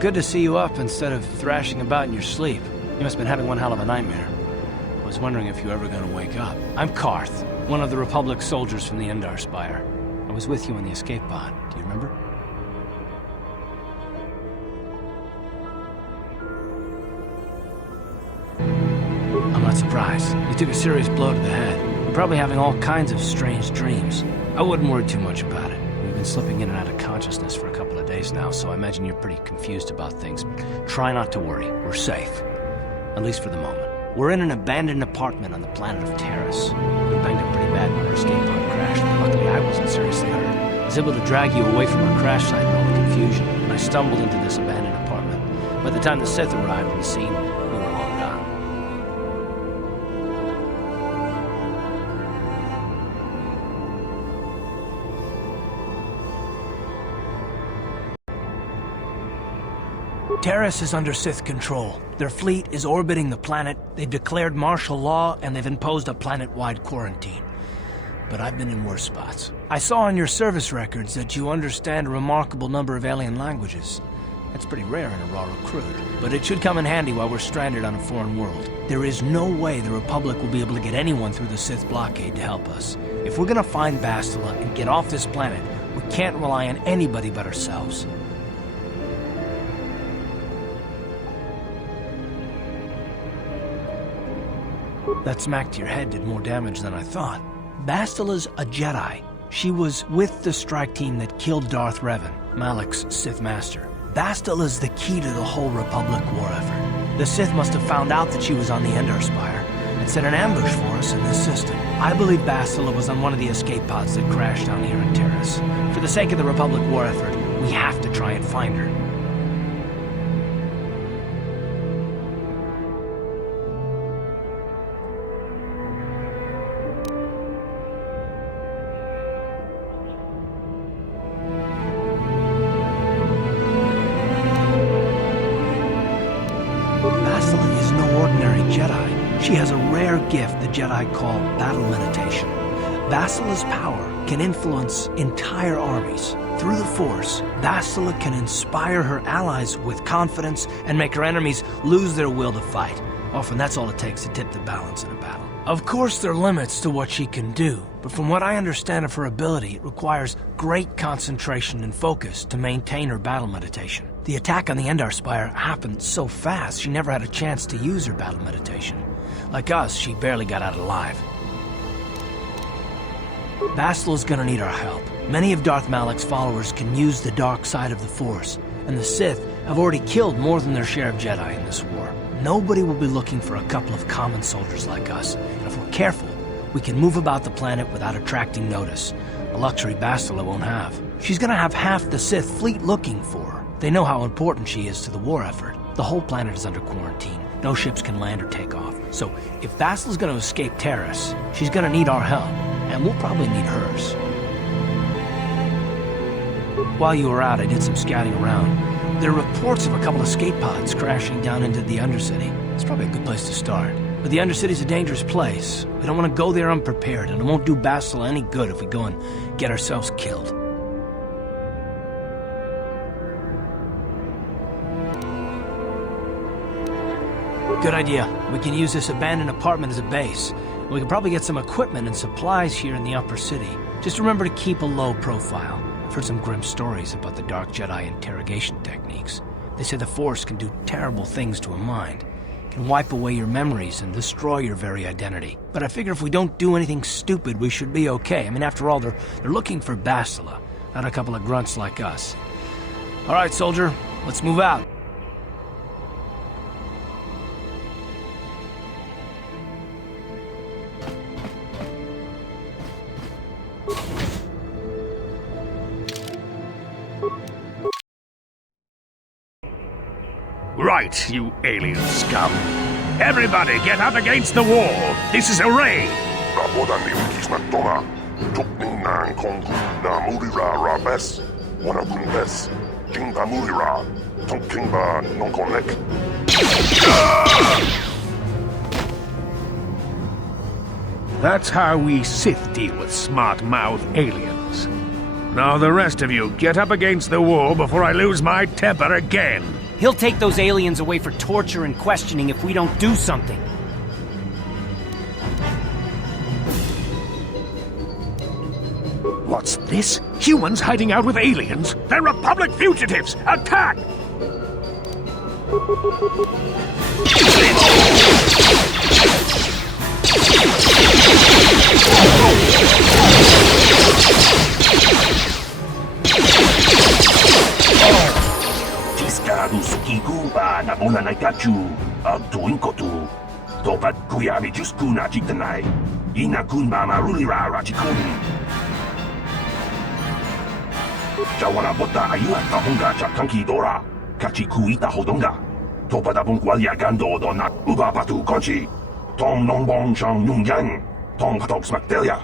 Good to see you up instead of thrashing about in your sleep. You must have been having one hell of a nightmare. I was wondering if you were ever going to wake up. I'm Karth, one of the Republic soldiers from the Endar Spire. I was with you in the escape pod. Do you remember? I'm not surprised. You took a serious blow to the head. You're probably having all kinds of strange dreams. I wouldn't worry too much about it. We've been slipping in and out of consciousness for a couple of days now, so I imagine you're pretty confused about things. But try not to worry. We're safe. At least for the moment. We're in an abandoned apartment on the planet of Taris. We were banged up pretty bad when our escape pod crashed, but luckily I wasn't seriously hurt. I was able to drag you away from our crash site in all the confusion, and I stumbled into this abandoned apartment. By the time the Sith arrived on the scene, we were long gone. Taris is under Sith control. Their fleet is orbiting the planet, they've declared martial law, and they've imposed a planet-wide quarantine. But I've been in worse spots. I saw on your service records that you understand a remarkable number of alien languages. That's pretty rare in a raw recruit, but it should come in handy while we're stranded on a foreign world. There is no way the Republic will be able to get anyone through the Sith blockade to help us. If we're gonna find Bastila and get off this planet, we can't rely on anybody but ourselves. That smack to your head did more damage than I thought. Bastila's a Jedi. She was with the strike team that killed Darth Revan, Malak's Sith master. Bastila's the key to the whole Republic war effort. The Sith must have found out that she was on the Endar Spire and set an ambush for us in this system. I believe Bastila was on one of the escape pods that crashed down here in Taris. For the sake of the Republic war effort, we have to try and find her. She has a rare gift the Jedi call battle meditation. Bastila's power can influence entire armies. Through the Force, Bastila can inspire her allies with confidence and make her enemies lose their will to fight. Often that's all it takes to tip the balance in a battle. Of course there are limits to what she can do, but from what I understand of her ability, it requires great concentration and focus to maintain her battle meditation. The attack on the Endar Spire happened so fast, she never had a chance to use her battle meditation. Like us, she barely got out alive. Bastila's gonna need our help. Many of Darth Malak's followers can use the dark side of the Force, and the Sith have already killed more than their share of Jedi in this war. Nobody will be looking for a couple of common soldiers like us, and if we're careful, we can move about the planet without attracting notice, a luxury Bastila won't have. She's gonna have half the Sith fleet looking for her. They know how important she is to the war effort. The whole planet is under quarantine. No ships can land or take off. So, if Bastila's gonna escape Taris, she's gonna need our help, and we'll probably need hers. While you were out, I did some scouting around. There are reports of a couple escape pods crashing down into the Undercity. It's probably a good place to start. But the Undercity's a dangerous place. We don't want to go there unprepared, and it won't do Bastila any good if we go and get ourselves killed. Good idea. We can use this abandoned apartment as a base. We can probably get some equipment and supplies here in the upper city. Just remember to keep a low profile. I've heard some grim stories about the Dark Jedi interrogation techniques. They say the Force can do terrible things to a mind. It can wipe away your memories and destroy your very identity. But I figure if we don't do anything stupid, we should be okay. I mean, after all, they're looking for Bastila, not a couple of grunts like us. All right, soldier, let's move out. Right, you alien scum. Everybody get up against the wall. This is a raid. That's how we Sith deal with smart-mouthed aliens. Now the rest of you get up against the wall before I lose my temper again. He'll take those aliens away for torture and questioning if we don't do something. What's this? Humans hiding out with aliens? They're Republic fugitives! Attack! Tiscado sukiguba na muna na kachu ang tuwing ko tu. Topat kuya mi Diyos ko na chitanay. Inakun mamarulira rachikun. Jawara bota ayuan tahonga chakanki dora. Kachiku ita hodonga. Topat abong kwalya gando do na ubapatu konchi. Tong nongbong shang yung yang. Tong patok smaktelia.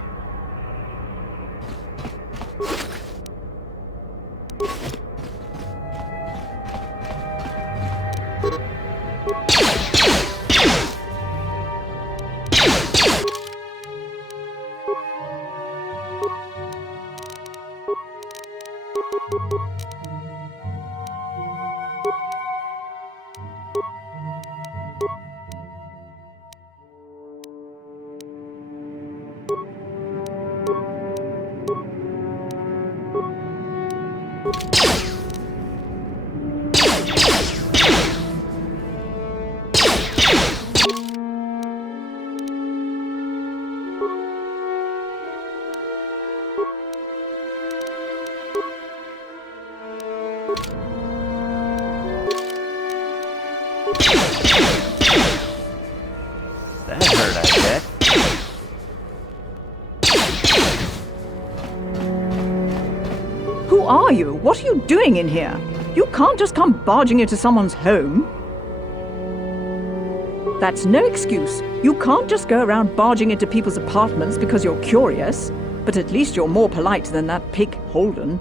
That hurt, I bet. Who are you? What are you doing in here? You can't just come barging into someone's home. That's no excuse. You can't just go around barging into people's apartments because you're curious. But at least you're more polite than that pig Holden.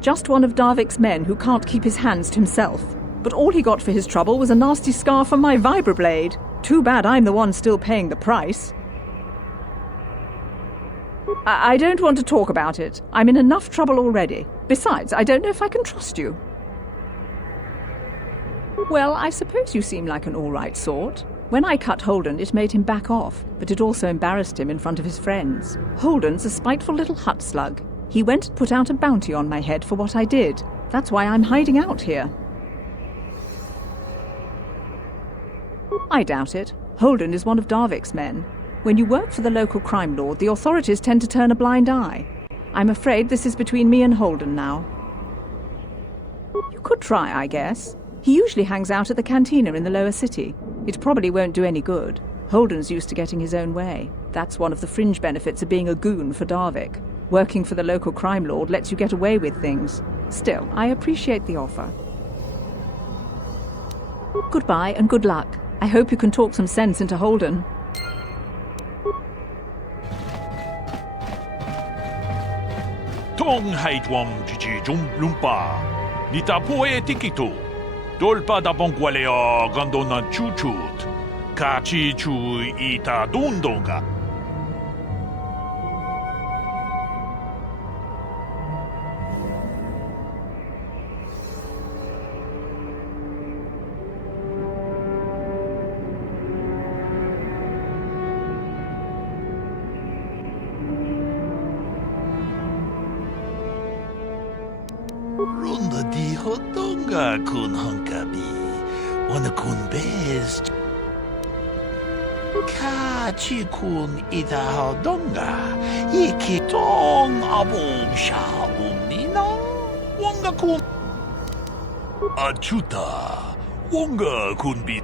Just one of Davik's men who can't keep his hands to himself. But all he got for his trouble was a nasty scar from my vibroblade. Too bad I'm the one still paying the price. I don't want to talk about it. I'm in enough trouble already. Besides, I don't know if I can trust you. Well, I suppose you seem like an all-right sort. When I cut Holden, it made him back off, but it also embarrassed him in front of his friends. Holden's a spiteful little hut slug. He went and put out a bounty on my head for what I did. That's why I'm hiding out here. I doubt it. Holden is one of Davik's men. When you work for the local crime lord, the authorities tend to turn a blind eye. I'm afraid this is between me and Holden now. You could try, I guess. He usually hangs out at the cantina in the lower city. It probably won't do any good. Holden's used to getting his own way. That's one of the fringe benefits of being a goon for Davik. Working for the local crime lord lets you get away with things. Still, I appreciate the offer. Goodbye and good luck. I hope you can talk some sense into Holden. Tong haitwam chichi lumpa. Nitapoe tikito. Dolpa da bongualeo gandona chuchut. Kachi chu ita dundonga. Ronda di hodonga kun honkabi. Wana kun best. Kachi kun ita hodonga. Iki tong abong sha umnina. Wanga kun. Achuta. Wanga kun bi.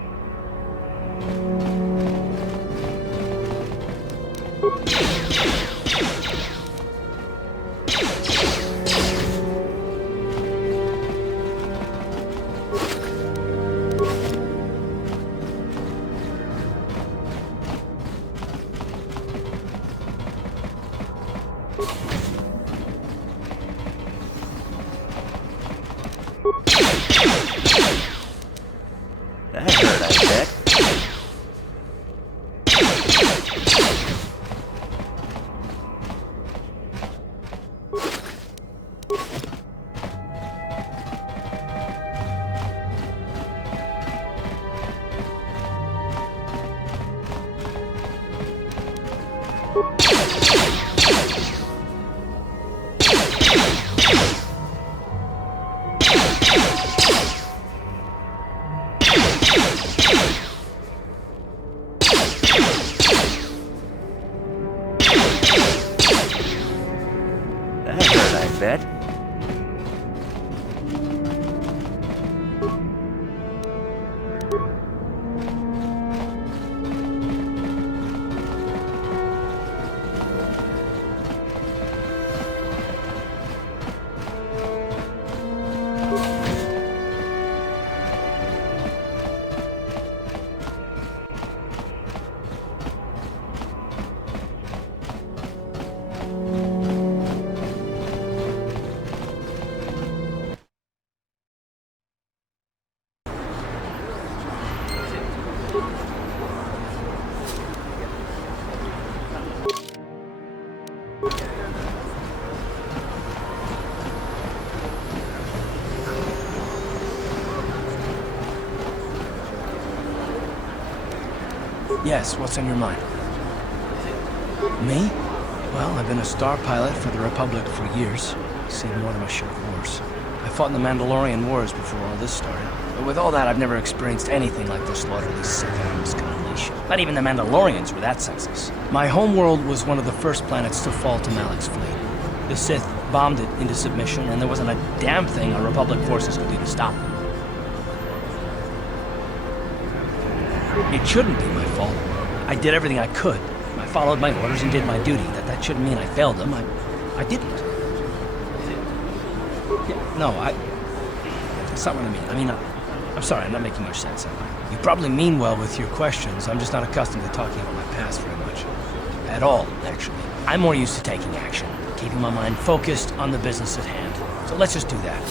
That hurt, I bet. That hurt, I bet. Yes, what's on your mind? Me? Well, I've been a star pilot for the Republic for years. Seen more than my share of wars. I fought in the Mandalorian Wars before all this started. But with all that, I've never experienced anything like the slaughter these Sith animals can unleash. Not even the Mandalorians were that senseless. My homeworld was one of the first planets to fall to Malik's fleet. The Sith bombed it into submission, and there wasn't a damn thing our Republic forces could do to stop them. It shouldn't be my fault. I did everything I could. I followed my orders and did my duty. That shouldn't mean I failed them. I didn't. Yeah, no, that's not what I mean. I mean, I'm sorry, I'm not making much sense. You probably mean well with your questions. I'm just not accustomed to talking about my past very much. At all, actually. I'm more used to taking action, keeping my mind focused on the business at hand. So let's just do that.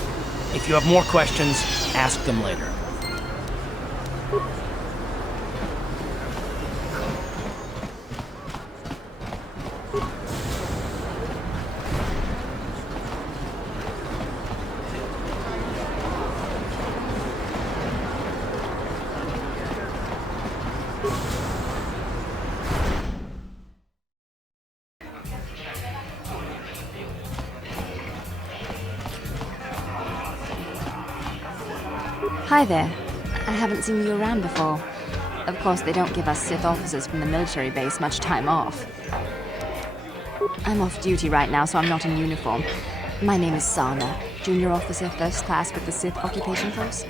If you have more questions, ask them later. Hi there. I haven't seen you around before. Of course, they don't give us Sith officers from the military base much time off. I'm off duty right now, so I'm not in uniform. My name is Sana, junior officer, first class with the Sith occupation force.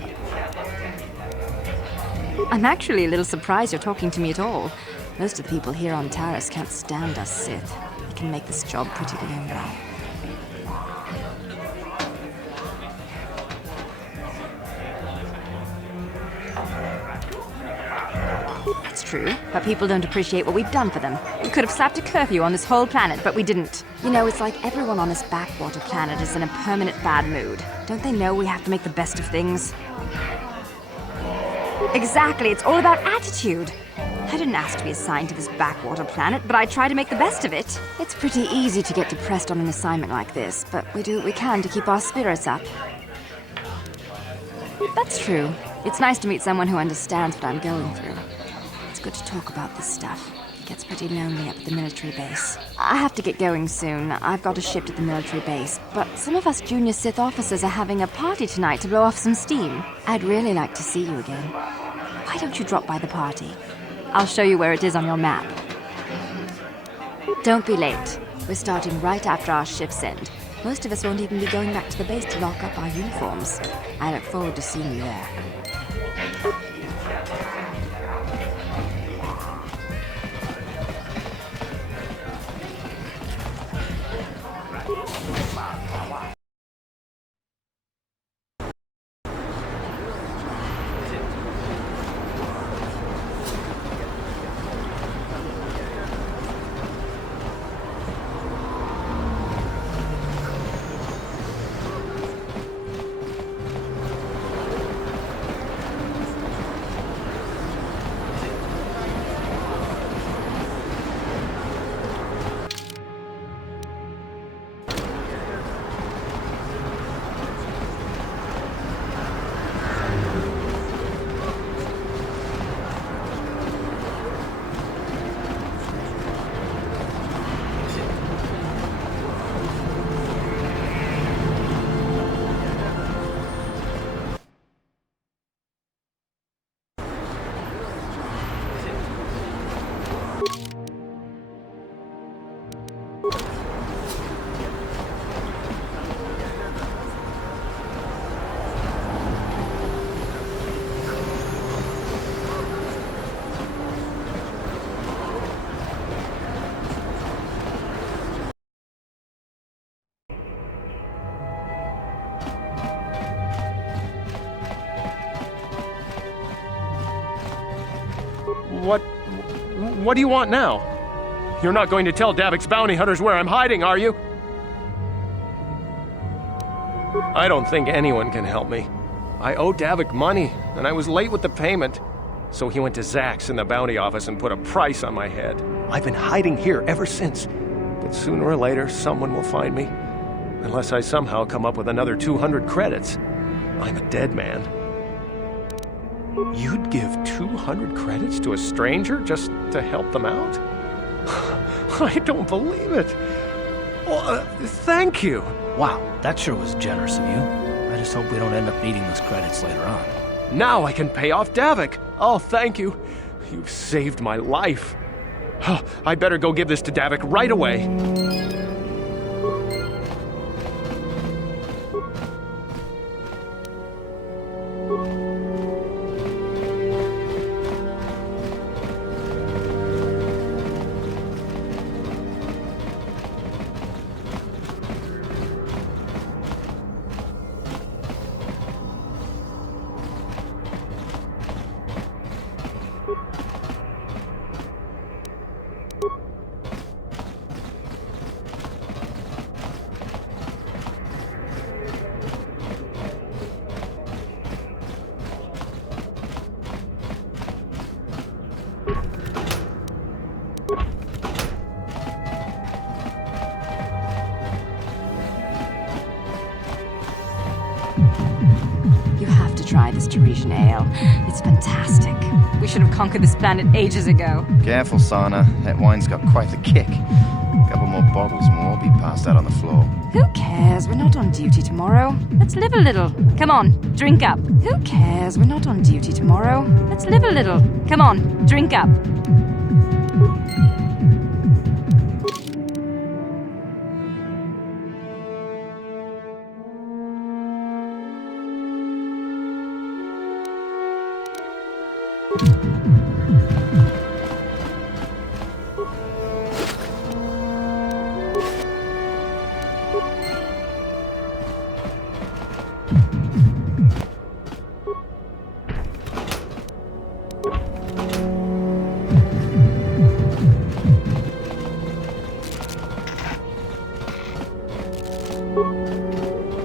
I'm actually a little surprised you're talking to me at all. Most of the people here on Taris can't stand us Sith. We can make this job pretty lonely. That's true, but people don't appreciate what we've done for them. We could have slapped a curfew on this whole planet, but we didn't. You know, it's like everyone on this backwater planet is in a permanent bad mood. Don't they know we have to make the best of things? Exactly, it's all about attitude. I didn't ask to be assigned to this backwater planet, but I try to make the best of it. It's pretty easy to get depressed on an assignment like this, but we do what we can to keep our spirits up. That's true. It's nice to meet someone who understands what I'm going through. It's good to talk about this stuff. It gets pretty lonely up at the military base. I have to get going soon. I've got a shift at the military base, but some of us junior Sith officers are having a party tonight to blow off some steam. I'd really like to see you again. Why don't you drop by the party? I'll show you where it is on your map. Don't be late. We're starting right after our shifts end. Most of us won't even be going back to the base to lock up our uniforms. I look forward to seeing you there. What do you want now? You're not going to tell Davik's bounty hunters where I'm hiding, are you? I don't think anyone can help me. I owe Davik money, and I was late with the payment. So he went to Zach's in the bounty office and put a price on my head. I've been hiding here ever since. But sooner or later, someone will find me. Unless I somehow come up with another 200 credits. I'm a dead man. You'd give 200 credits to a stranger just to help them out? I don't believe it. Well, thank you. Wow, that sure was generous of you. I just hope we don't end up needing those credits later on. Now I can pay off Davik. Oh, thank you. You've saved my life. I better go give this to Davik right away. Try this Tarisian ale. It's fantastic. We should have conquered this planet ages ago. Careful, Sana. That wine's got quite the kick. A couple more bottles and we'll all be passed out on the floor. Who cares? We're not on duty tomorrow. Let's live a little. Come on, drink up. Who cares? We're not on duty tomorrow. Let's live a little. Come on, drink up.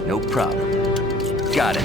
No problem. Got it.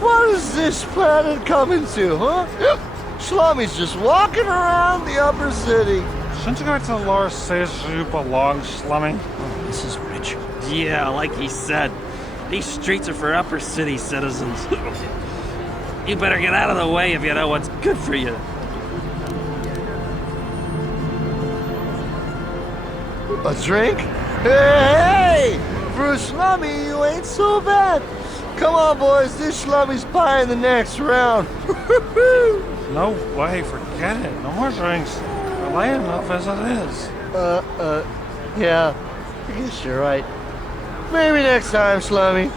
What is this planet coming to, huh? Slummies just walking around the upper city. Shouldn't you go to Lord says you belong, Slummy? Oh, this is rich. Yeah, like he said, these streets are for upper city citizens. You better get out of the way if you know what's good for you. A drink? Hey! For a slummy, you ain't so bad. Come on, boys, this slummy's pie in the next round. No way, forget it. No more drinks. We're late enough as it is. Yeah, I guess you're right. Maybe next time, slummy.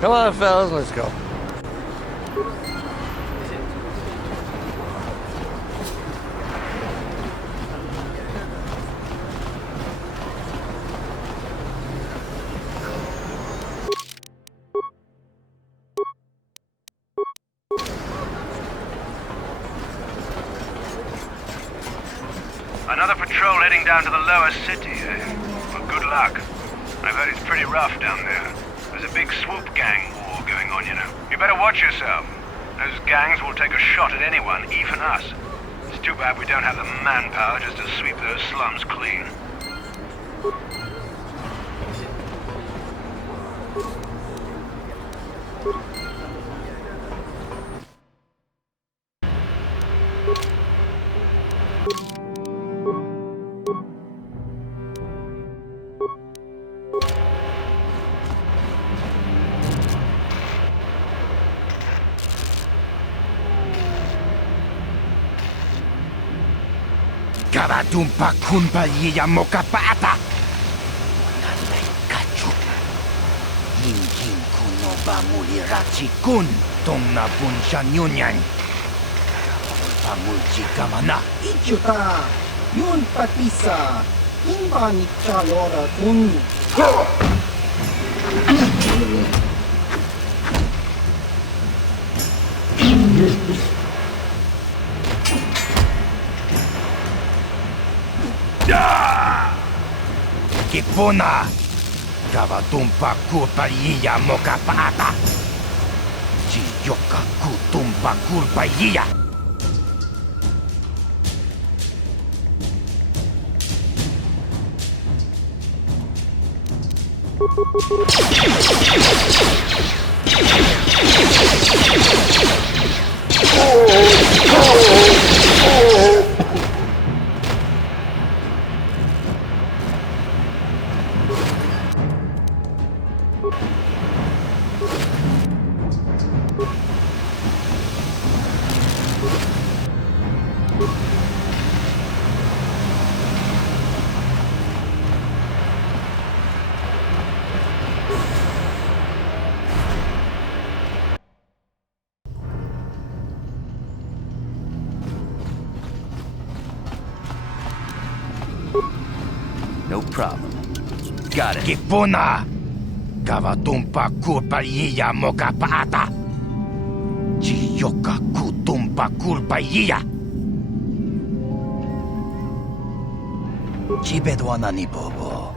Come on, fellas, let's go. Another patrol heading down to the lower city, eh? Well, good luck. I've heard it's pretty rough down there. There's a big swoop gang war going on, you know. You better watch yourself. Those gangs will take a shot at anyone, even us. It's too bad we don't have the manpower just to sweep those slums clean. Kavatumpa kunpa yiya mokapata. Kachu. Inkin kunoba mulirachi kun. Tongna bunsha nyunyan. Pamulji kamana. Ichuta. Yun patisa. Imba ni kalora kun. Kipuna! Kavatumpa kurpaiya mokapata! Chiyoka kutumpa kurpaiya! No problem. Got it. Kipuna! Kavatumpa kurpaiya mokapata! Chiyoka kutumpa kurpaiya! Chibedwana ni bobo.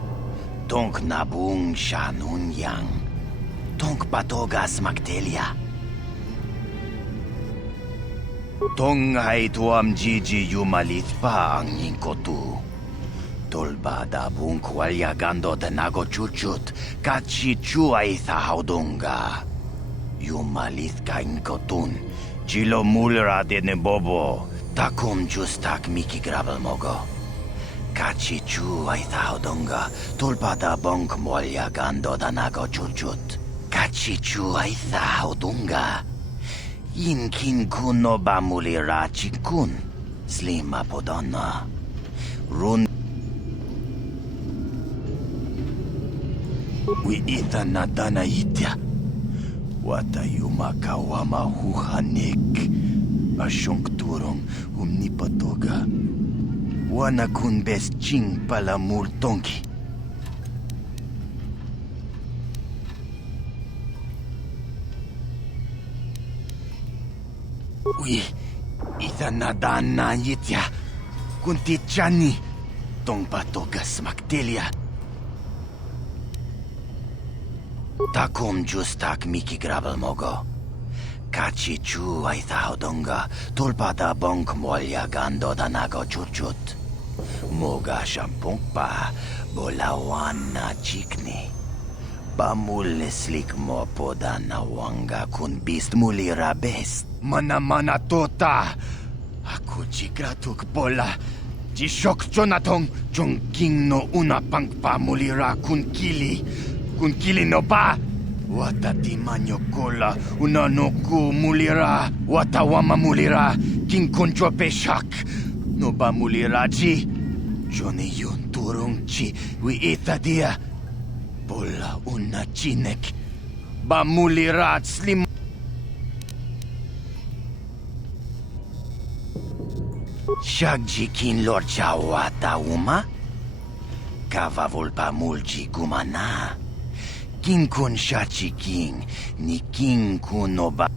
Tonk nabung shanun yang. Tonk patoga smaktelia. Tong hai tuam jiji yumalit pa ang yingkotu. Tolba da bung kwalya gando de nago chuchut. Kachi chuay tha haudunga. Yumalit ka inkotun. Chilo mulra de ne bobo. Takum justak miki grabel mogo. Kachi chuay tha haudunga. Tolba da bung kwalya gando da nago chuchut. Kachi chuay tha haudunga. Inkin kuno ba mulira chikun. Slima podonna. Run wi ita nadana itya. Wata yumaka wama huhanik. Asyong turong umnipatoga. Wana kun bes ching pala multongi. Wi ita nadana itya. Kunti chani. Tong patoga smaktelia. Takum justak miki grabel mogo. Kachi chu ay thaudonga. Tulpada bonk molya gando danago chuchut. Moga shampong pa. Bolawan na chikni. Bamul slik mo poda na wanga kun bist mulira best. Mana tota. Aku jigratuk bola. Jishok jonatong. Jongking no una pangpa mulira kun kili. Kun kili no ba? Wata ti manyo kola, una no ku mulira, wata wama mulira, king konjo peshak. No ba mulira ji? Johnny yun turong chi, wi ita dia. Bola una chinek. Ba mulira slim. Shagji kin lord wata uma? Kava volpa mulji gumana. King kun shachi king, ni king kun oba.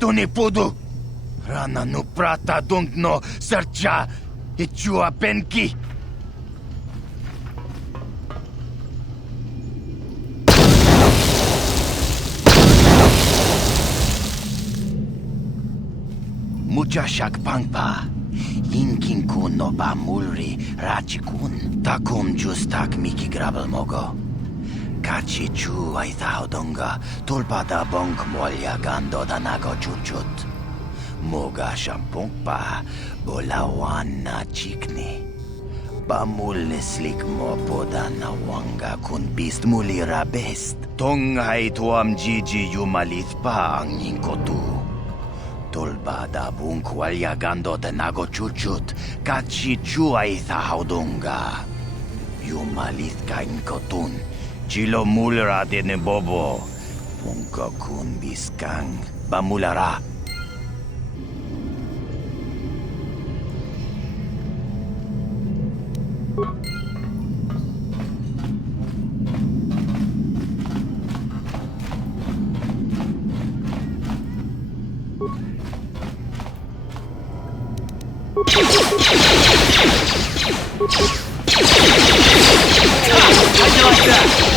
Tone podo, rana no prata dong no sercha, ichua penki. Mucha shak pangpa. Inkin kun no ba mulri rachi kun. Takum justak miki grabel mogo. Kachi chu ay thaudonga. Tulpada bonk molya gando danago chuchut. Moga shampong pa. Bolawan na chikni. Bamulislik mo poda na wanga kun beast mulira best. Tonghai tuam Gigi yumalith pa ang ningkotu. Tolbada bunkwalya gando tenago chuchut, kachi chuay thahaudunga. Yumalith ka inkotun, chilo mulra de nebobo. Bunka kun biskang, bamulara. How'd you like that?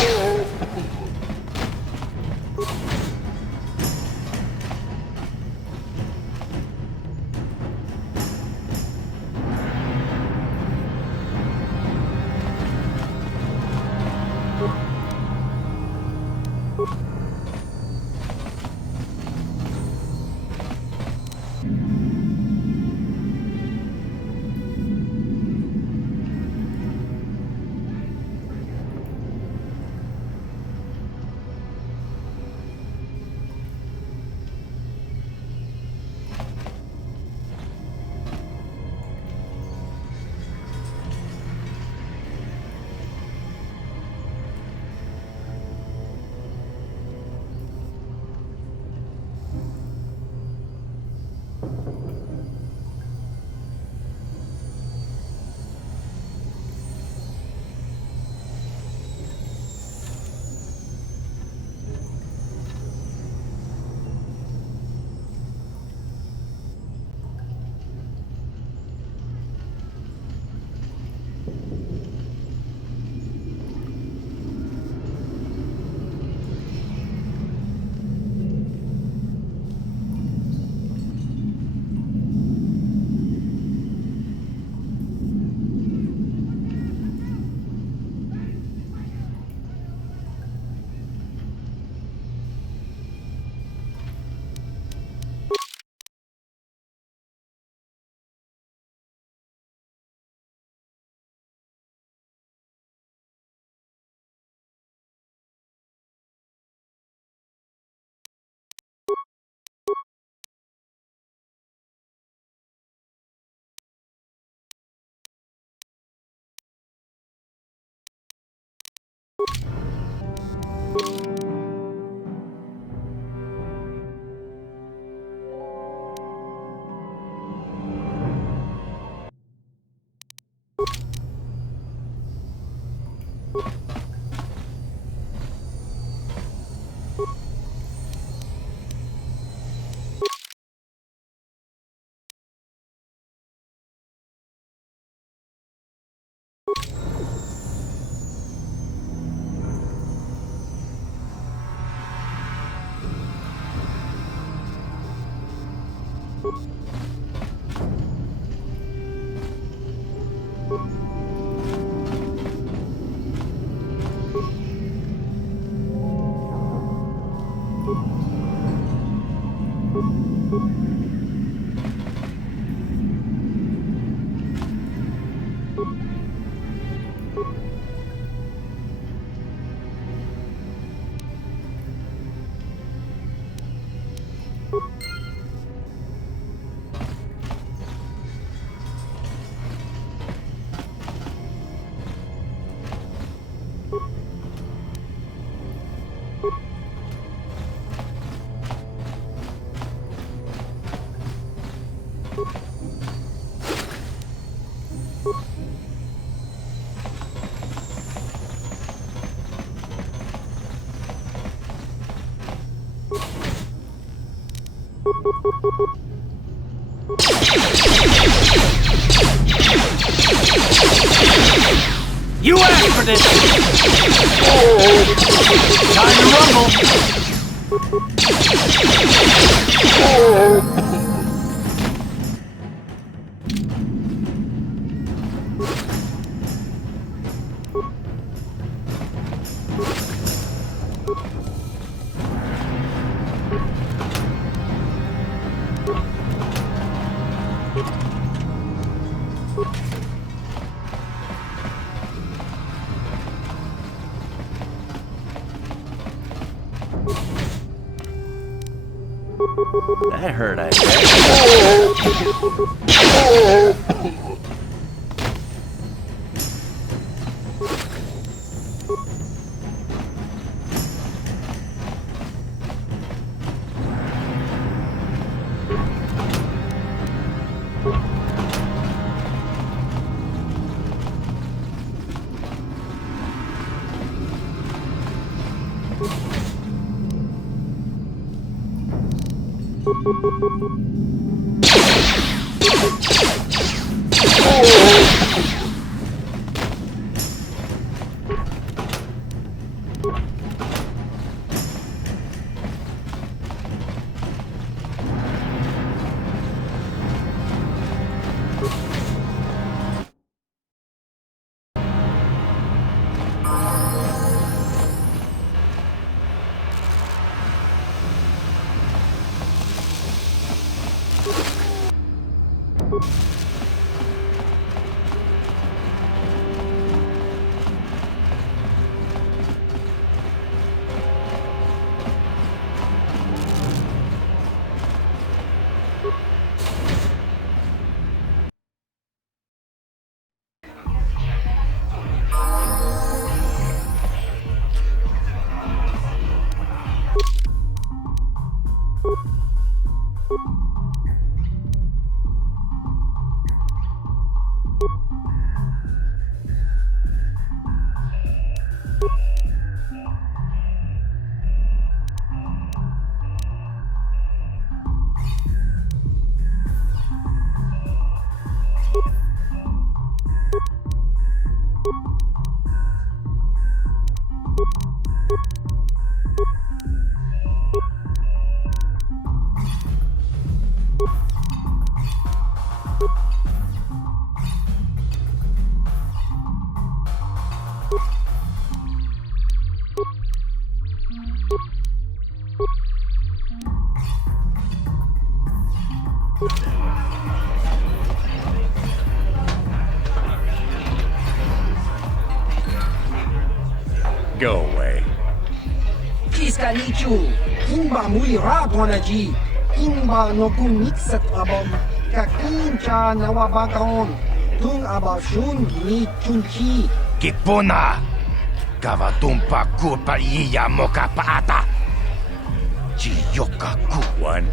You asked for this! Time to rumble! That hurt, I bet. Go away. Kiskanichu, Kimba Mui Raponaji, Kimba no Kunixat Abom, Kakincha Nawabakaon, Tung Abashun ni Chunchi. Kipuna! Kavatumpa Kurpa Iya Moka Paata! Chiyoka Kuwan.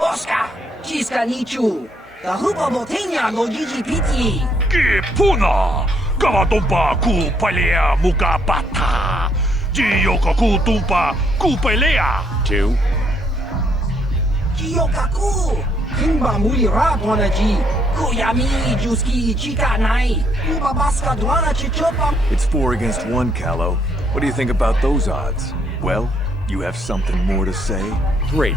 Oscar! Kiskanichu! Tahupa Botenia no Gigi Piti! Kipuna! Kavatumpa ku palea muka bata. Jiyoka ku tumpa ku palea. 2. Kiyokaku! Kimba Mui Raponaji, Kuyami Juski Chika Nai, Ubabaska Dwana Chichopa. It's 4 against 1, Callow. What do you think about those odds? Well, you have something more to say? 3.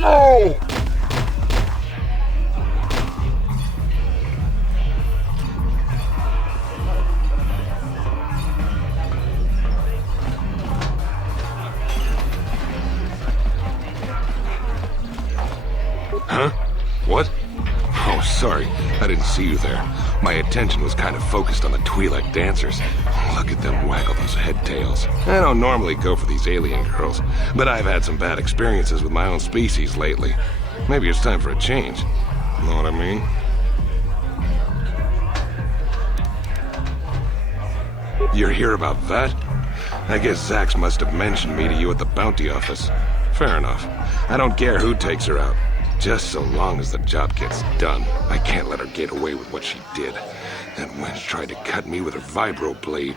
No! Huh? What? Oh, sorry. I didn't see you there. My attention was kind of focused on the Twi'lek dancers. Look at them waggle those head tails. I don't normally go for these alien girls, but I've had some bad experiences with my own species lately. Maybe it's time for a change. Know what I mean? You're here about that? I guess Zax must have mentioned me to you at the bounty office. Fair enough. I don't care who takes her out. Just so long as the job gets done. I can't let her get away with what she did. That wench tried to cut me with her vibro blade.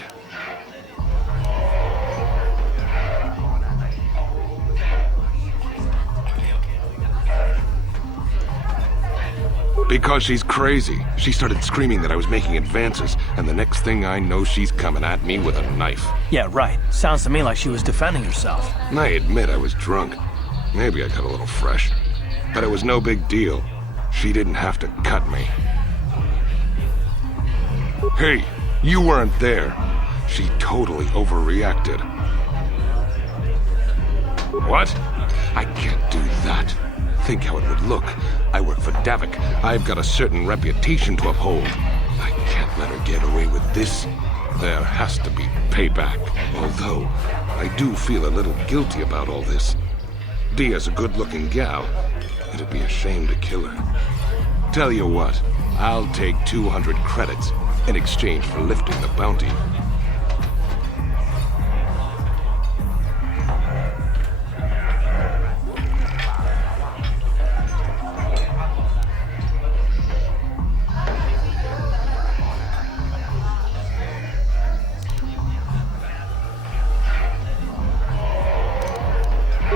Because she's crazy. She started screaming that I was making advances, and the next thing I know, she's coming at me with a knife. Yeah, right. Sounds to me like she was defending herself. I admit I was drunk. Maybe I got a little fresh. But it was no big deal. She didn't have to cut me. Hey, you weren't there. She totally overreacted. What? I can't do that. Think how it would look. I work for Davik. I've got a certain reputation to uphold. I can't let her get away with this. There has to be payback. Although, I do feel a little guilty about all this. Dia's a good-looking gal. It'd be a shame to kill her. Tell you what, I'll take 200 credits in exchange for lifting the bounty.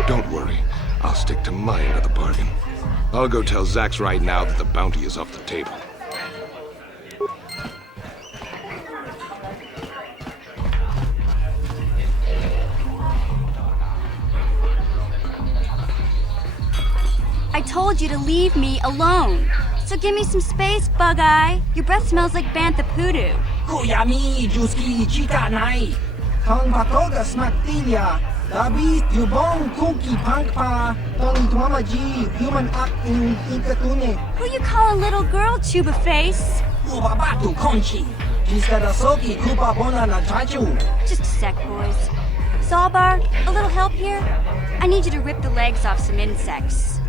Don't worry. I'll stick to my end of the bargain. I'll go tell Zax right now that the bounty is off the table. I told you to leave me alone. So give me some space, Bug-Eye. Your breath smells like bantha poodoo. Kuyami Juski Chika Nai. Tong Patoga Smaktilia. Dabi Yubong Kuki Pankpa. Tong Tuamaji Human Act in Inkatune. Who you call a little girl, Chuba Face? Ubabatu Conchi. Jiskadasoki Kupa Bona na Chachu. Just a sec, boys. Zalbar, a little help here? I need you to rip the legs off some insects.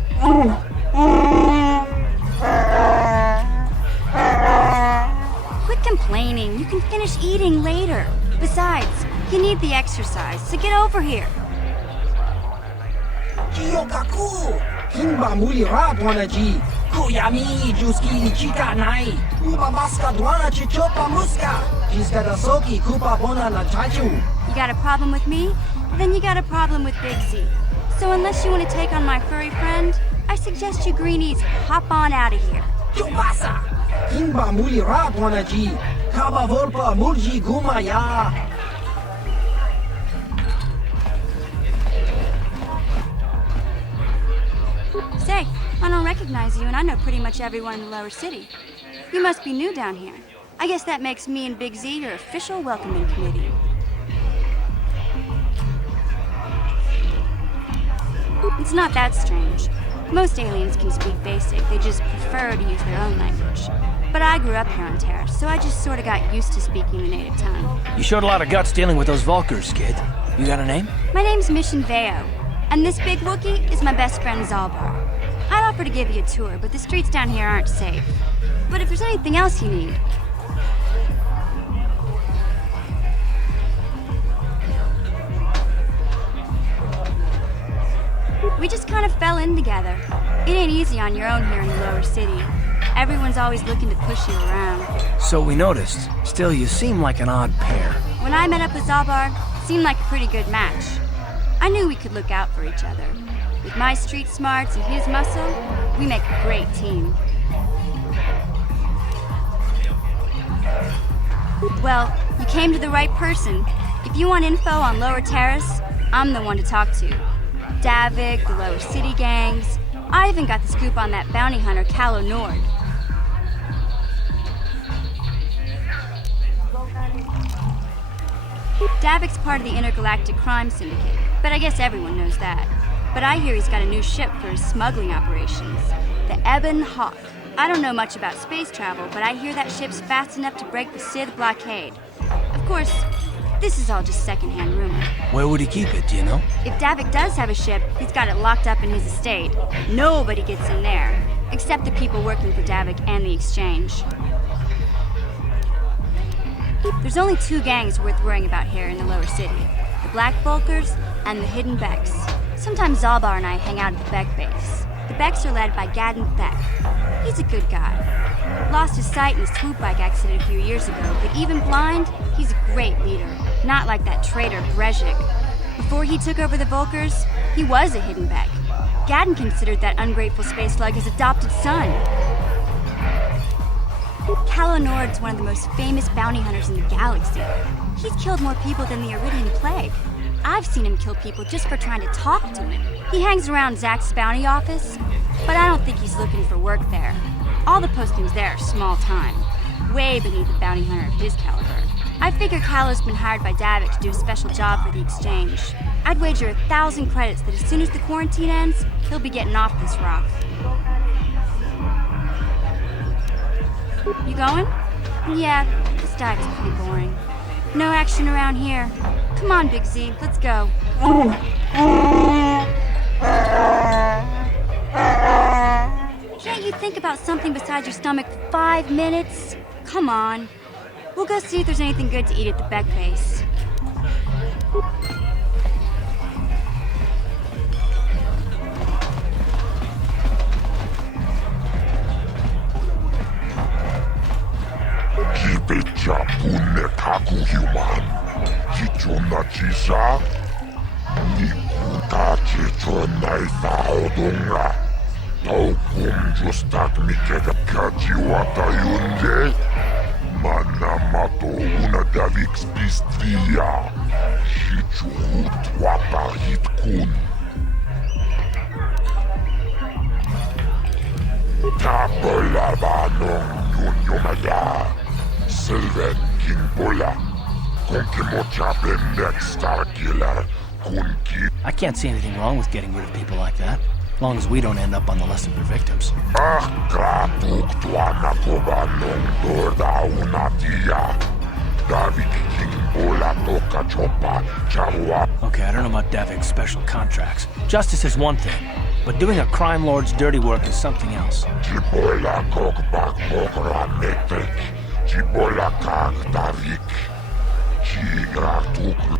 Quit complaining. You can finish eating later. Besides, you need the exercise, so get over here. Jiyokaku! Kimba Muli Radwanaji! Kuyami Juski Chika Nai! Ubabaska Dwana Chichopa Muska! Jiskadasoki Kupa Bona na Chachu! You got a problem with me? Then you got a problem with Big Z. So unless you want to take on my furry friend, I suggest you greenies hop on out of here. Chubasa! Kimba Muli Radwanaji! Kaba Volpa Mulji Gumaya! Say, I don't recognize you, and I know pretty much everyone in the lower city. You must be new down here. I guess that makes me and Big Z your official welcoming committee. It's not that strange. Most aliens can speak basic, they just prefer to use their own language. But I grew up here on Taris, so I just sort of got used to speaking the native tongue. You showed a lot of guts dealing with those Vulkars, kid. You got a name? My name's Mission Veo, and this big Wookiee is my best friend Zalbar. I'd offer to give you a tour, but the streets down here aren't safe. But if there's anything else you need... We just kind of fell in together. It ain't easy on your own here in the lower city. Everyone's always looking to push you around. So we noticed. Still, you seem like an odd pair. When I met up with Zalbar, it seemed like a pretty good match. I knew we could look out for each other. With my street smarts and his muscle, we make a great team. Well, you came to the right person. If you want info on Lower Taris, I'm the one to talk to. Davik, the Lower City gangs. I even got the scoop on that bounty hunter, KoToR. Davik's part of the intergalactic crime syndicate, but I guess everyone knows that. But I hear he's got a new ship for his smuggling operations, the Ebon Hawk. I don't know much about space travel, but I hear that ship's fast enough to break the Sith blockade. Of course, this is all just secondhand rumor. Where would he keep it, do you know? If Davik does have a ship, he's got it locked up in his estate. Nobody gets in there, except the people working for Davik and the exchange. There's only two gangs worth worrying about here in the lower city. The Black Vulkars and the Hidden Becks. Sometimes Zalbar and I hang out at the Beck base. The Becks are led by Gadden Beck. He's a good guy. Lost his sight in a swoop bike accident a few years ago, but even blind, he's a great leader. Not like that traitor Brezhik. Before he took over the Vulkars, he was a Hidden Beck. Gadden considered that ungrateful space slug his adopted son. KoToR's one of the most famous bounty hunters in the galaxy. He's killed more people than the Iridian Plague. I've seen him kill people just for trying to talk to him. He hangs around Zax's bounty office, but I don't think he's looking for work there. All the postings there are small time, way beneath a bounty hunter of his caliber. I figure KoToR's been hired by Davik to do a special job for the exchange. I'd wager 1,000 credits that as soon as the quarantine ends, he'll be getting off this rock. You going? Yeah, this dive's pretty boring. No action around here. Come on, Big Z, let's go. Can't you think about something besides your stomach for 5 minutes? Come on. We'll go see if there's anything good to eat at the Beck base. Kipecha punne kaku human. Chichona chisa. Nikuta chichona ithaodunga. Taukum justak mikega kajiwata yunde. Manamato una Davik spistria. Shichuhut wapahit kun. Tapolabanong yunyomaya. Sylvan Kingbola. Konkimocha Bendek Starkiller. Kunki. I can't see anything wrong with getting rid of people like that, as long as we don't end up on the list of their victims. Kratuk tuana kobanong dorda unatia. Davik Kingbola toka chopa chawa. Okay, I don't know about Davik's special contracts. Justice is one thing, but doing a crime lord's dirty work is something else. Chibola kokbak bokra metrik. Chibola kak Davik. Chigratuk.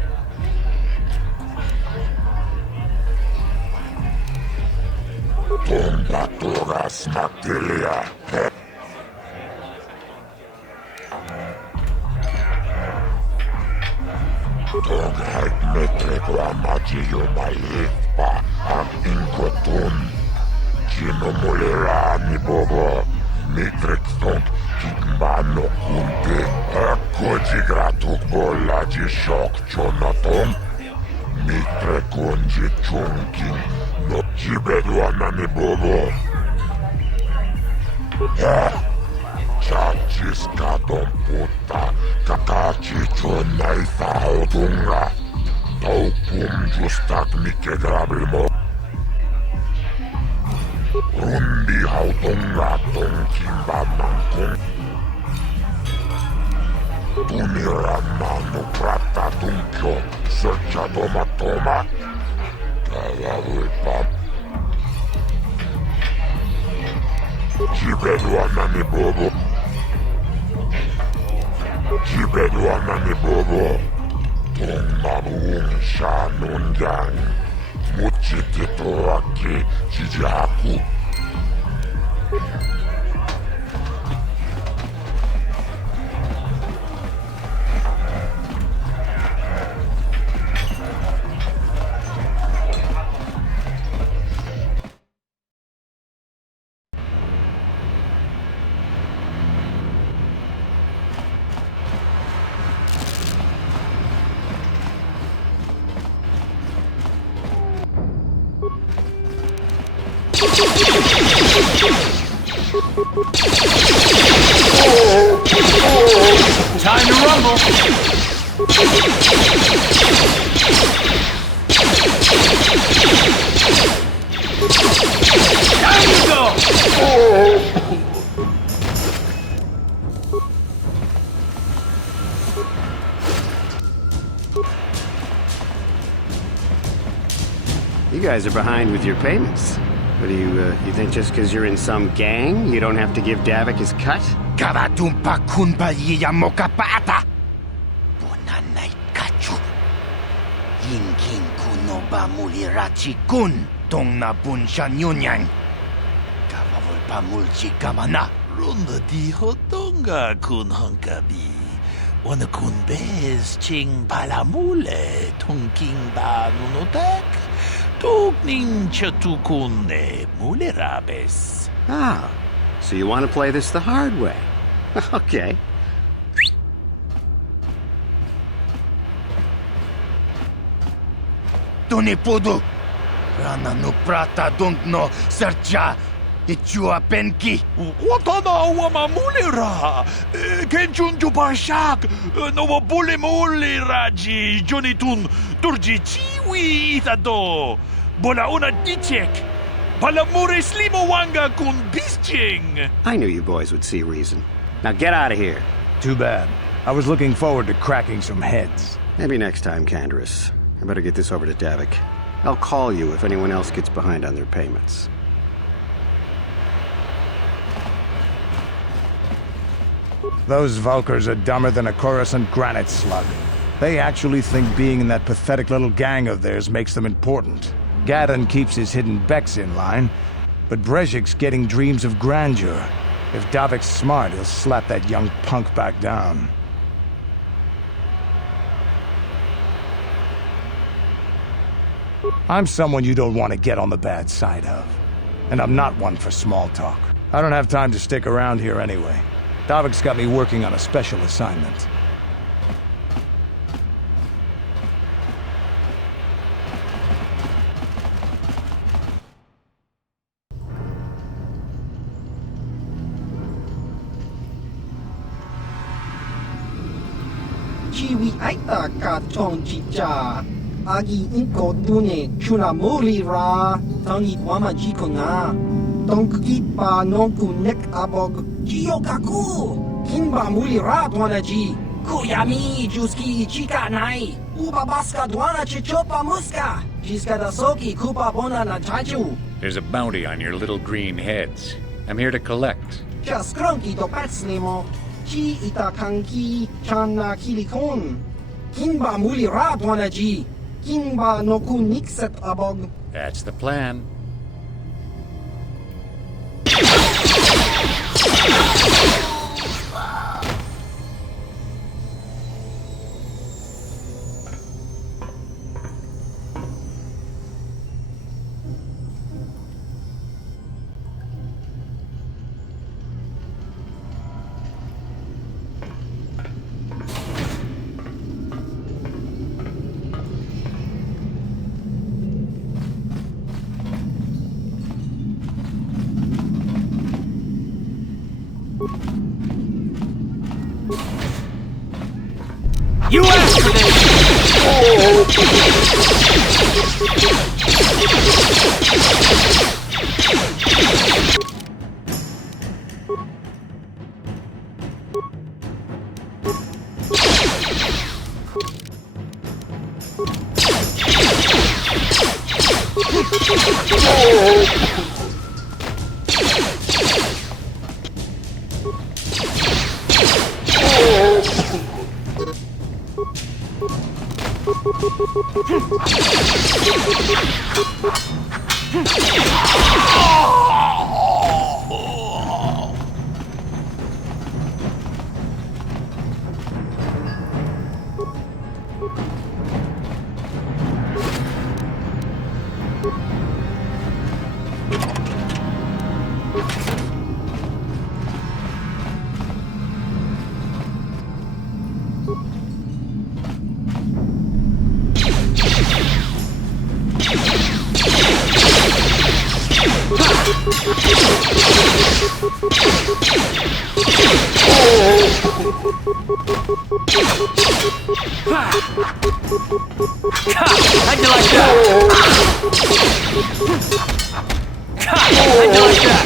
Tomba toras materia. Tongheit metrek la magio malepa am inkotun. Chino molera ni bobo. Metrek tong kikmano kunte. Koji gratuk bola ji shok chonatom. Metrek onji chungking. No chibedwana ni bobo. Chachis kadom puta. Kakachi chonai thaodunga. Taukum justak mike grabilmo. Rundi haudunga tonkimba mankung. Tunirannanu prata tunkyo. Searcha doma toma. Kalavuipa. Chibedwana ni bobo. Chibedwana ni bobo. Tongmabuung shanunjang. Muchitito aki chijaku. Time to rumble! Time to go! You guys are behind with your payments. What do you think just because you're in some gang, you don't have to give Davik his cut? Kavatumpa kunpa yiyamokapata. Bonanay kachu. Yingking kunoba mulirachi kun. Tong na bunshan yunyang. Kavavulpa mulchi kamana. Runda di hotonga kun honkabi. Wana kun bez ching palamule. Tongking ba nunotak. Togning chatukune mulerabes. Ah, so you want to play this the hard way. Okay. Tunipudu. Rana no prata don't no sercha. Ichua Benki. Watana wamamulira. Kenchunju Bashak. Nova Bulimuli Raji. Jonitun Durji Chiwi Itado. Bola una Dichek. Palamure Slimo Wanga kun Bisching. I knew you boys would see reason. Now get out of here. Too bad. I was looking forward to cracking some heads. Maybe next time, Candaris. I better get this over to Davik. I'll call you if anyone else gets behind on their payments. Those Valkyrs are dumber than a Coruscant granite slug. They actually think being in that pathetic little gang of theirs makes them important. Gadon keeps his hidden Becks in line, but Brezhik's getting dreams of grandeur. If Davik's smart, he'll slap that young punk back down. I'm someone you don't want to get on the bad side of. And I'm not one for small talk. I don't have time to stick around here anyway. Davik's got me working on a special assignment. Chiwi aita ka chong chicha. Agi inko dune chuna muli ra. Tangi wama jiko na. Donki pa nonku nek abog. Jiyokaku. Kinba muli ra dwana ji. Kuyami juski chika nai. Uba baska dwana chichopa muska. Jiska da soki kupa bona na chaju. There's a bounty on your little green heads. I'm here to collect. Just cronky to patslimo. Chi itakanki chana kilikon. Kinba muli ra dwana ji. Kinba noku nikset abog. That's the plan. You asked for this! How'd you like that? How'd you like that?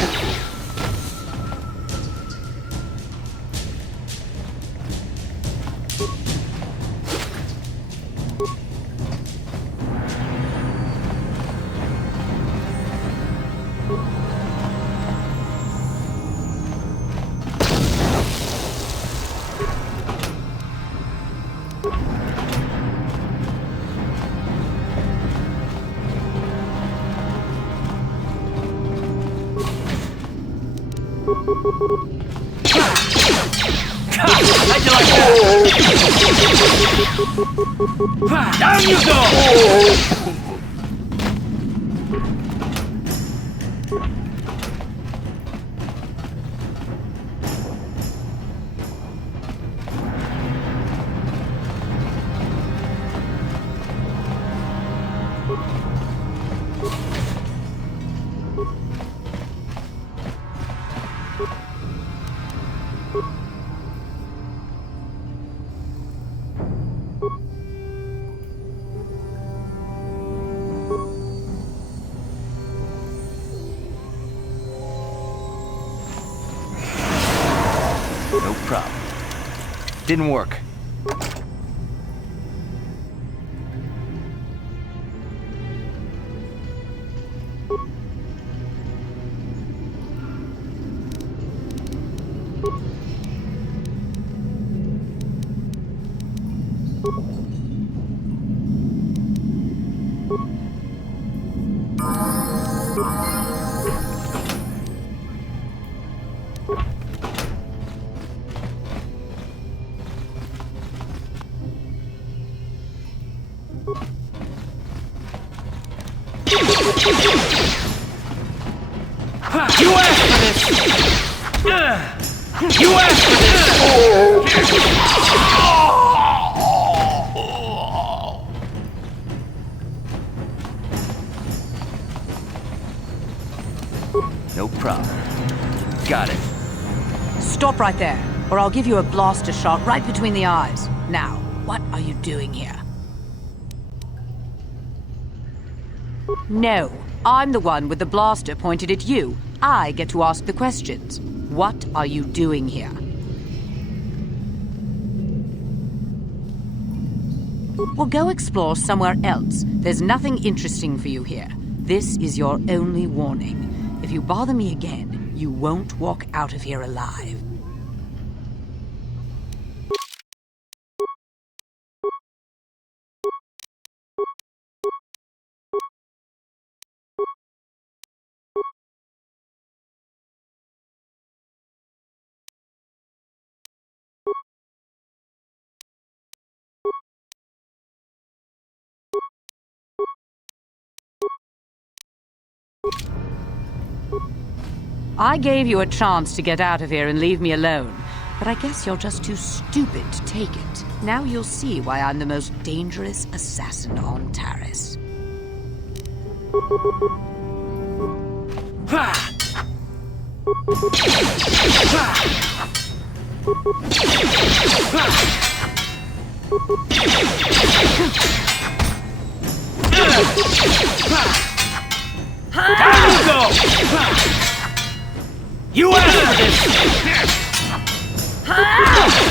How'd you like that? Down you go! Didn't work. You asked for this! You asked for this! No problem. Got it. Stop right there, or I'll give you a blaster shot right between the eyes. Now, what are you doing here? No, I'm the one with the blaster pointed at you. I get to ask the questions. What are you doing here? Well, go explore somewhere else. There's nothing interesting for you here. This is your only warning. If you bother me again, you won't walk out of here alive. I gave you a chance to get out of here and leave me alone, but I guess you're just too stupid to take it. Now you'll see why I'm the most dangerous assassin on Taris. Down you go! You asked for this! How'd you like that?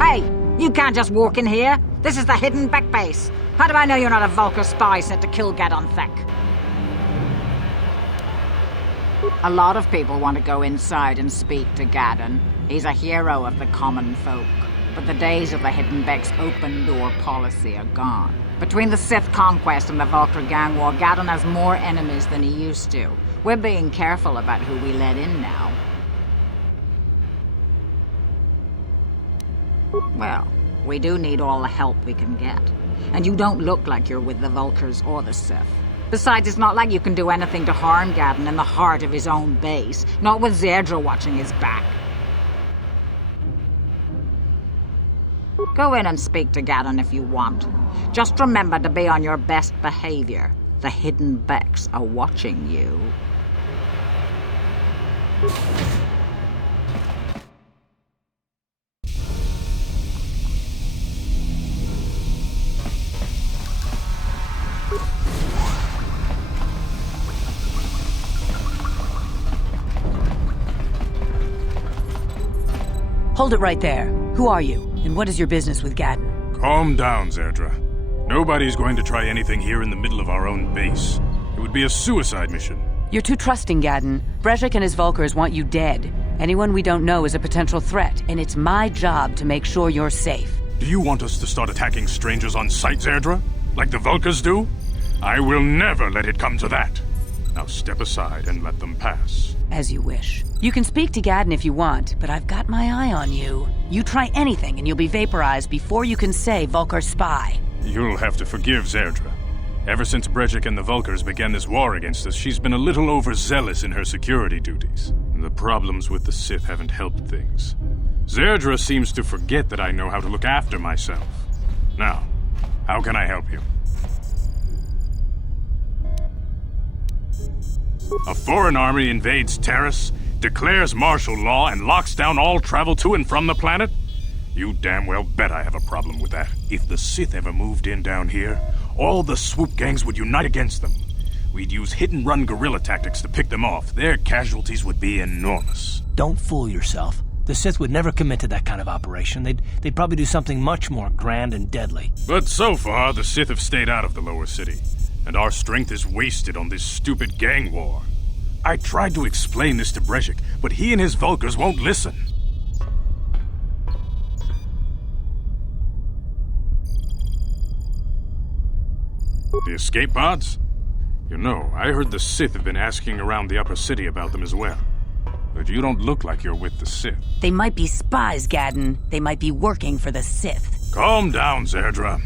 Hey, you can't just walk in here. This is the hidden back base. How do I know you're not a Vulcar spy sent to kill Gadon Thek? A lot of people want to go inside and speak to Gadon. He's a hero of the common folk. But the days of the Hidden Beck's open-door policy are gone. Between the Sith conquest and the Vulcar gang war, Gadon has more enemies than he used to. We're being careful about who we let in now. Well, we do need all the help we can get. And you don't look like you're with the Vulcars or the Sith. Besides, it's not like you can do anything to harm Gadon in the heart of his own base. Not with Zedra watching his back. Go in and speak to Gadon if you want. Just remember to be on your best behavior. The hidden becks are watching you. Hold it right there. Who are you? And what is your business with Gadden? Calm down, Zerdra. Nobody's going to try anything here in the middle of our own base. It would be a suicide mission. You're too trusting, Gadden. Brezhik and his Vulkars want you dead. Anyone we don't know is a potential threat, and it's my job to make sure you're safe. Do you want us to start attacking strangers on sight, Zerdra? Like the Vulkars do? I will never let it come to that. Now step aside and let them pass. As you wish. You can speak to Gadden if you want, but I've got my eye on you. You try anything and you'll be vaporized before you can say Vulkar spy. You'll have to forgive Zerdra. Ever since Brezhik and the Vulkars began this war against us, she's been a little overzealous in her security duties. The problems with the Sith haven't helped things. Zerdra seems to forget that I know how to look after myself. Now, how can I help you? A foreign army invades Taris, declares martial law, and locks down all travel to and from the planet? You damn well bet I have a problem with that. If the Sith ever moved in down here, all the swoop gangs would unite against them. We'd use hit-and-run guerrilla tactics to pick them off. Their casualties would be enormous. Don't fool yourself. The Sith would never commit to that kind of operation. They'd probably do something much more grand and deadly. But so far, the Sith have stayed out of the lower city, and our strength is wasted on this stupid gang war. I tried to explain this to Brezhik, but he and his Vulkars won't listen. The escape pods? You know, I heard the Sith have been asking around the upper city about them as well. But you don't look like you're with the Sith. They might be spies, Gadden. They might be working for the Sith. Calm down, Zerdra.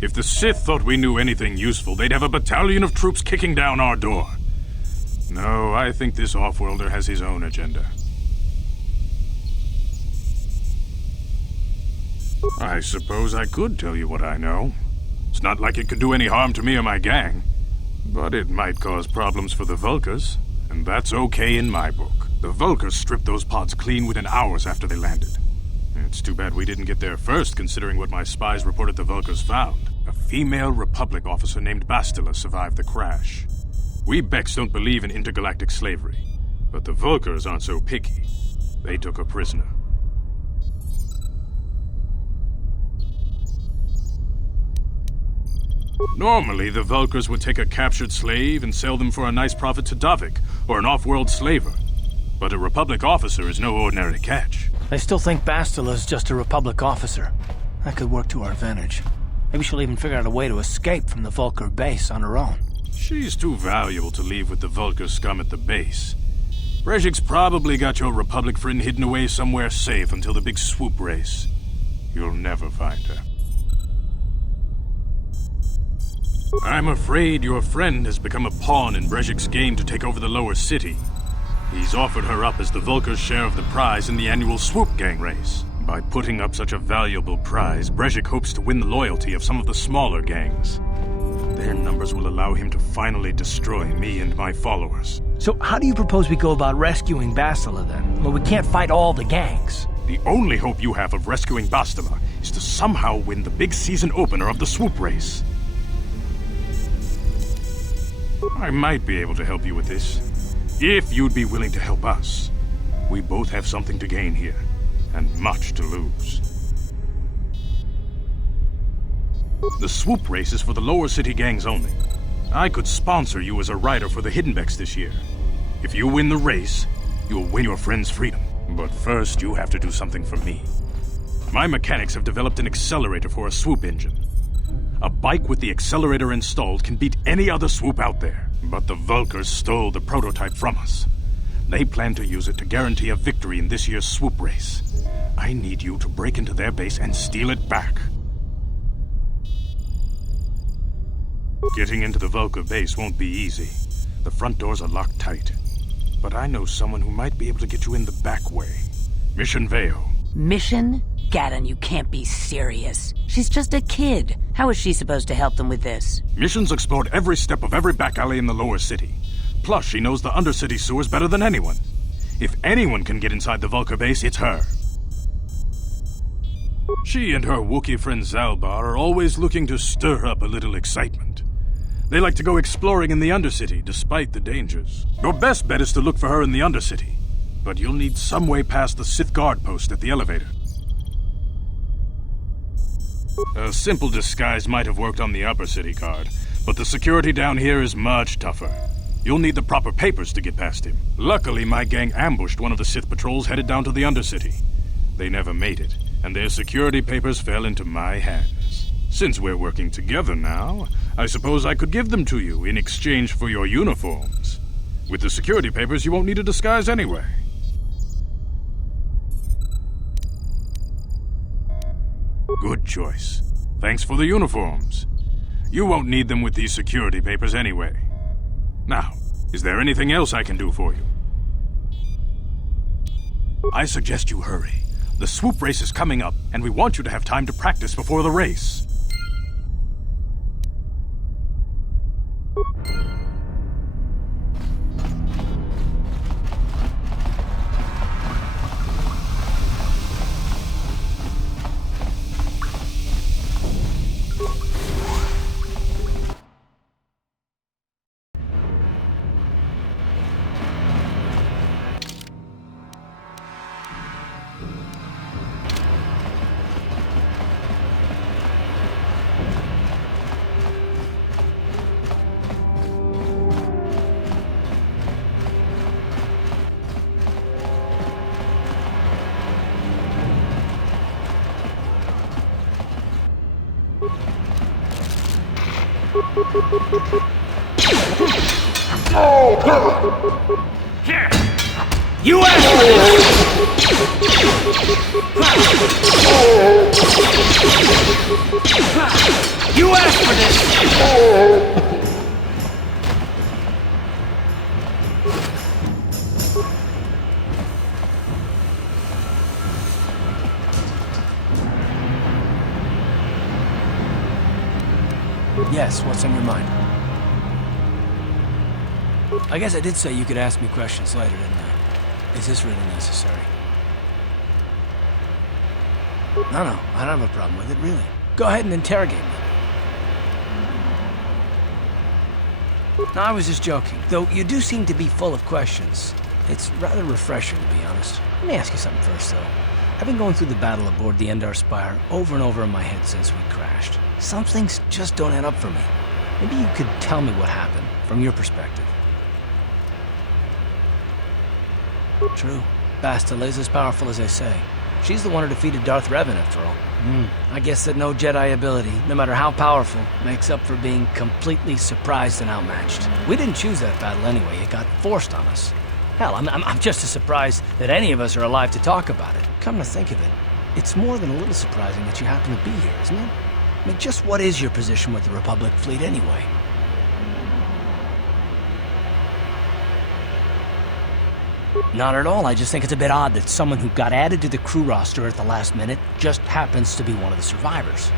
If the Sith thought we knew anything useful, they'd have a battalion of troops kicking down our door. No, I think this off-worlder has his own agenda. I suppose I could tell you what I know. It's not like it could do any harm to me or my gang. But it might cause problems for the Vulkars, and that's okay in my book. The Vulkars stripped those pods clean within hours after they landed. It's too bad we didn't get there first, considering what my spies reported the Vulkars found. A female Republic officer named Bastila survived the crash. We Becks don't believe in intergalactic slavery, but the Vulkars aren't so picky. They took her prisoner. Normally, the Vulkars would take a captured slave and sell them for a nice profit to Davik, or an off-world slaver. But a Republic officer is no ordinary catch. I still think Bastila's just a Republic officer. That could work to our advantage. Maybe she'll even figure out a way to escape from the Vulkar base on her own. She's too valuable to leave with the Vulkar scum at the base. Brezhik's probably got your Republic friend hidden away somewhere safe until the big swoop race. You'll never find her. I'm afraid your friend has become a pawn in Brezhik's game to take over the lower city. He's offered her up as the Vulkar's share of the prize in the annual swoop gang race. By putting up such a valuable prize, Brezhik hopes to win the loyalty of some of the smaller gangs. Their numbers will allow him to finally destroy me and my followers. So how do you propose we go about rescuing Bastila then? Well, we can't fight all the gangs. The only hope you have of rescuing Bastila is to somehow win the big season opener of the swoop race. I might be able to help you with this, if you'd be willing to help us. We both have something to gain here, and much to lose. The swoop race is for the lower city gangs only. I could sponsor you as a rider for the Hidden Becks this year. If you win the race, you'll win your friend's freedom. But first, you have to do something for me. My mechanics have developed an accelerator for a swoop engine. A bike with the accelerator installed can beat any other swoop out there. But the Vulkars stole the prototype from us. They plan to use it to guarantee a victory in this year's swoop race. I need you to break into their base and steal it back. Getting into the Vulkar base won't be easy. The front doors are locked tight. But I know someone who might be able to get you in the back way. Mission Veo. Mission? Gaddon, you can't be serious. She's just a kid. How is she supposed to help them with this? Mission's explored every step of every back alley in the lower city. Plus, she knows the undercity sewers better than anyone. If anyone can get inside the Vulcar base, it's her. She and her Wookiee friend Zalbar are always looking to stir up a little excitement. They like to go exploring in the Undercity, despite the dangers. Your best bet is to look for her in the Undercity, but you'll need some way past the Sith guard post at the elevator. A simple disguise might have worked on the Upper City guard, but the security down here is much tougher. You'll need the proper papers to get past him. Luckily, my gang ambushed one of the Sith patrols headed down to the Undercity. They never made it, and their security papers fell into my hands. Since we're working together now, I suppose I could give them to you in exchange for your uniforms. With the security papers, you won't need a disguise anyway. Good choice. Thanks for the uniforms. You won't need them with these security papers anyway. Now, is there anything else I can do for you? I suggest you hurry. The swoop race is coming up, and we want you to have time to practice before the race. Here! You asked for this! You asked for this! Yes, what's on your mind? I guess I did say you could ask me questions later, didn't I? Is this really necessary? No, I don't have a problem with it, really. Go ahead and interrogate me. No, I was just joking, though you do seem to be full of questions. It's rather refreshing, to be honest. Let me ask you something first, though. I've been going through the battle aboard the Endar Spire over and over in my head since we crashed. Some things just don't add up for me. Maybe you could tell me what happened, from your perspective. True. Bastila is as powerful as they say. She's the one who defeated Darth Revan, after all. I guess that no Jedi ability, no matter how powerful, makes up for being completely surprised and outmatched. We didn't choose that battle anyway. It got forced on us. Hell, I'm just as surprised that any of us are alive to talk about it. Come to think of it, it's more than a little surprising that you happen to be here, isn't it? I mean, just what is your position with the Republic fleet anyway? Not at all. I just think it's a bit odd that someone who got added to the crew roster at the last minute just happens to be one of the survivors.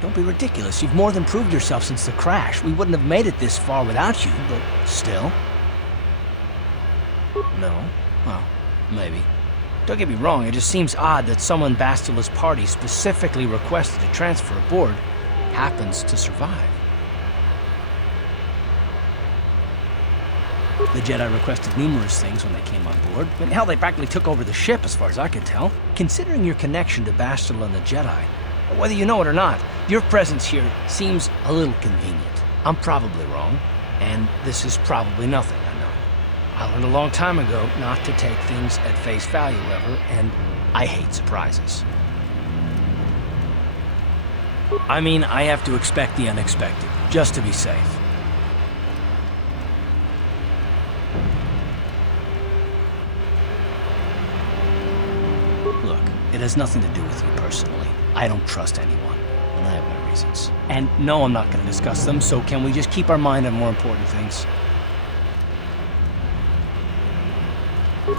Don't be ridiculous. You've more than proved yourself since the crash. We wouldn't have made it this far without you, but still. No? Well, maybe. Don't get me wrong, it just seems odd that someone Bastila's party specifically requested to transfer aboard happens to survive. The Jedi requested numerous things when they came on board. I mean, hell, they practically took over the ship as far as I could tell. Considering your connection to Bastila and the Jedi, whether you know it or not, your presence here seems a little convenient. I'm probably wrong, and this is probably nothing, I know. I learned a long time ago not to take things at face value ever, and I hate surprises. I mean, I have to expect the unexpected, just to be safe. Look, it has nothing to do with you personally. I don't trust anyone, and I have my reasons. And no, I'm not going to discuss them, so can we just keep our mind on more important things?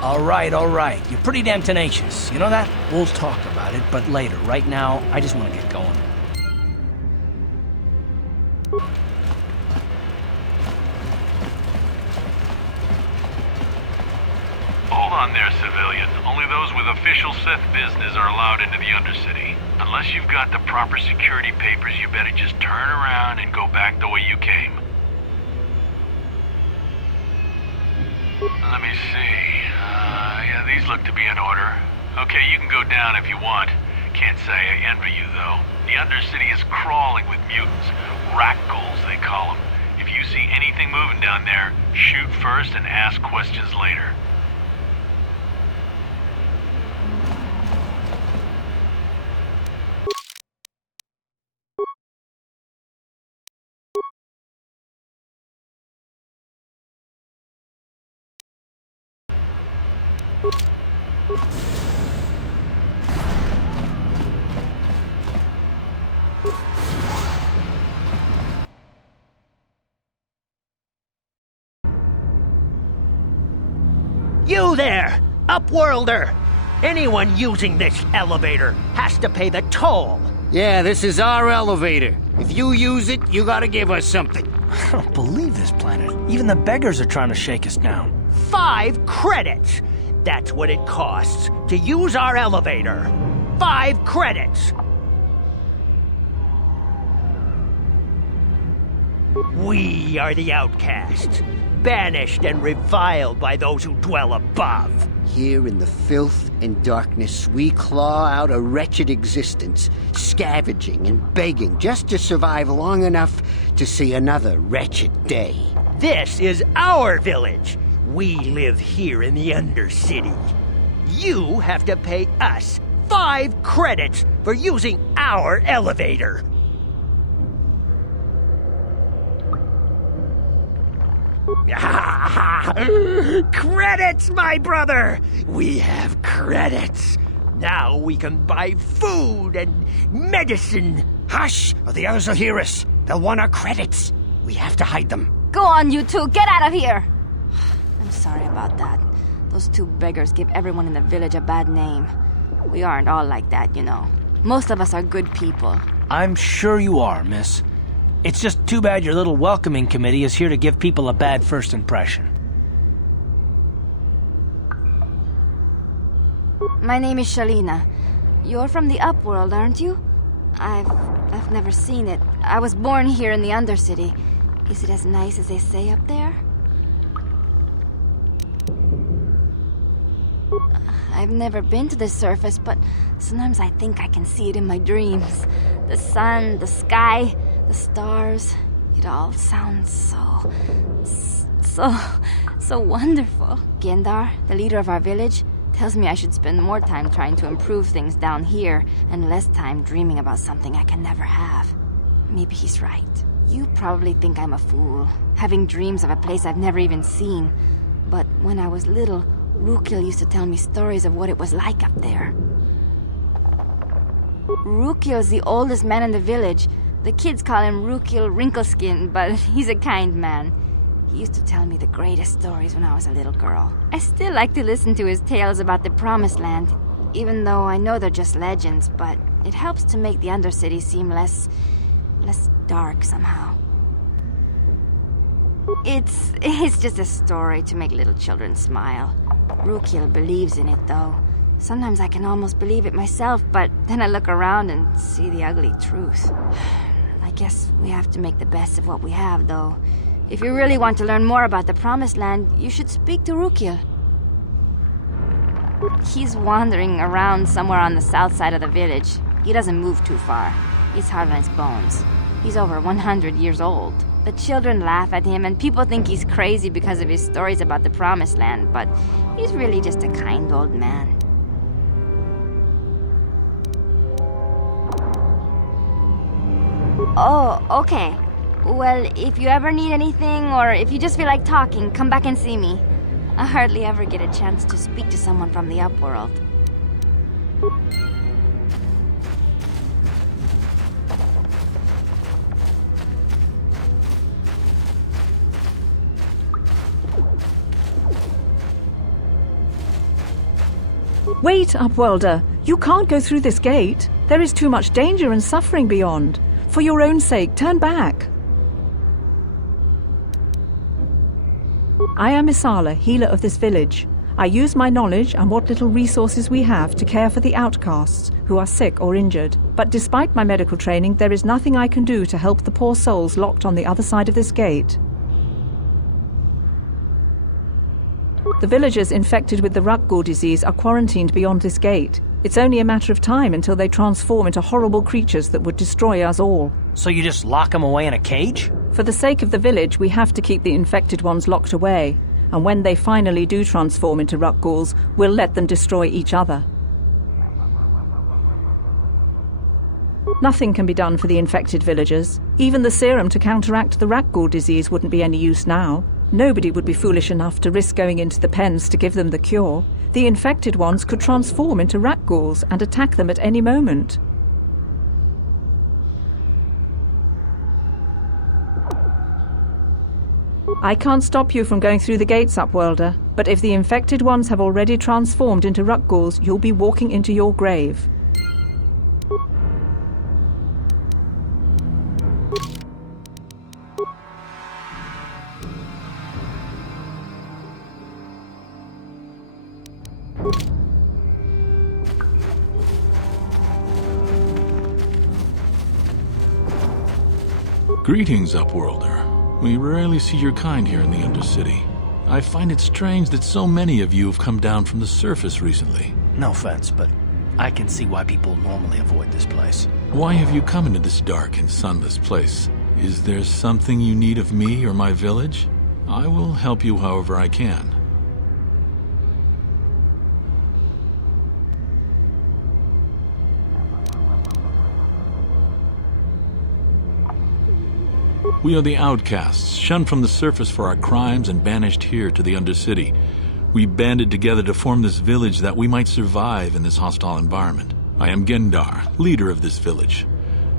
All right. You're pretty damn tenacious. You know that? We'll talk about it, but later. Right now, I just want to get going. Hold on there, civilian. Only those with official Sith business are allowed into the Undercity. Unless you've got the proper security papers, you better just turn around and go back the way you came. Let me see. Yeah, these look to be in order. Okay, you can go down if you want. Can't say I envy you, though. The Undercity is crawling with mutants. Rat-ghouls, they call them. If you see anything moving down there, shoot first and ask questions later. You there, Upworlder! Anyone using this elevator has to pay the toll. Yeah, this is our elevator. If you use it, you gotta give us something. I don't believe this planet. Even the beggars are trying to shake us down. 5 credits! That's what it costs to use our elevator. 5 credits! We are the outcasts, banished and reviled by those who dwell above. Here in the filth and darkness, we claw out a wretched existence, scavenging and begging just to survive long enough to see another wretched day. This is our village. We live here in the Undercity. You have to pay us 5 credits for using our elevator. Credits, my brother! We have credits. Now we can buy food and medicine. Hush, or the others will hear us. They'll want our credits. We have to hide them. Go on, you two. Get out of here. I'm sorry about that. Those 2 beggars give everyone in the village a bad name. We aren't all like that, you know. Most of us are good people. I'm sure you are, miss. It's just too bad your little welcoming committee is here to give people a bad first impression. My name is Shalina. You're from the Upworld, aren't you? I've never seen it. I was born here in the Undercity. Is it as nice as they say up there? I've never been to the surface, but sometimes I think I can see it in my dreams. The sun, the sky, the stars. It all sounds so wonderful. Endar, the leader of our village, tells me I should spend more time trying to improve things down here and less time dreaming about something I can never have. Maybe he's right. You probably think I'm a fool, having dreams of a place I've never even seen. But when I was little, Rukil used to tell me stories of what it was like up there. Rukil's the oldest man in the village. The kids call him Rukil Wrinkleskin, but he's a kind man. He used to tell me the greatest stories when I was a little girl. I still like to listen to his tales about the Promised Land, even though I know they're just legends, but it helps to make the Undercity seem less dark somehow. It's just a story to make little children smile. Rukil believes in it, though. Sometimes I can almost believe it myself, but then I look around and see the ugly truth. I guess we have to make the best of what we have, though. If you really want to learn more about the Promised Land, you should speak to Rukil. He's wandering around somewhere on the south side of the village. He doesn't move too far. He's hard on his bones. He's over 100 years old. The children laugh at him, and people think he's crazy because of his stories about the Promised Land, but he's really just a kind old man. Oh, okay. Well, if you ever need anything, or if you just feel like talking, come back and see me. I hardly ever get a chance to speak to someone from the Upworld. Wait, Upworlder. You can't go through this gate. There is too much danger and suffering beyond. For your own sake, turn back. I am Isala, healer of this village. I use my knowledge and what little resources we have to care for the outcasts who are sick or injured. But despite my medical training, there is nothing I can do to help the poor souls locked on the other side of this gate. The villagers infected with the Rakghoul disease are quarantined beyond this gate. It's only a matter of time until they transform into horrible creatures that would destroy us all. So you just lock them away in a cage? For the sake of the village, we have to keep the infected ones locked away. And when they finally do transform into Rakghouls, we'll let them destroy each other. Nothing can be done for the infected villagers. Even the serum to counteract the Rakghoul disease wouldn't be any use now. Nobody would be foolish enough to risk going into the pens to give them the cure. The infected ones could transform into Rakghouls and attack them at any moment. I can't stop you from going through the gates, Upworlder, but if the infected ones have already transformed into Rakghouls, you'll be walking into your grave. Greetings, Upworlder. We rarely see your kind here in the Undercity. I find it strange that so many of you have come down from the surface recently. No offense, but I can see why people normally avoid this place. Why have you come into this dark and sunless place? Is there something you need of me or my village? I will help you however I can. We are the outcasts, shunned from the surface for our crimes and banished here to the Undercity. We banded together to form this village that we might survive in this hostile environment. I am Endar, leader of this village,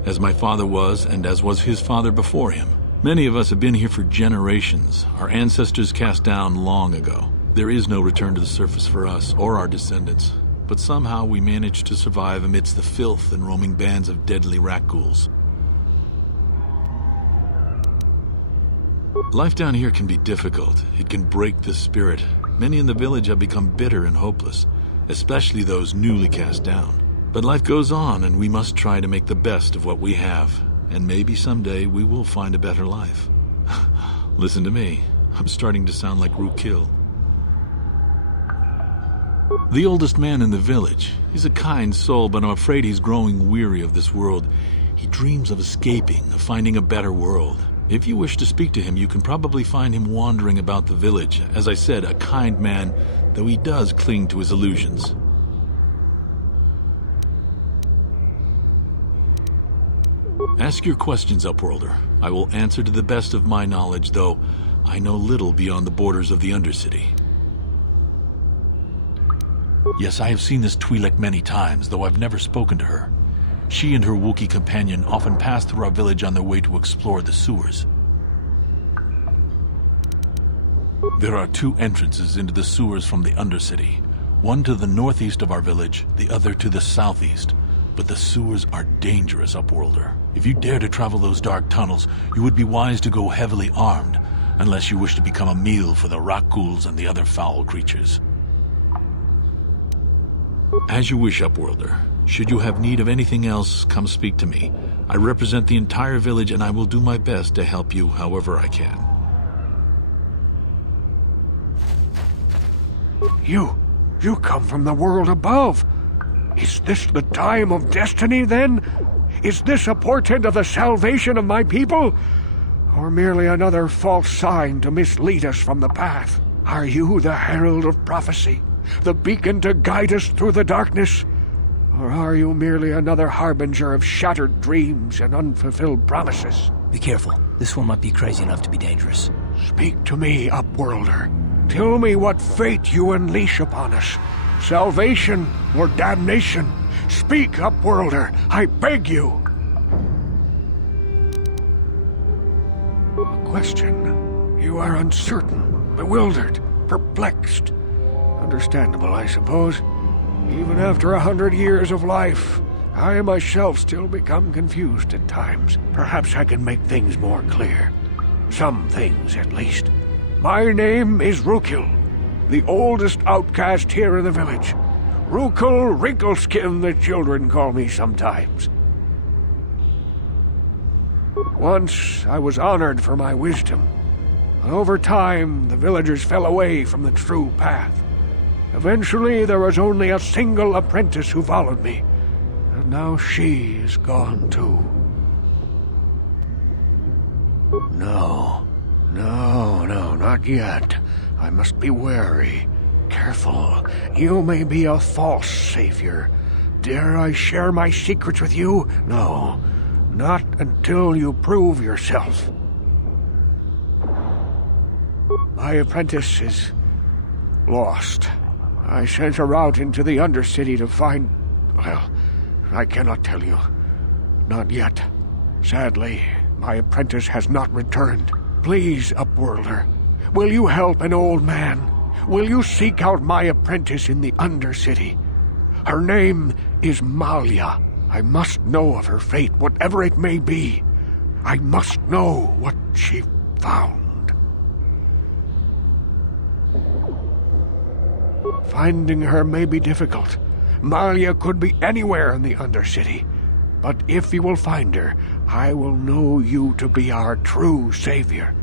as my father was and as was his father before him. Many of us have been here for generations, our ancestors cast down long ago. There is no return to the surface for us or our descendants, but somehow we managed to survive amidst the filth and roaming bands of deadly Rakghouls. Life down here can be difficult. It can break the spirit. Many in the village have become bitter and hopeless, especially those newly cast down. But life goes on, and we must try to make the best of what we have. And maybe someday we will find a better life. Listen to me. I'm starting to sound like Rookil. The oldest man in the village. He's a kind soul, but I'm afraid he's growing weary of this world. He dreams of escaping, of finding a better world. If you wish to speak to him, you can probably find him wandering about the village. As I said, a kind man, though he does cling to his illusions. Ask your questions, Upworlder. I will answer to the best of my knowledge, though I know little beyond the borders of the Undercity. Yes, I have seen this Twi'lek many times, though I've never spoken to her. She and her Wookiee companion often pass through our village on their way to explore the sewers. There are two entrances into the sewers from the Undercity. One to the northeast of our village, the other to the southeast. But the sewers are dangerous, Upworlder. If you dare to travel those dark tunnels, you would be wise to go heavily armed, unless you wish to become a meal for the Rakghouls and the other foul creatures. As you wish, Upworlder. Should you have need of anything else, come speak to me. I represent the entire village, and I will do my best to help you however I can. You come from the world above. Is this the time of destiny, then? Is this a portent of the salvation of my people? Or merely another false sign to mislead us from the path? Are you the herald of prophecy? The beacon to guide us through the darkness? Or are you merely another harbinger of shattered dreams and unfulfilled promises? Be careful. This one might be crazy enough to be dangerous. Speak to me, Upworlder. Tell me what fate you unleash upon us. Salvation or damnation? Speak, Upworlder, I beg you. A question. You are uncertain, bewildered, perplexed. Understandable, I suppose. Even after 100 years of life, I myself still become confused at times. Perhaps I can make things more clear. Some things, at least. My name is Rukil, the oldest outcast here in the village. Rukil Wrinkleskin, the children call me sometimes. Once I was honored for my wisdom, and over time the villagers fell away from the true path. Eventually there was only a single apprentice who followed me, and now she is gone too. No, not yet. I must be wary. Careful. You may be a false savior. Dare I share my secrets with you? No, not until you prove yourself. My apprentice is lost. I sent her out into the Undercity to find... well, I cannot tell you. Not yet. Sadly, my apprentice has not returned. Please, Upworlder, will you help an old man? Will you seek out my apprentice in the Undercity? Her name is Malia. I must know of her fate, whatever it may be. I must know what she found. Finding her may be difficult. Malia could be anywhere in the Undercity. But if you will find her, I will know you to be our true savior.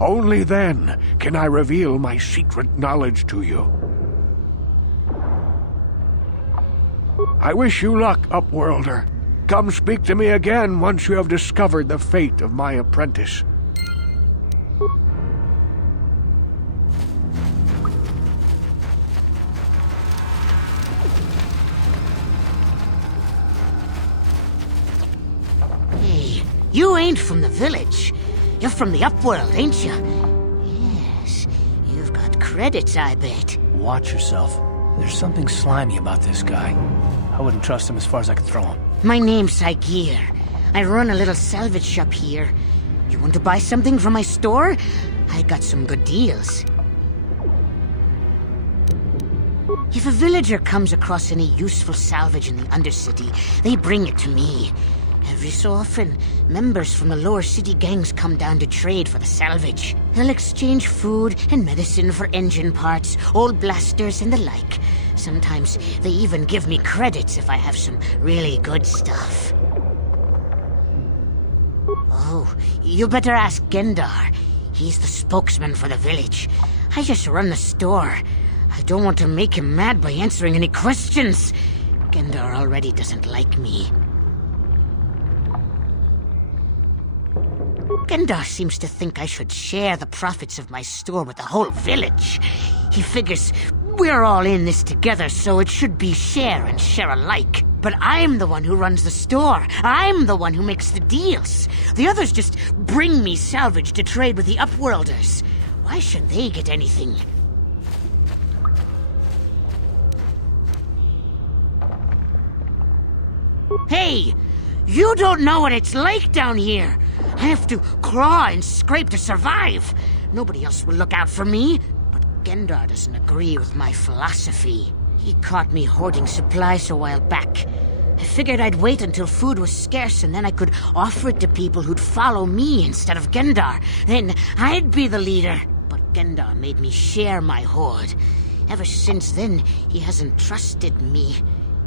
Only then can I reveal my secret knowledge to you. I wish you luck, Upworlder. Come speak to me again once you have discovered the fate of my apprentice. Hey, you ain't from the village. You're from the Upworld, ain't you? Yes, you've got credits, I bet. Watch yourself. There's something slimy about this guy. I wouldn't trust him as far as I could throw him. My name's Saigir. I run a little salvage shop here. You want to buy something from my store? I got some good deals. If a villager comes across any useful salvage in the Undercity, they bring it to me. Every so often, members from the lower city gangs come down to trade for the salvage. They'll exchange food and medicine for engine parts, old blasters, and the like. Sometimes they even give me credits if I have some really good stuff. Oh, you better ask Endar. He's the spokesman for the village. I just run the store. I don't want to make him mad by answering any questions. Endar already doesn't like me. Endar seems to think I should share the profits of my store with the whole village. He figures we're all in this together, so it should be share and share alike. But I'm the one who runs the store. I'm the one who makes the deals. The others just bring me salvage to trade with the Upworlders. Why should they get anything? Hey! You don't know what it's like down here! I have to claw and scrape to survive. Nobody else will look out for me. But Endar doesn't agree with my philosophy. He caught me hoarding supplies a while back. I figured I'd wait until food was scarce and then I could offer it to people who'd follow me instead of Endar. Then I'd be the leader. But Endar made me share my hoard. Ever since then, he hasn't trusted me.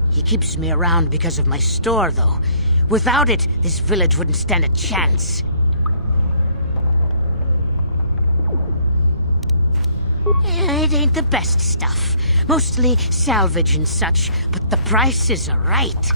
He keeps me around because of my store, though. Without it, this village wouldn't stand a chance. It ain't the best stuff. Mostly salvage and such, but the prices are right.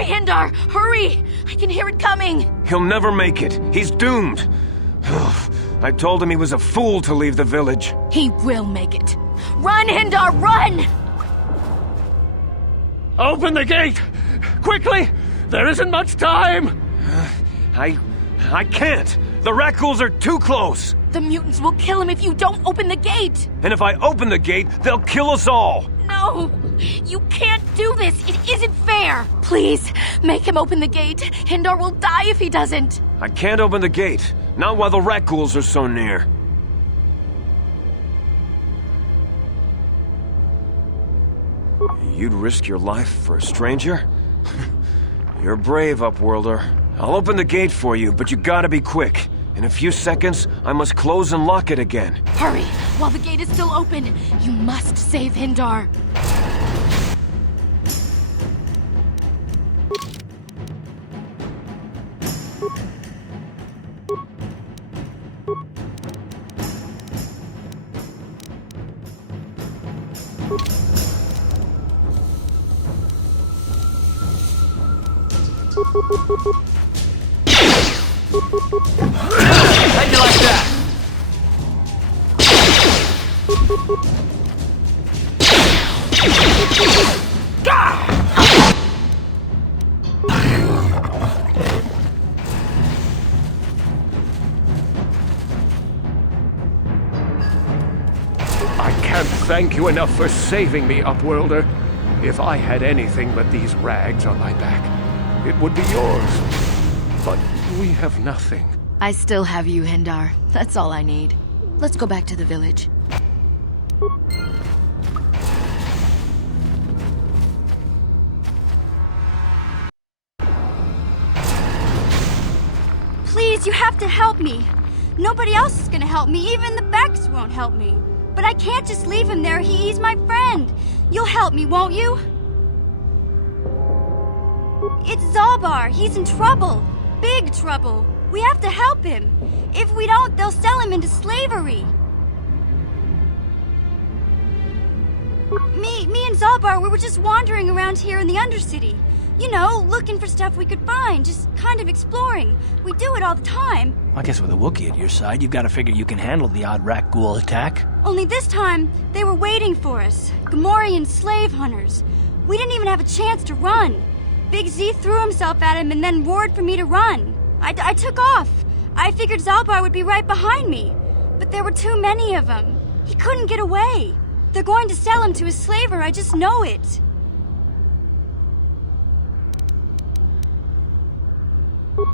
Hurry, Endar! Hurry! I can hear it coming! He'll never make it. He's doomed. I told him he was a fool to leave the village. He will make it. Run, Endar, run! Open the gate! Quickly! There isn't much time! I can't. The Rakghouls are too close. The mutants will kill him if you don't open the gate! And if I open the gate, they'll kill us all. No! You can't do this! It isn't fair! Please, make him open the gate. Endar will die if he doesn't. I can't open the gate. Not while the Rakghouls are so near. You'd risk your life for a stranger? You're brave, Upworlder. I'll open the gate for you, but you gotta be quick. In a few seconds, I must close and lock it again. Hurry! While the gate is still open, you must save Endar. How'd you like that? I can't thank you enough for saving me, Upworlder. If I had anything but these rags on my back, it would be yours. But we have nothing. I still have you, Endar. That's all I need. Let's go back to the village. Please, you have to help me. Nobody else is gonna help me. Even the Becks won't help me. But I can't just leave him there. He's my friend. You'll help me, won't you? It's Zalbar. He's in trouble. Big trouble. We have to help him. If we don't, they'll sell him into slavery. Me and Zalbar, we were just wandering around here in the Undercity. You know, looking for stuff we could find, just kind of exploring. We do it all the time. I guess with a Wookiee at your side, you've got to figure you can handle the odd Rakghoul attack. Only this time, they were waiting for us. Gamorrean slave hunters. We didn't even have a chance to run. Big Z threw himself at him and then roared for me to run. I took off. I figured Zalbar would be right behind me. But there were too many of them. He couldn't get away. They're going to sell him to a slaver, I just know it.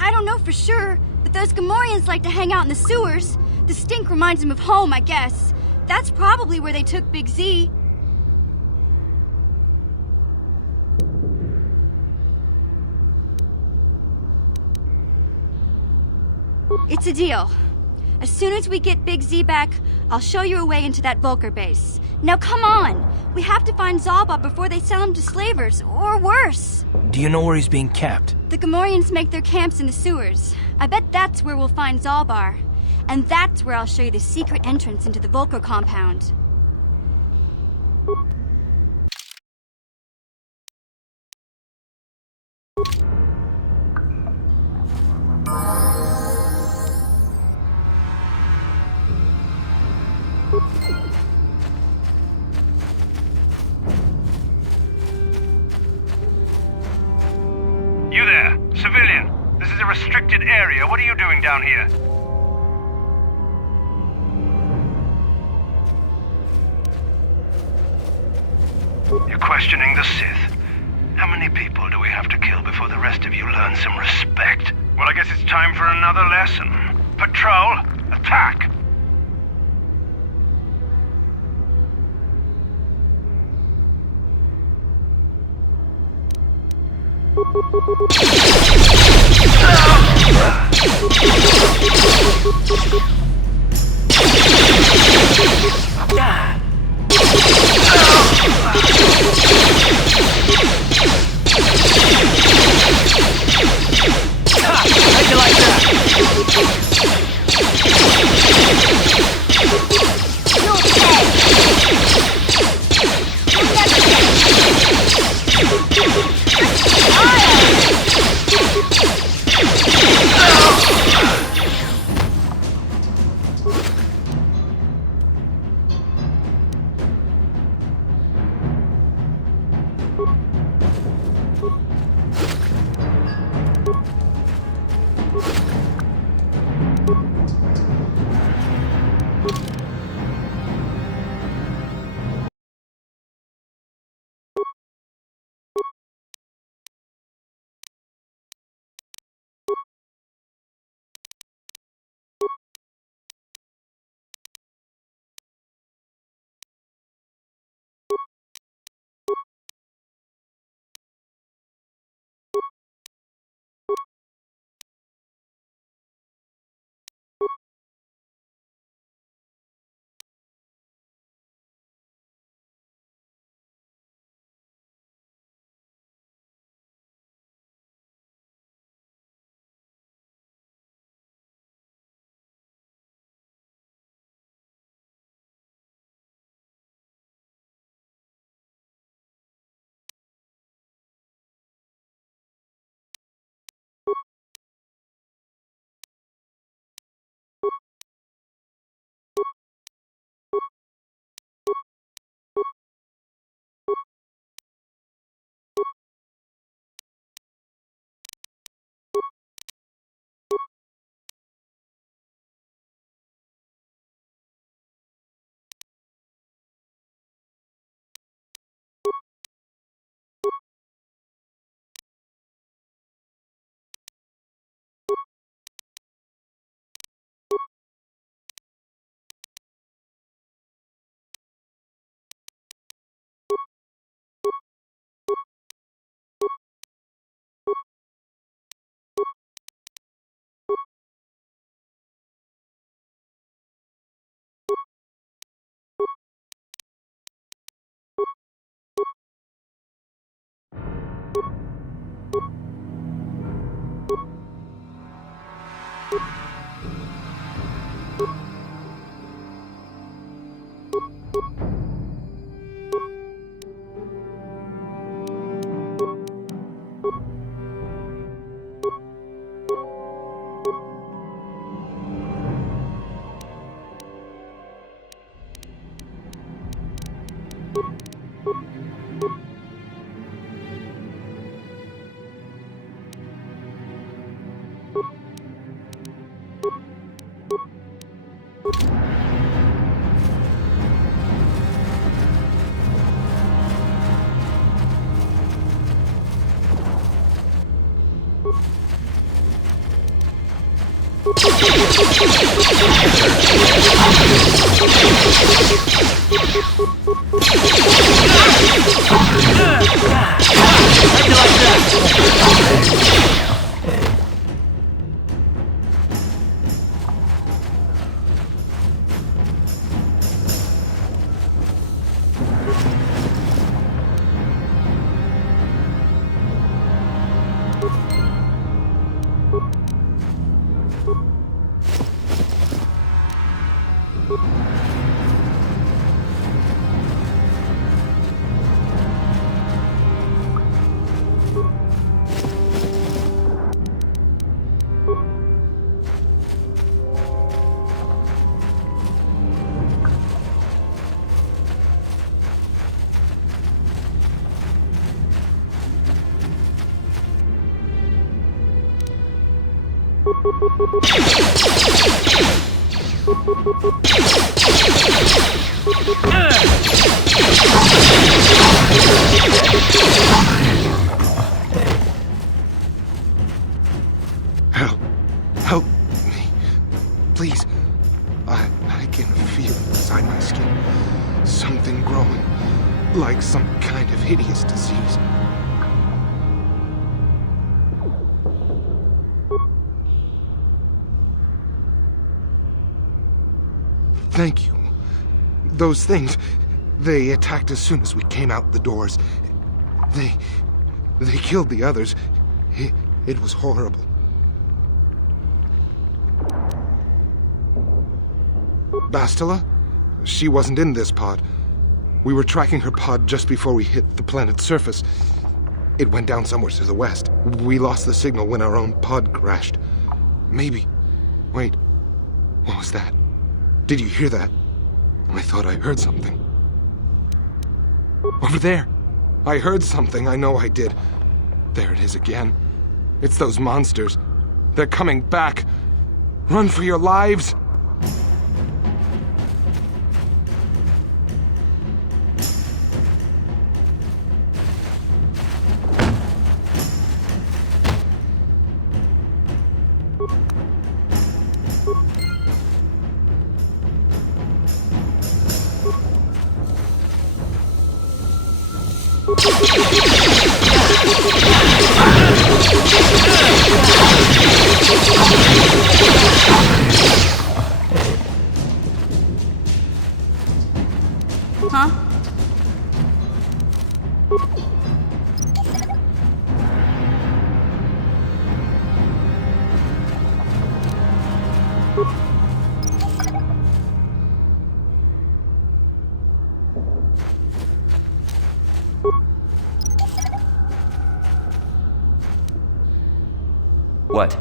I don't know for sure, but those Gamorreans like to hang out in the sewers. The stink reminds them of home, I guess. That's probably where they took Big Z. It's a deal. As soon as we get Big Z back, I'll show you a way into that Vulcar base. Now come on! We have to find Zalbar before they sell him to slavers, or worse. Do you know where he's being kept? The Gamorreans make their camps in the sewers. I bet that's where we'll find Zalbar. And that's where I'll show you the secret entrance into the Vulcar compound. You there, civilian. This is a restricted area. What are you doing down here? You're questioning the Sith. How many people do we have to kill before the rest of you learn some respect? Well, I guess it's time for another lesson. Patrol, attack! How'd you like that? You'll Help me. Please. I can feel inside my skin something growing, like some kind of hideous disease. Thank you. Those things, they attacked as soon as we came out the doors. They killed the others. It was horrible. Bastila? She wasn't in this pod. We were tracking her pod just before we hit the planet's surface. It went down somewhere to the west. We lost the signal when our own pod crashed. Maybe. Wait. What was that? Did you hear that? I thought I heard something. Over there. I heard something. I know I did. There it is again. It's those monsters. They're coming back. Run for your lives! Huh? What?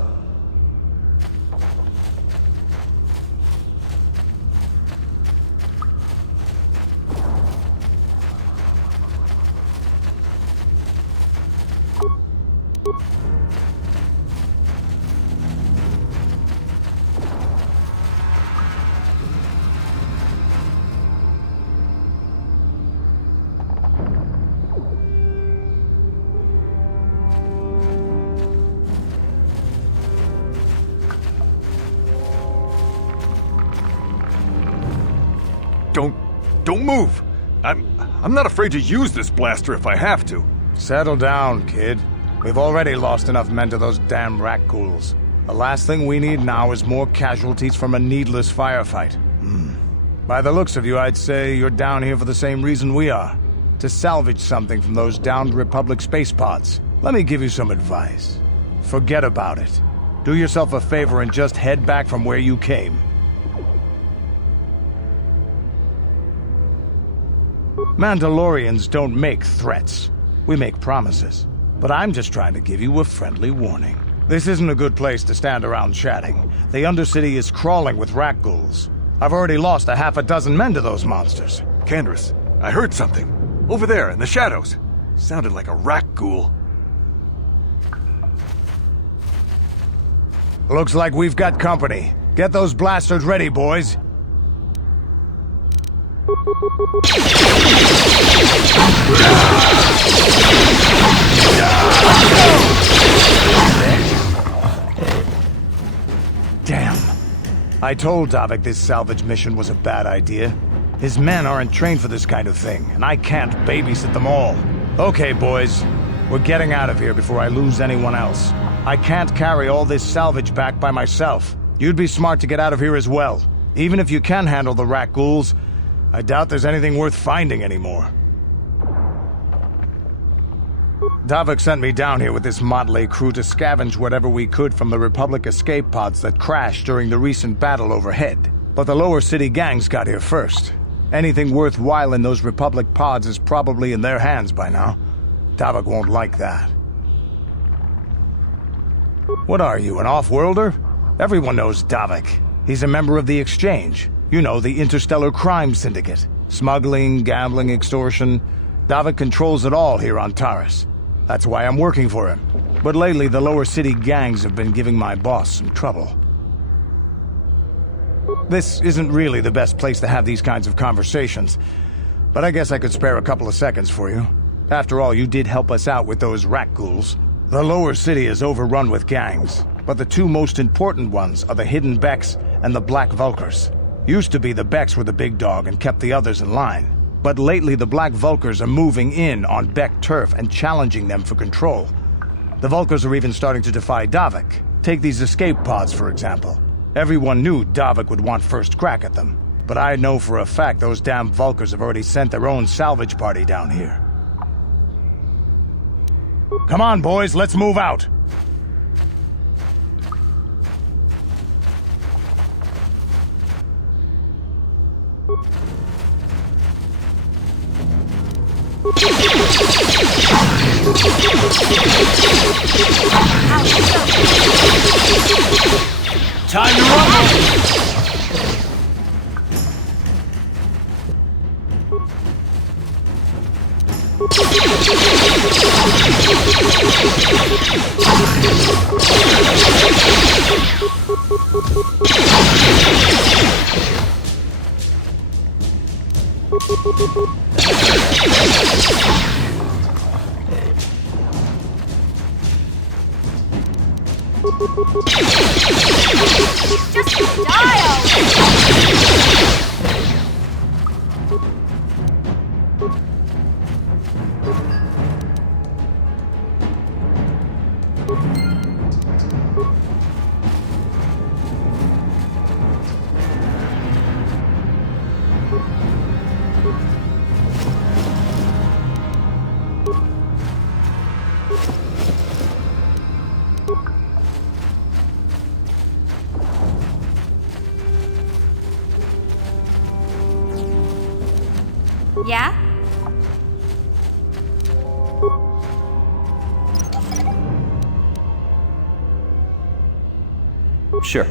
Don't move! I'm not afraid to use this blaster if I have to. Settle down, kid. We've already lost enough men to those damn rat ghouls. The last thing we need now is more casualties from a needless firefight. By the looks of you, I'd say you're down here for the same reason we are. To salvage something from those downed Republic space pods. Let me give you some advice. Forget about it. Do yourself a favor and just head back from where you came. Mandalorians don't make threats. We make promises. But I'm just trying to give you a friendly warning. This isn't a good place to stand around chatting. The Undercity is crawling with rat ghouls. I've already lost a half a dozen men to those monsters. Candace, I heard something. Over there, in the shadows. Sounded like a rat ghoul. Looks like we've got company. Get those blasters ready, boys. Damn. I told Davik this salvage mission was a bad idea. His men aren't trained for this kind of thing, and I can't babysit them all. Okay, boys. We're getting out of here before I lose anyone else. I can't carry all this salvage back by myself. You'd be smart to get out of here as well. Even if you can handle the rat ghouls, I doubt there's anything worth finding anymore. Davik sent me down here with this motley crew to scavenge whatever we could from the Republic escape pods that crashed during the recent battle overhead. But the lower city gangs got here first. Anything worthwhile in those Republic pods is probably in their hands by now. Davik won't like that. What are you, an off-worlder? Everyone knows Davik. He's a member of the Exchange. You know, the interstellar crime syndicate. Smuggling, gambling, extortion. Davik controls it all here on Taris. That's why I'm working for him. But lately, the lower city gangs have been giving my boss some trouble. This isn't really the best place to have these kinds of conversations, but I guess I could spare a couple of seconds for you. After all, you did help us out with those rat ghouls. The lower city is overrun with gangs, but the two most important ones are the Hidden Becks and the Black Vulkars. Used to be the Becks were the big dog and kept the others in line. But lately the Black Vulkars are moving in on Beck turf and challenging them for control. The Vulkars are even starting to defy Davik. Take these escape pods, for example. Everyone knew Davik would want first crack at them. But I know for a fact those damn Vulkars have already sent their own salvage party down here. Come on, boys, let's move out! Time to rumble! Just die already! Yeah? Sure.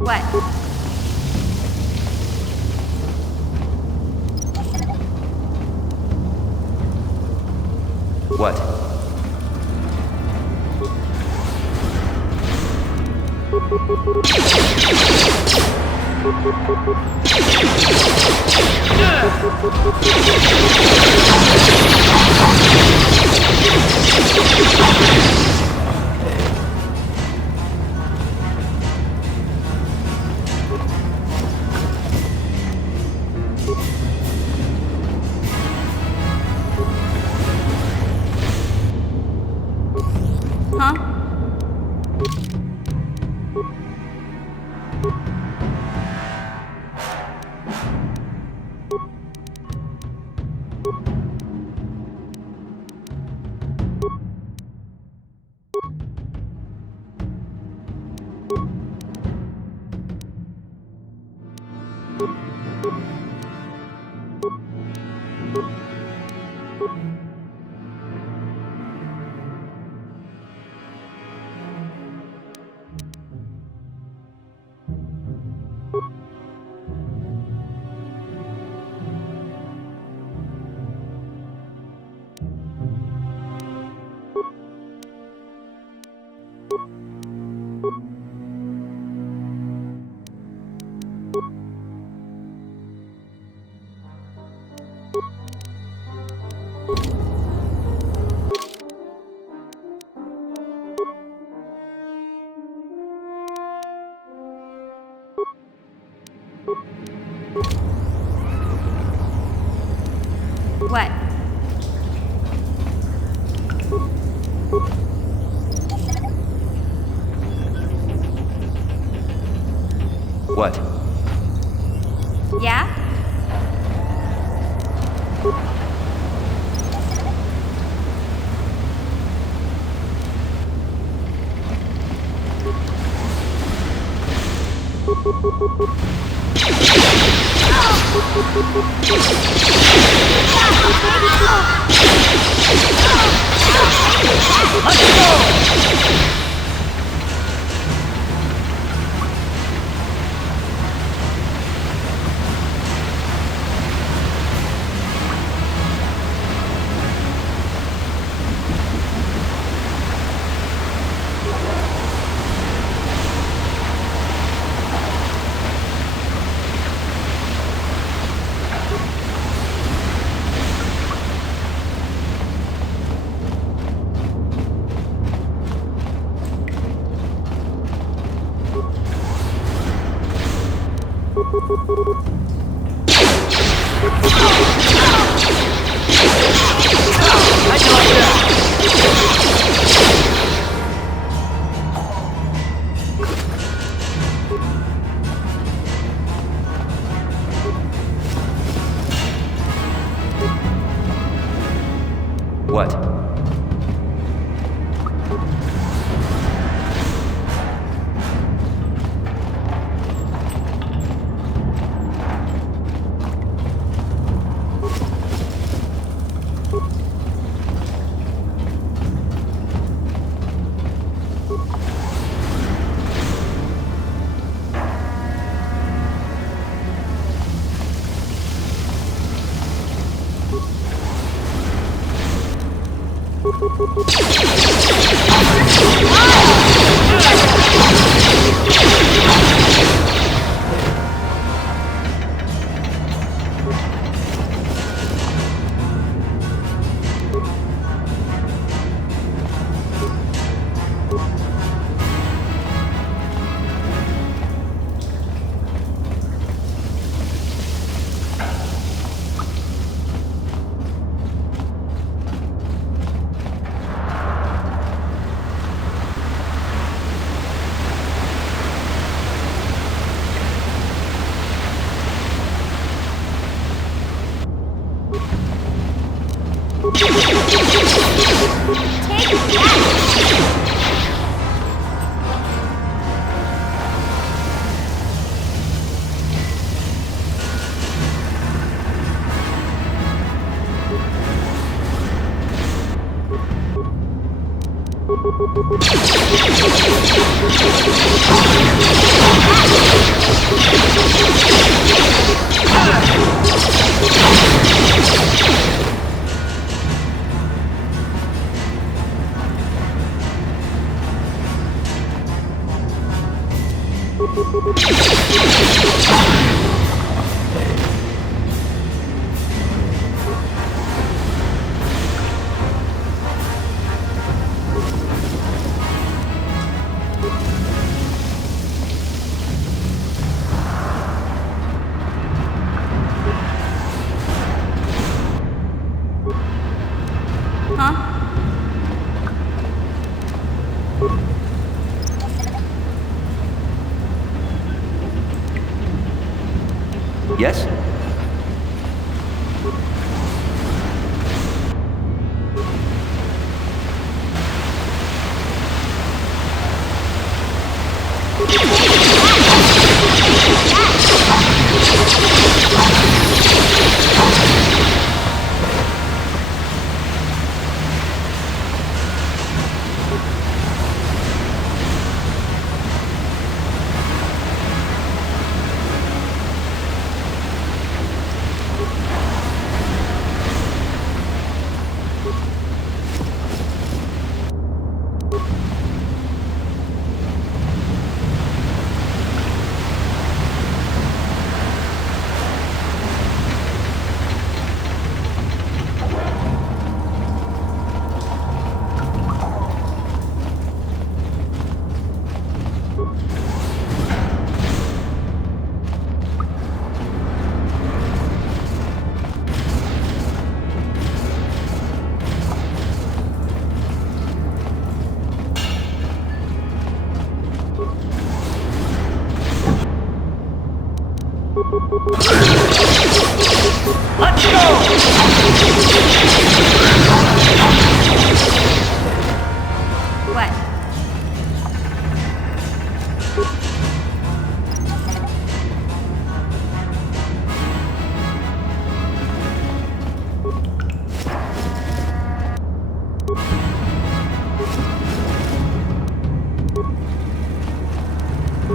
What? What? Huh? What? What? Yeah? Let's go! What? Yes? Let's go!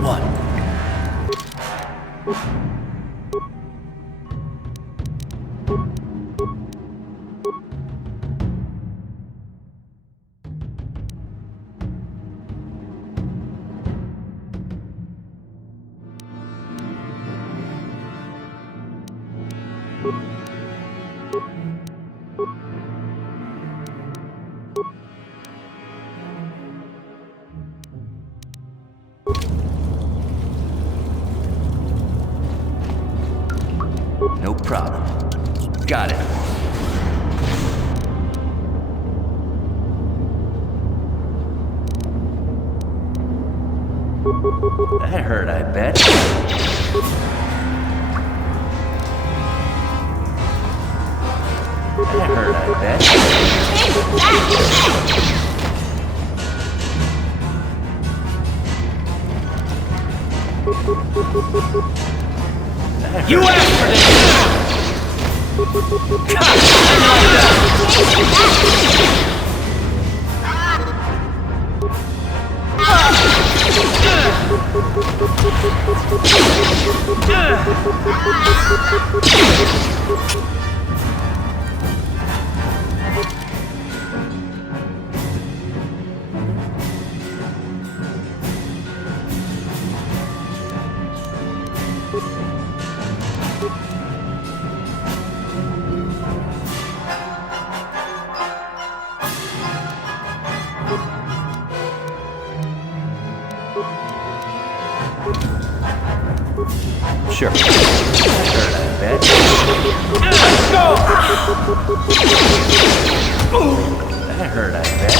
What? No problem. Got it. That hurt, I bet. That hurt, I bet. You asked for this! Sure. That hurt, I bet. Let's go! That hurt, I bet.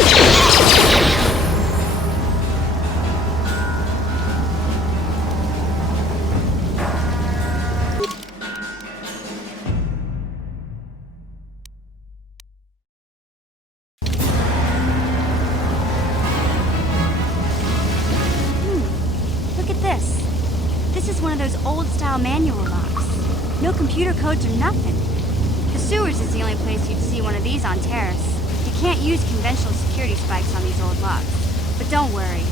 Look at this. This is one of those old-style manual locks. No computer codes or nothing. The sewers is the only place you'd see one of these on Taris. You can't use conventional security spikes on these old locks. But don't worry.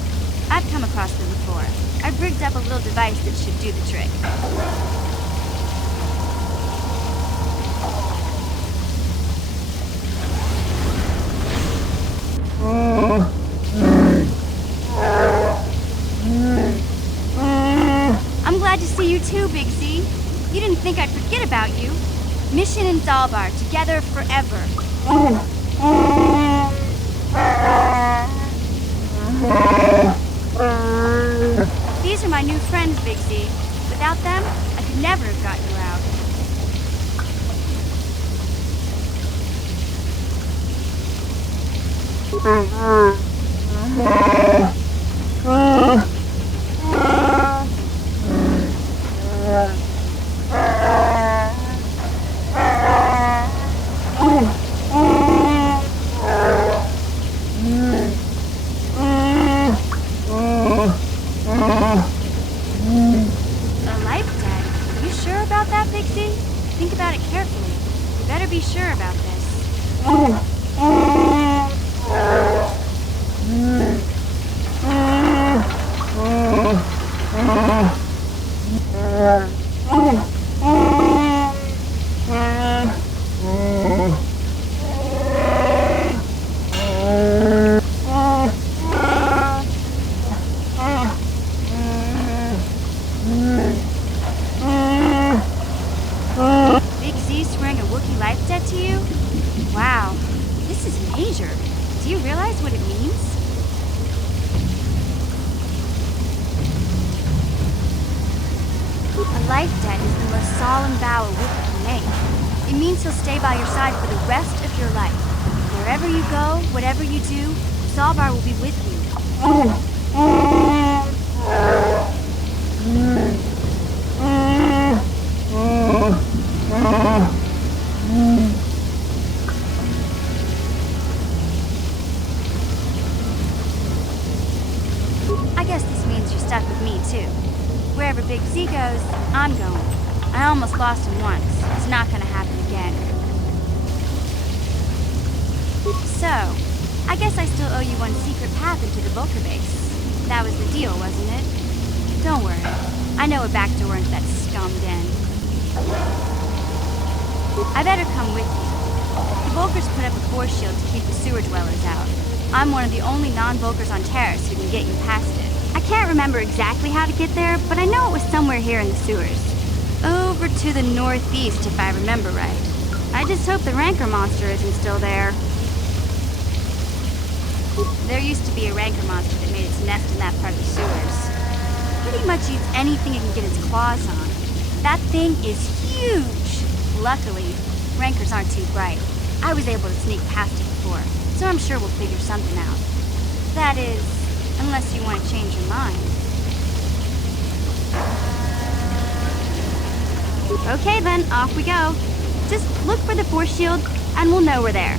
I've come across them before. I've rigged up a little device that should do the trick. I'm glad to see you too, Big Z. You didn't think I'd forget about you. Mission and Dalbar, together forever. These are my new friends, Big Z. Without them, I could never have got you out. A life debt? You sure about that, Big Z? Think about it carefully. You better be sure about this. Big Z swearing a Wookiee life debt to you? Wow, this is major. Do you realize what it means? A life debt is the most solemn vow a Wookiee can make. It means he'll stay by your side for the rest of your life. Wherever you go, whatever you do, Zalbar will be with you. I guess this means you're stuck with me, too. Wherever Big Z goes, I'm going. I almost lost him once. It's not gonna happen again. So, I guess I still owe you one secret path into the Vulcan base. That was the deal, wasn't it? Don't worry. I know a back door into that scum den. I better come with you. The Vulkars put up a force shield to keep the sewer dwellers out. I'm one of the only non-Vulkars on Taris who can get you past it. I can't remember exactly how to get there, but I know it was somewhere here in the sewers. Over to the northeast, if I remember right. I just hope the rancor monster isn't still there. There used to be a rancor monster that made its nest in that part of the sewers. Pretty much eats anything it can get its claws on. That thing is huge! Luckily, rankers aren't too bright. I was able to sneak past it before, so I'm sure we'll figure something out. That is, unless you want to change your mind. Okay then, off we go. Just look for the force shield, and we'll know we're there.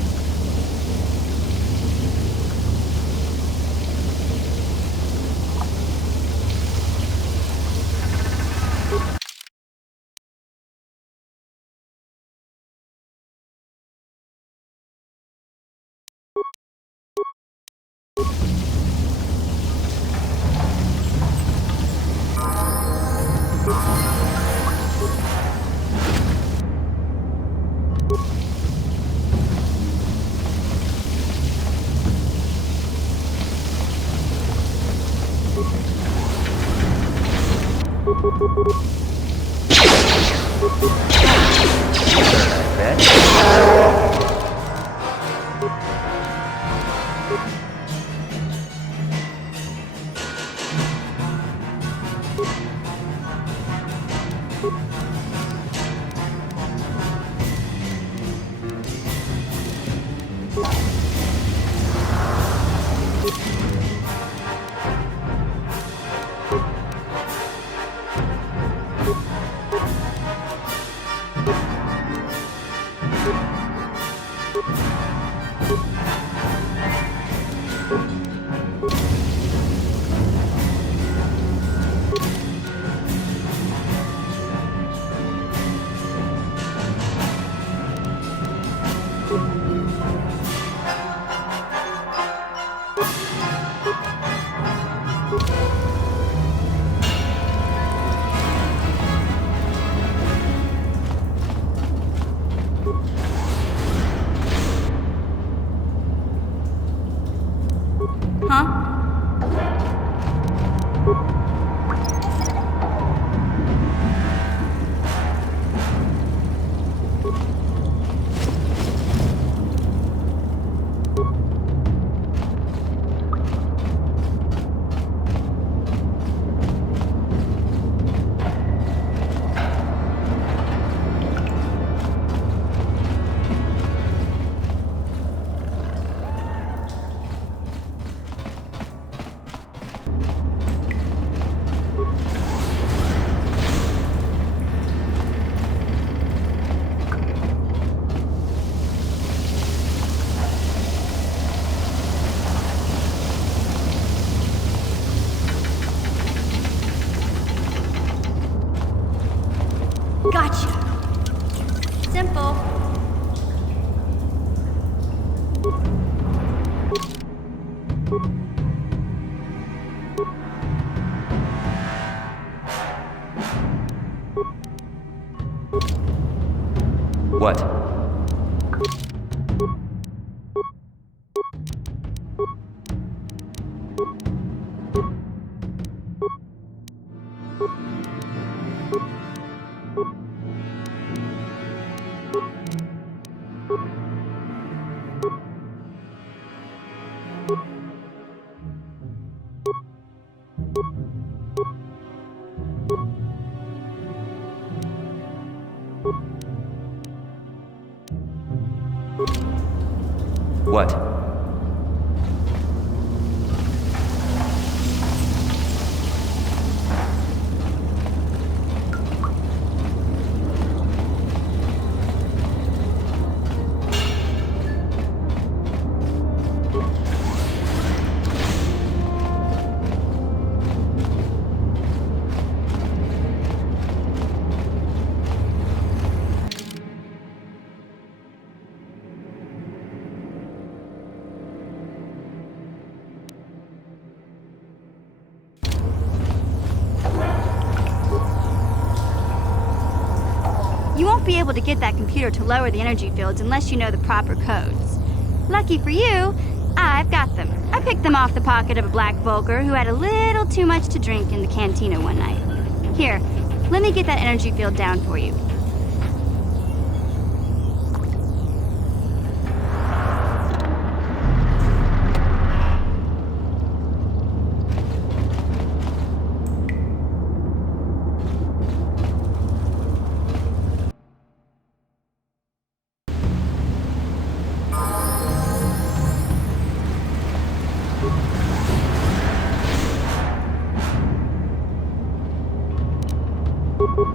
Gotcha. Simple. What? What? You won't be able to get that computer to lower the energy fields unless you know the proper codes. Lucky for you, I've got them. I picked them off the pocket of a black Vulgar who had a little too much to drink in the cantina one night. Here, let me get that energy field down for you. Take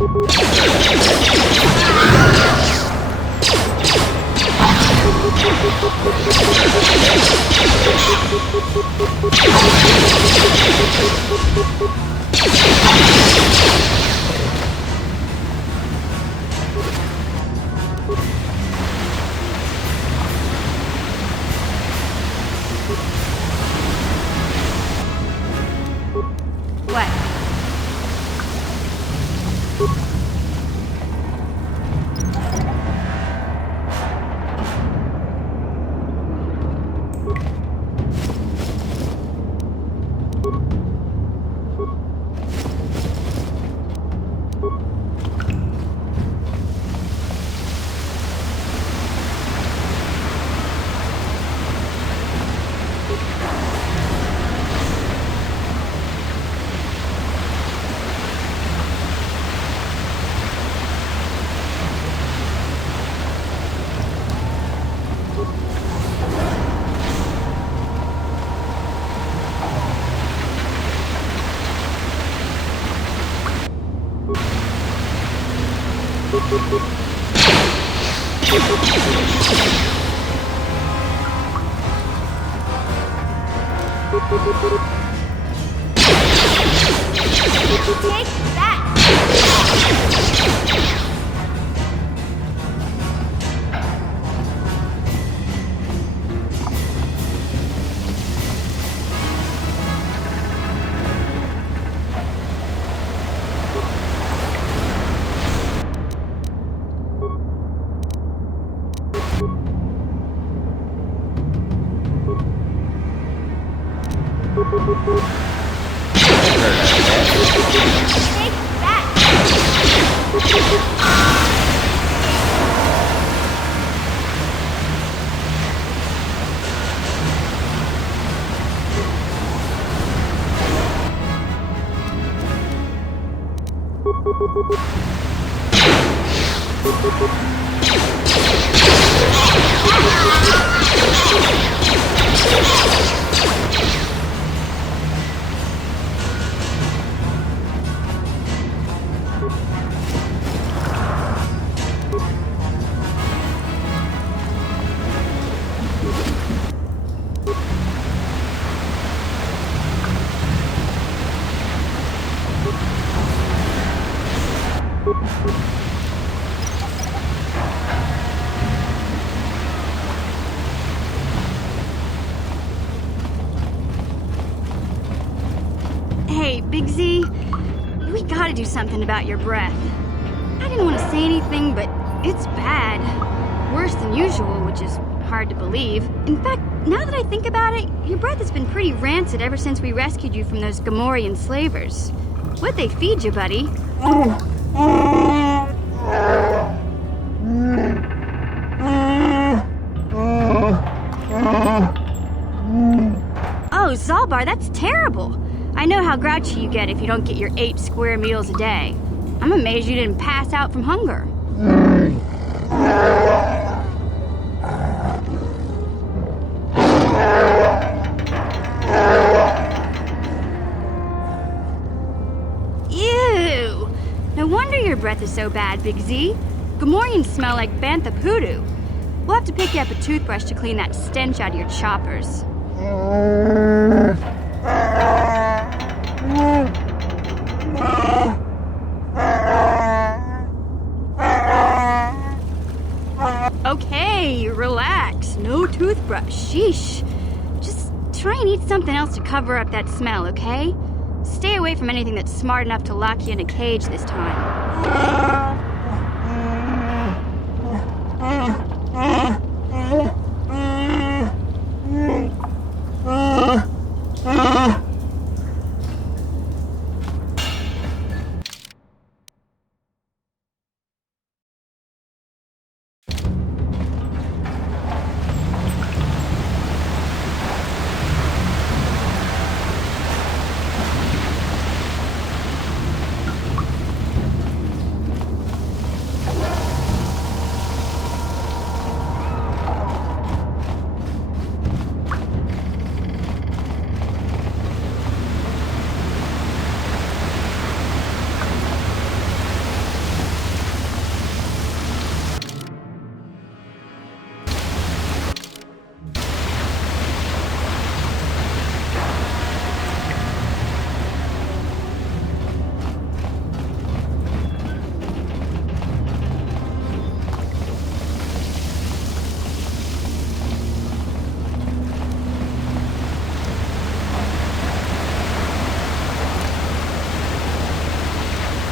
that! Hey, Big Z, we gotta do something about your breath. I didn't want to say anything, but it's bad. Worse than usual, which is hard to believe. In fact, now that I think about it, your breath has been pretty rancid ever since we rescued you from those Gamorrean slavers. What'd they feed you, buddy? Oh, Zalbar, that's terrible. I know how grouchy you get if you don't get your 8 square meals a day. I'm amazed you didn't pass out from hunger. Ew! No wonder your breath is so bad, Big Z. Gamorreans smell like bantha poodoo. We'll have to pick you up a toothbrush to clean that stench out of your choppers. Okay, relax. No toothbrush. Sheesh. Just try and eat something else to cover up that smell, okay? Stay away from anything that's smart enough to lock you in a cage this time.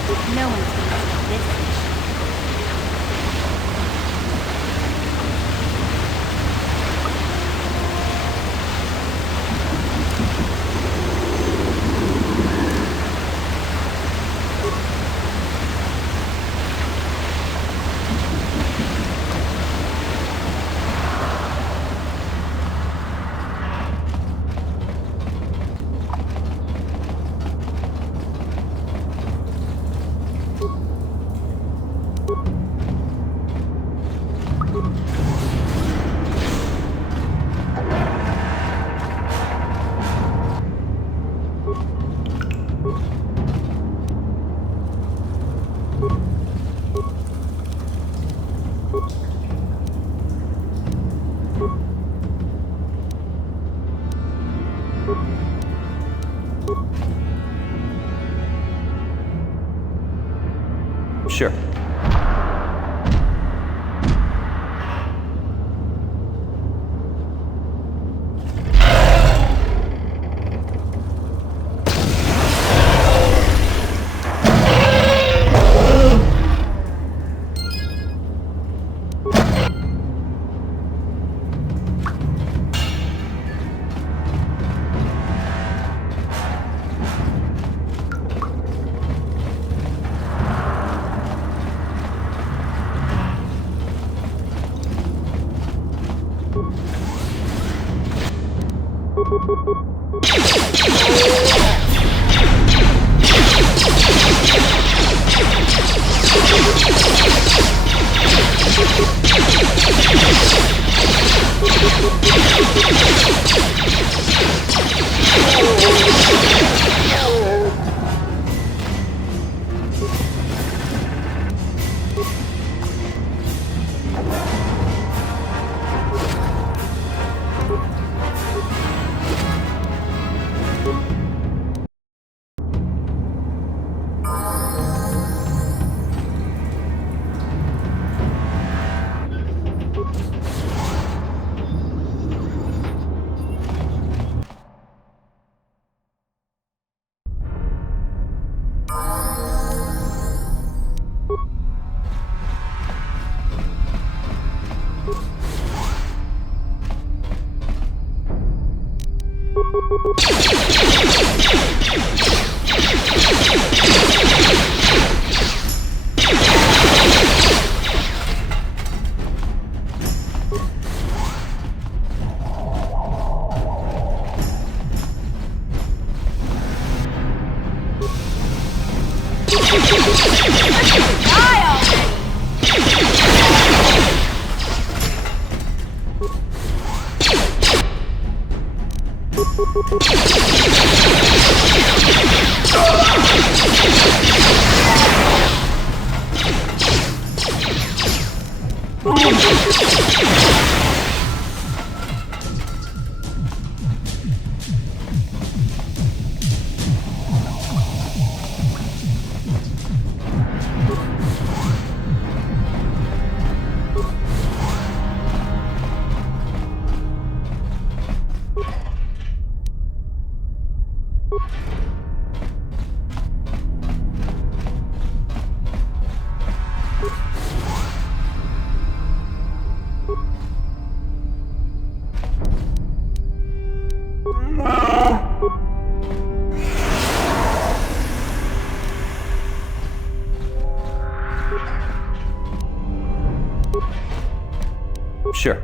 No one's gonna take this mission. Sure. Sure.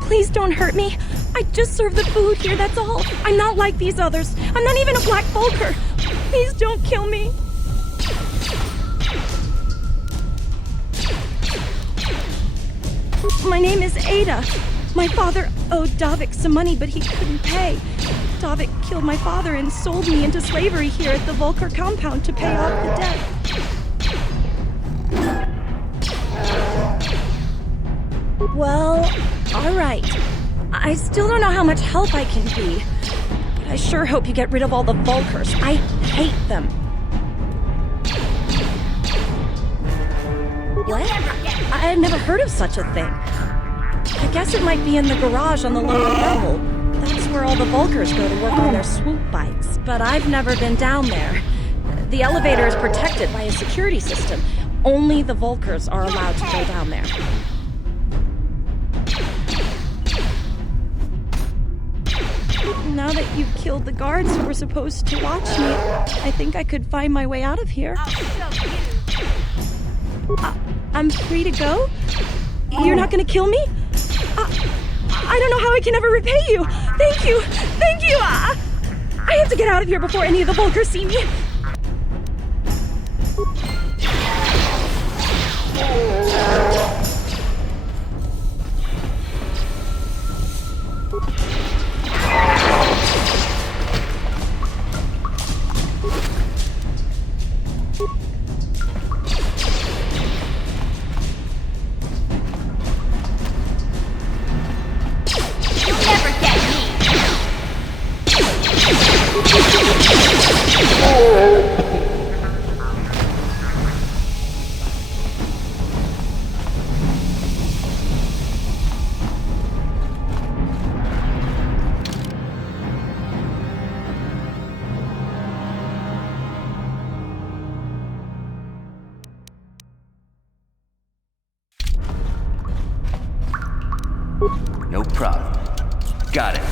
Please don't hurt me. I just serve the food here, that's all. I'm not like these others. I'm not even a Black Vulcar. Please don't kill me. My name is Ada. My father owed Davik some money, but he couldn't pay. Davik killed my father and sold me into slavery here at the Vulcar compound to pay off the debt. Well, alright. I still don't know how much help I can be. But I sure hope you get rid of all the Vulcars. I hate them. What? I had never heard of such a thing. I guess it might be in the garage on the lower level. That's where all the Vulcars go to work on their swoop bikes. But I've never been down there. The elevator is protected by a security system. Only the Vulcars are allowed to go down there. Now that you've killed the guards who were supposed to watch me, I think I could find my way out of here. I'm free to go? You're not gonna kill me? I don't know how I can ever repay you. Thank you. Thank you. I have to get out of here before any of the Vulcars see me. No problem. Got it.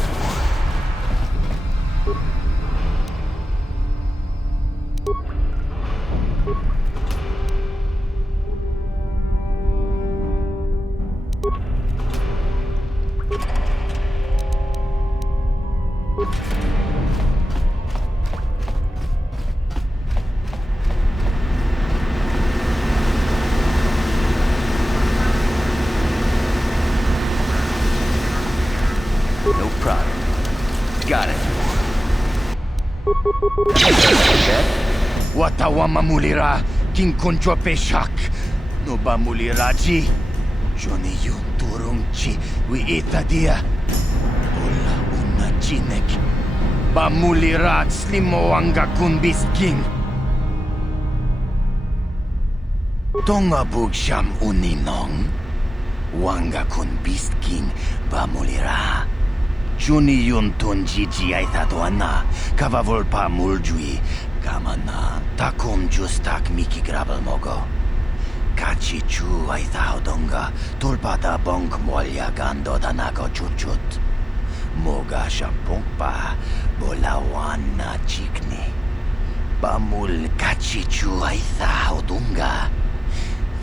No problem. Got it. Watawa mamulira king konjo peshak. No ba muliraji. Joni yun turungchi wi itadia. Ola una chinek. Ba mulirat slimo anga kun king. Tonga bugsham uninong. Wanga kun king ba mulira. Juni yun tunjiji aithadoana, kavavulpa muljui, kamana, takum justak miki grabel mogo. Kachi chu aithaudonga, tulpada bonk molya gando danago chuchut. Moga shampongpa, bolawana chikni. Bamul kachi chu aithaudunga.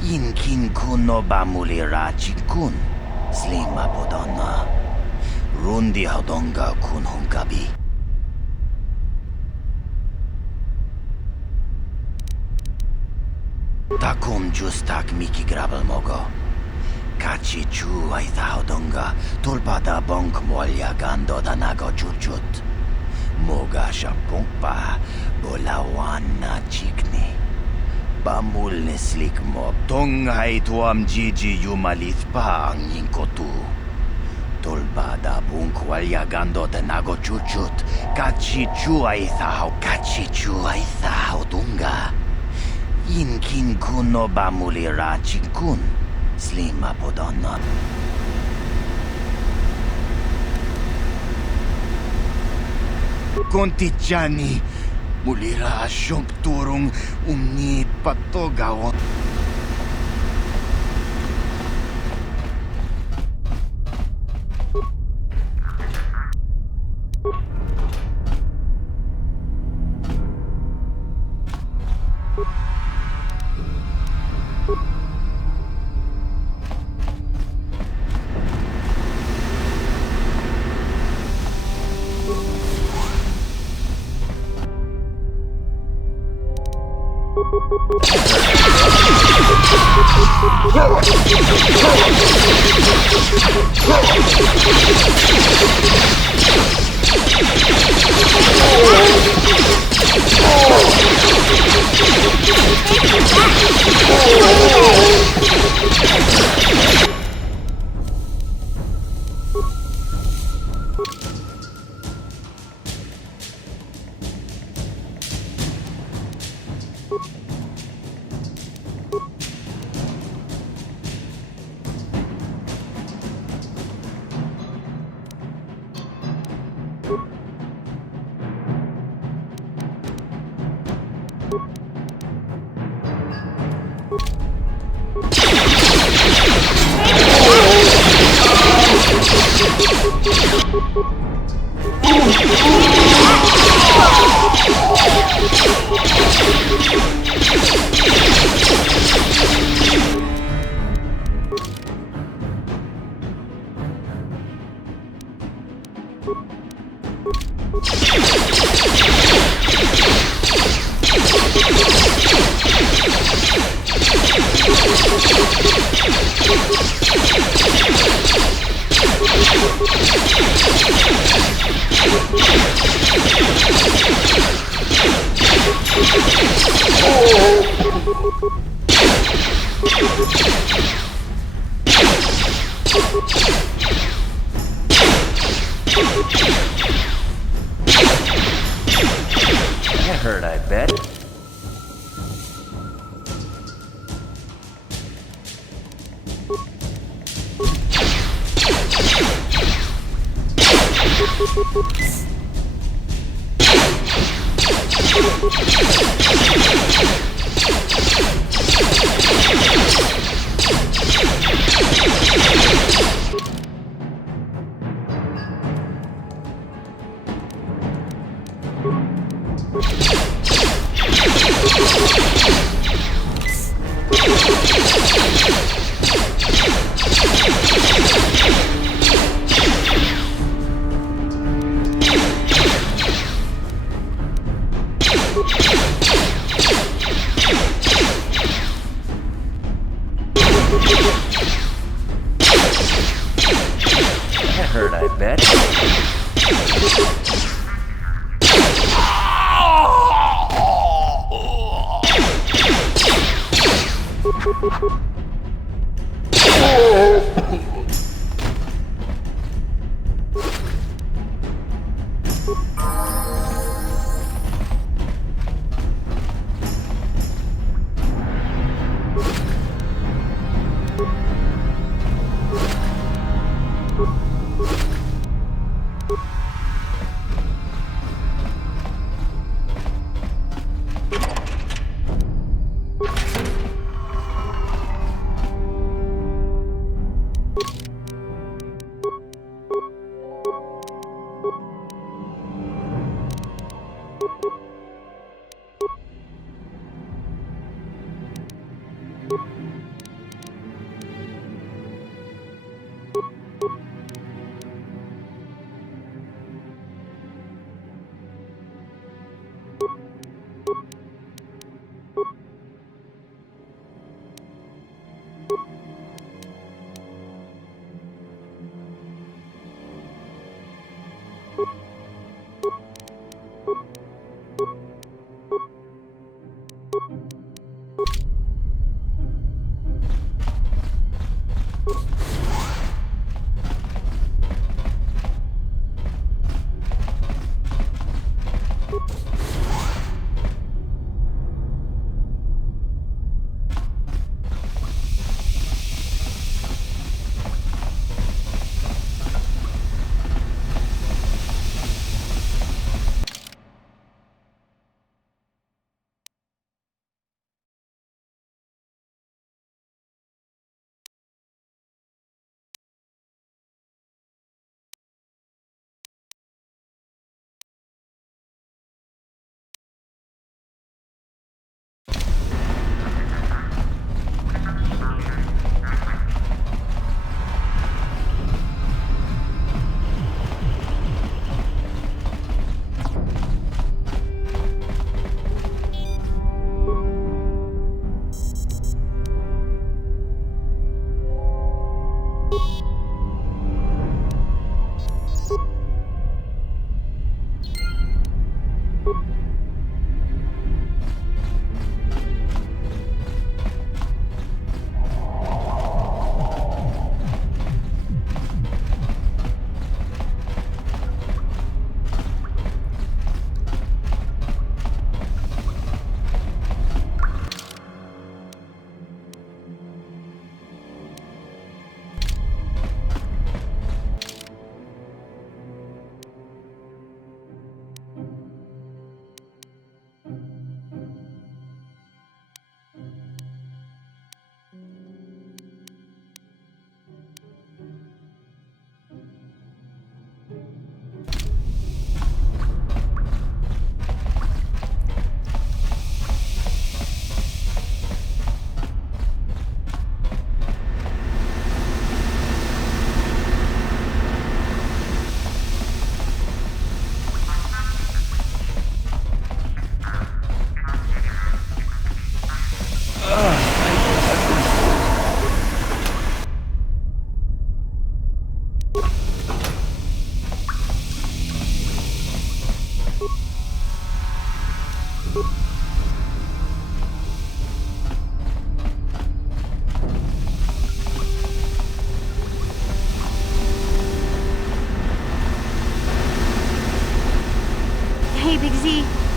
Yinkin kuno bamulira chikun, slima podona. Rundi haudonga kun hunkabi. Takum justak miki grabel mogo. Kachi chu aitha haudonga tulpada bonk molya gando danago chuchut. Moga shampongpa bolawana chikni. Bamul neslik mob. Tonghai tuam jiji yumalithpa ang yinkotu. Tolbada bunk walya gando tenago chuchut. Kachi chu aithao. Kachi chu aithao dunga. Inkin kuno bamulira chikun. Slima podonna. Kontichani. Mulira shomp turung umni patogawon. That hurt, I bet. That hurt, I bet.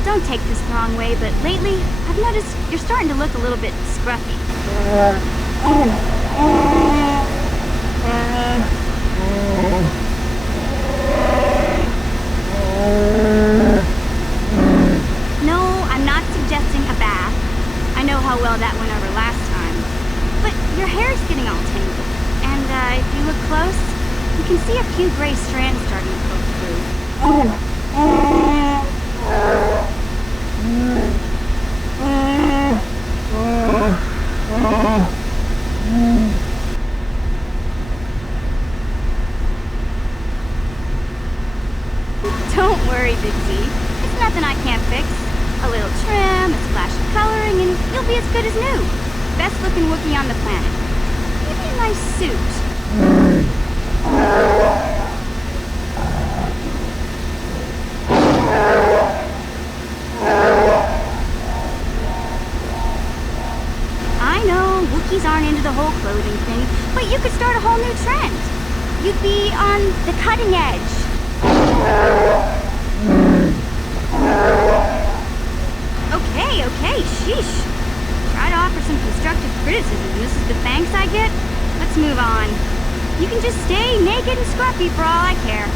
Don't take this the wrong way, but lately, I've noticed you're starting to look a little bit scruffy. No, I'm not suggesting a bath. I know how well that went over last time. But your hair's getting all tangled. And if you look close, you can see a few gray strands starting to poke through. Don't worry, Big Z. It's nothing I can't fix. A little trim, a splash of coloring, and you'll be as good as new. Best looking Wookiee on the planet. Maybe a nice suit. I know, Wookiees aren't into the whole clothing thing, but you could start a whole new trend. You'd be on the cutting edge. Okay, sheesh. Try to offer some constructive criticism. This is the thanks I get? Let's move on. You can just stay naked and scruffy for all I care.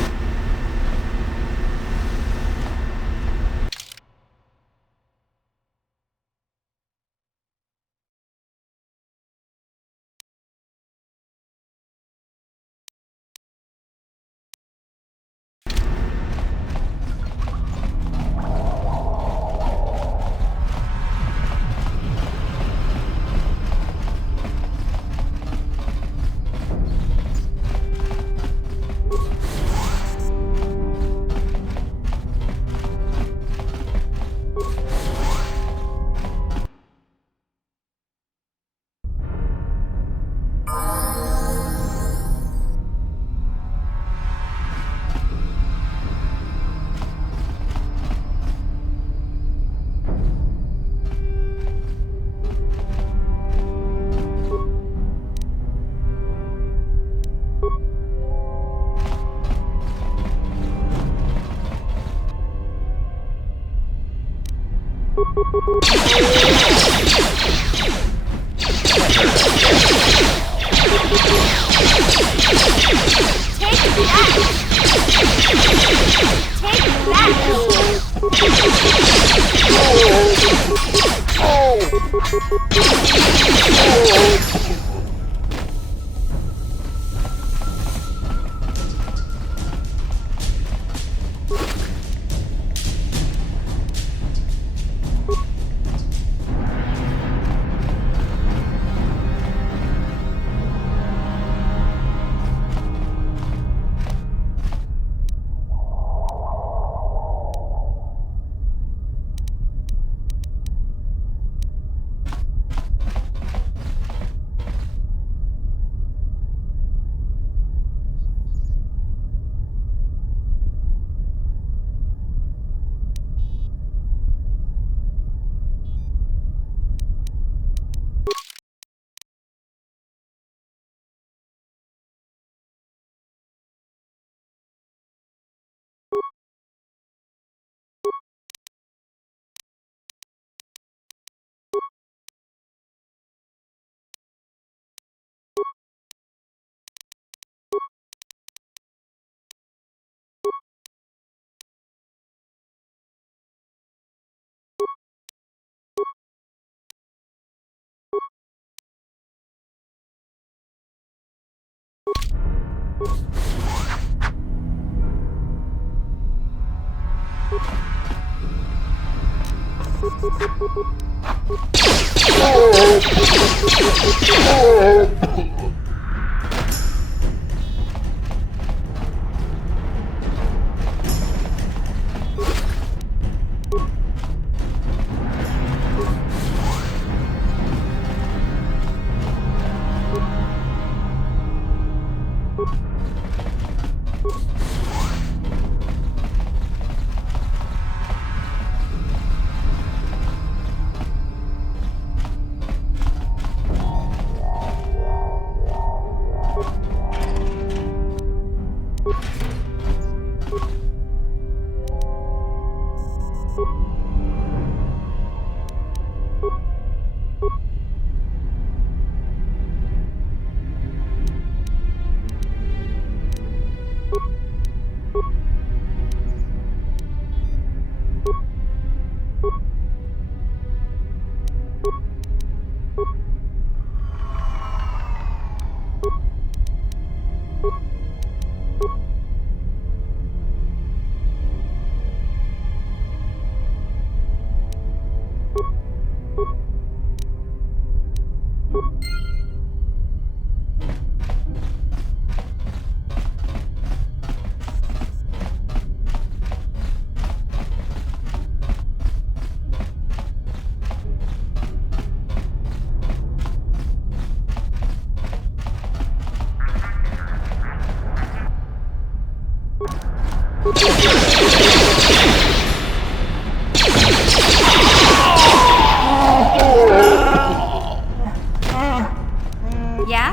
Yeah?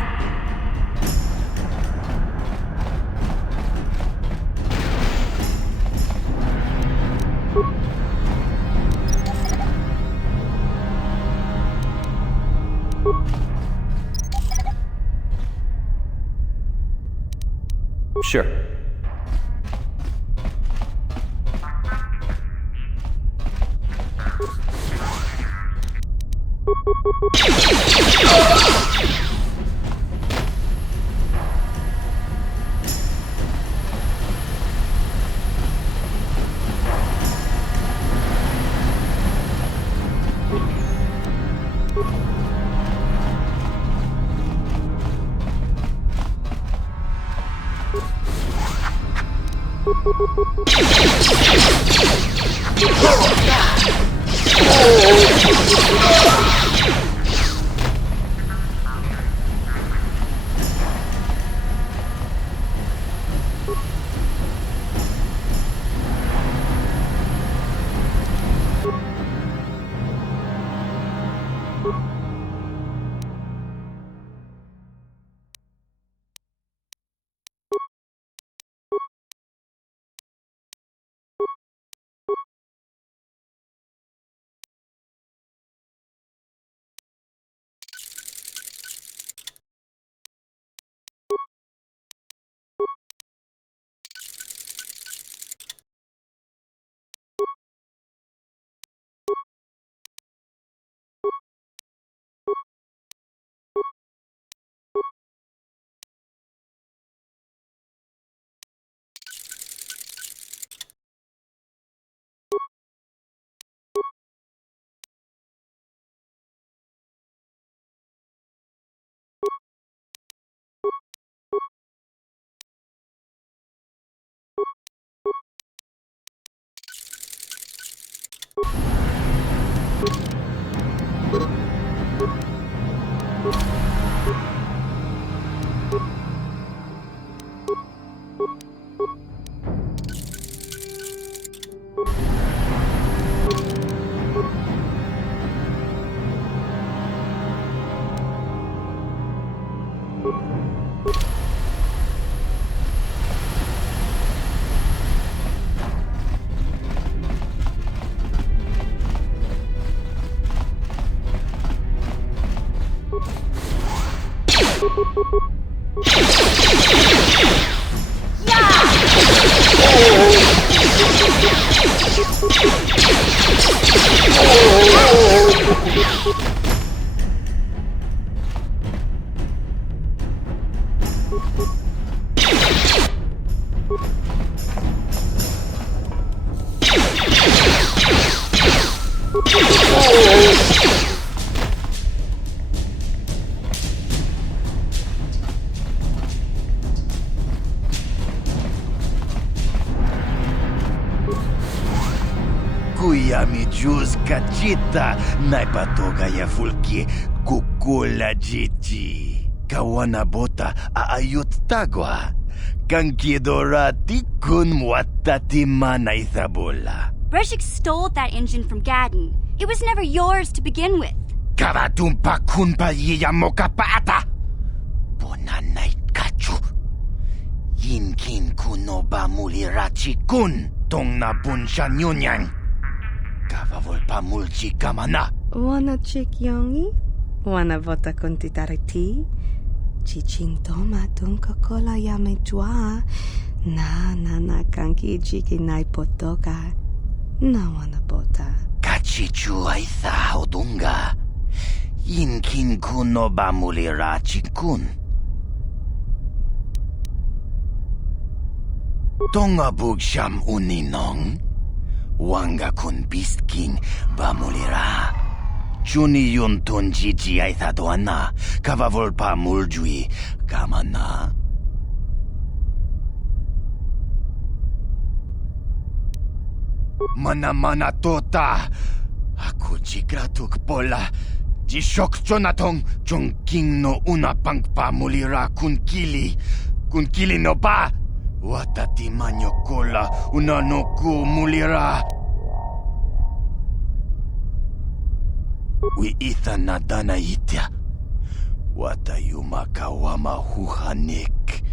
Sure. Kuyami juz kachita naipatoga ya fulki kukula jiji. Kawana bota aayut tagwa. Kankidorati kun muatati manaithabola. Breshik stole that engine from Gadden. It was never yours to begin with. Karatumpa kunpa yiyamokapata. Bonanay kachu. Yinkin kunoba mulirachi kun. Tong na bunsha nyunyang. Kavavolpa mulchi kamana. Wanna chick yongi? Wanna vota kontitariti? Chichintoma tunka kola yame jua. Na kanki jiki nai potoka. Na wanna bota. Kachichu aitha odunga. Yinkin kuno bamulira chikun. Tonga bugsham uninong. Wanga kun beast king bamulira. Chuni yun tunjiji aitha doana. Kavavolpa muljui kamana. Mana tota. Aku jigratuk pola. Jishok jonatong jong king no una pangpa mulira kun kili no ba. Watati manyokola unanoku mulira. We itha nadana itya. Watayuma kawama huhanik.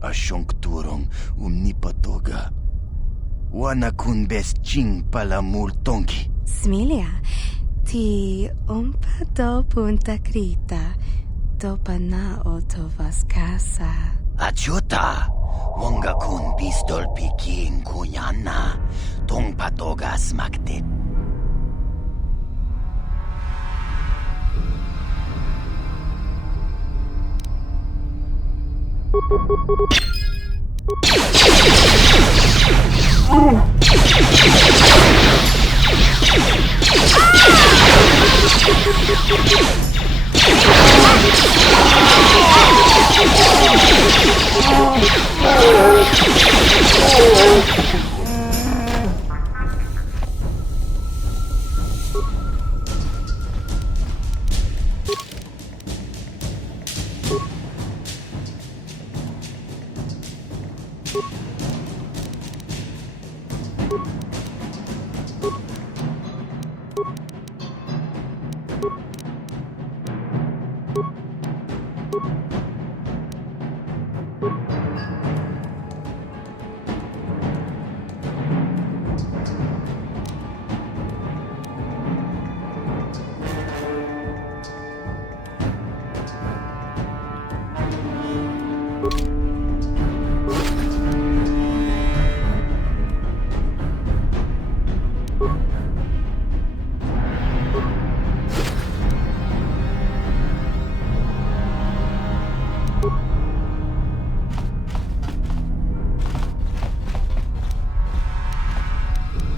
Ashonkturong unipatoga. Wanakun bes ching palamul tonki. Smilia, ti umpa do punta krita, do pana oto vaskasa. Achuta, wonga kun pistol pikin kunyana, tong patoga smaktit.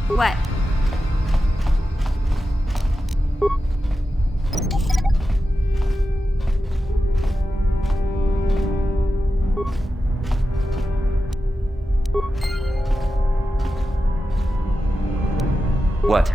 What? What?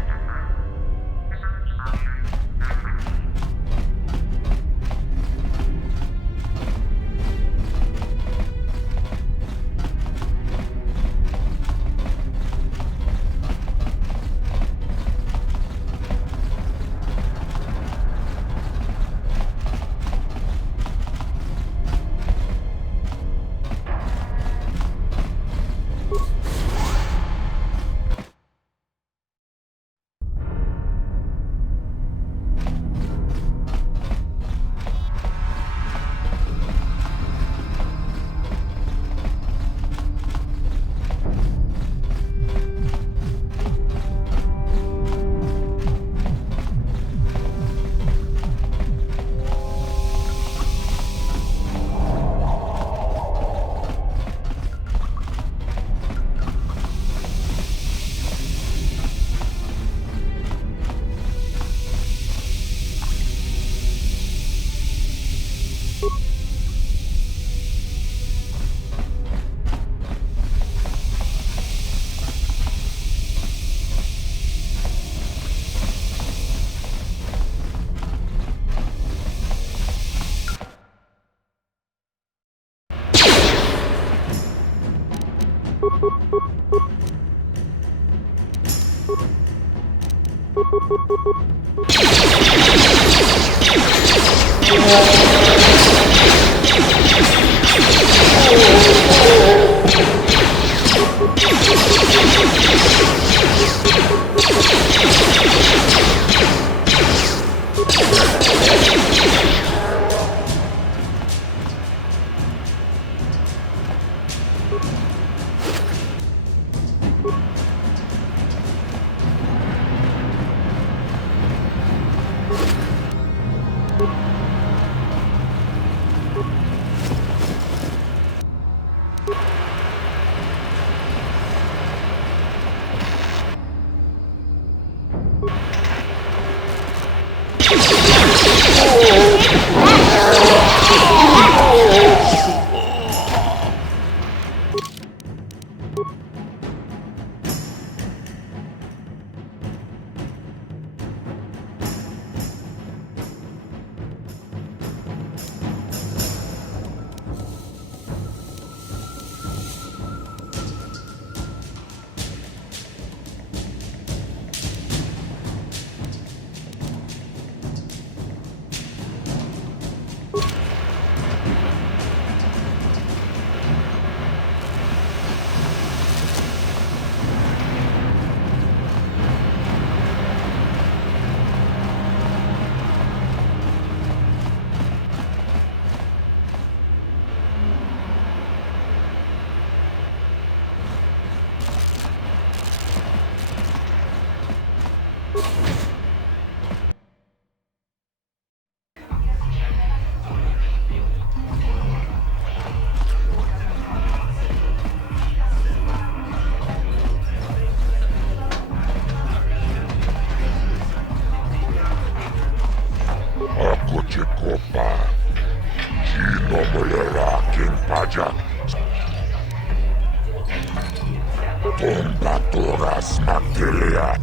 Tombatoras Magdelia.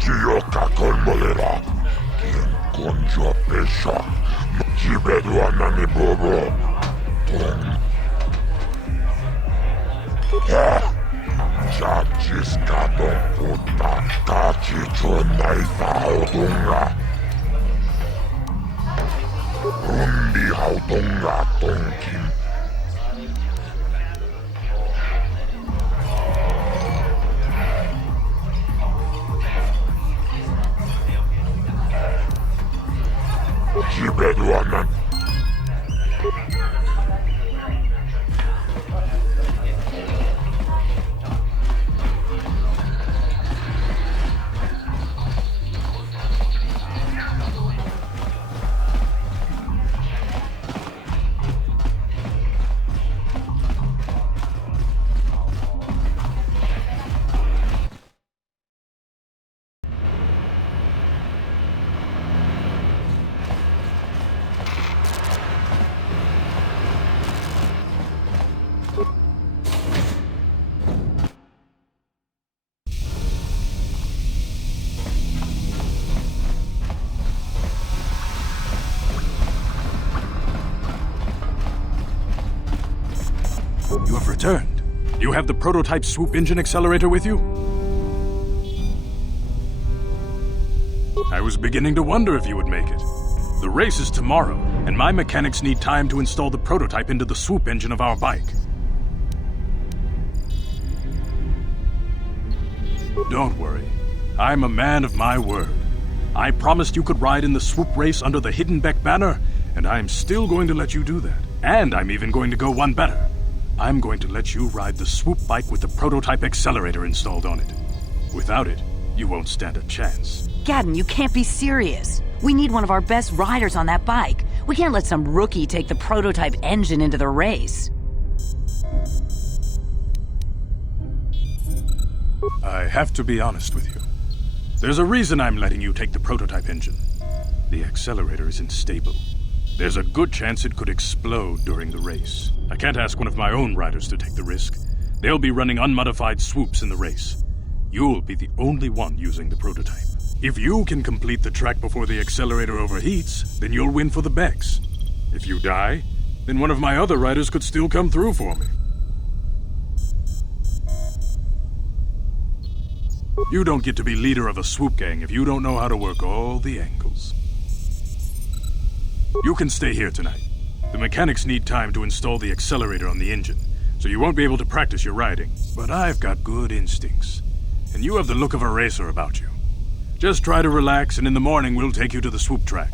Chioka Colmolera. Quien conjo pesha. Chibeduana ni bobo. Chachiskato puta. Kachichonai Faudunga. Rundi Haudunga Tonkin. Chibeduana. You have returned. You have the prototype swoop engine accelerator with you? I was beginning to wonder if you would make it. The race is tomorrow, and my mechanics need time to install the prototype into the swoop engine of our bike. Don't worry. I'm a man of my word. I promised you could ride in the swoop race under the Hidden Beck banner, and I'm still going to let you do that. And I'm even going to go one better. I'm going to let you ride the swoop bike with the prototype accelerator installed on it. Without it, you won't stand a chance. Gadden, you can't be serious. We need one of our best riders on that bike. We can't let some rookie take the prototype engine into the race. I have to be honest with you. There's a reason I'm letting you take the prototype engine. The accelerator isn't stable. There's a good chance it could explode during the race. I can't ask one of my own riders to take the risk. They'll be running unmodified swoops in the race. You'll be the only one using the prototype. If you can complete the track before the accelerator overheats, then you'll win for the Becks. If you die, then one of my other riders could still come through for me. You don't get to be leader of a swoop gang if you don't know how to work all the angles. You can stay here tonight. The mechanics need time to install the accelerator on the engine, so you won't be able to practice your riding. But I've got good instincts, and you have the look of a racer about you. Just try to relax, and in the morning we'll take you to the swoop track.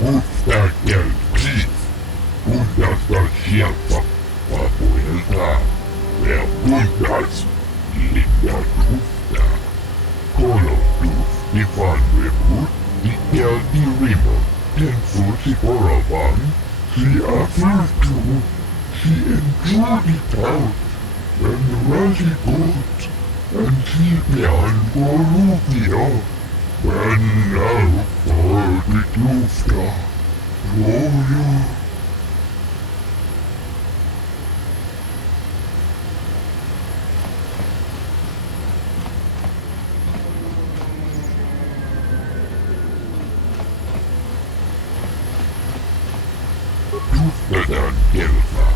Move that girl, please. timer. Thankful for a fun. She offers to. She enjoyed it out. And really good. And keep me on Bolivia. When now for the Klufta. Gloria. Klufta Gelfa.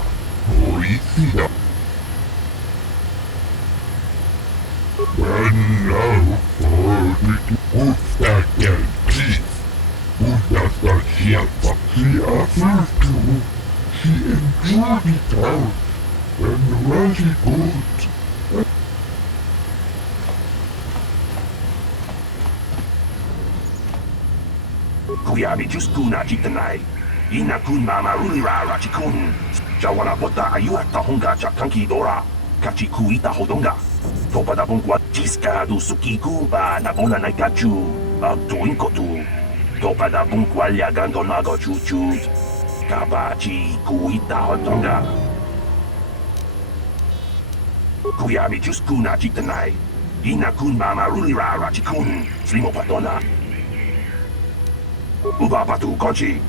Policía. When now for the Klufta Gelfa. Udasta Gelfa. She offers to. She enjoyed it out. And really good. Kuyami Juskuna Jitanai. Ina kun mama ulira rachikun. Jawana bota ayuata honga chakanki dora. Kachi kuita hodonga. Topada bongwa jiska du suki kuba na bona naikachu. Agtuinkotu. Topada bongwa liagando nago chuchut. Kabachi kuita hodonga. Kuyami Juskuna Jitanai. Ina kun mama ulira rachikun. Slimo padona. Ubabatu Kochi.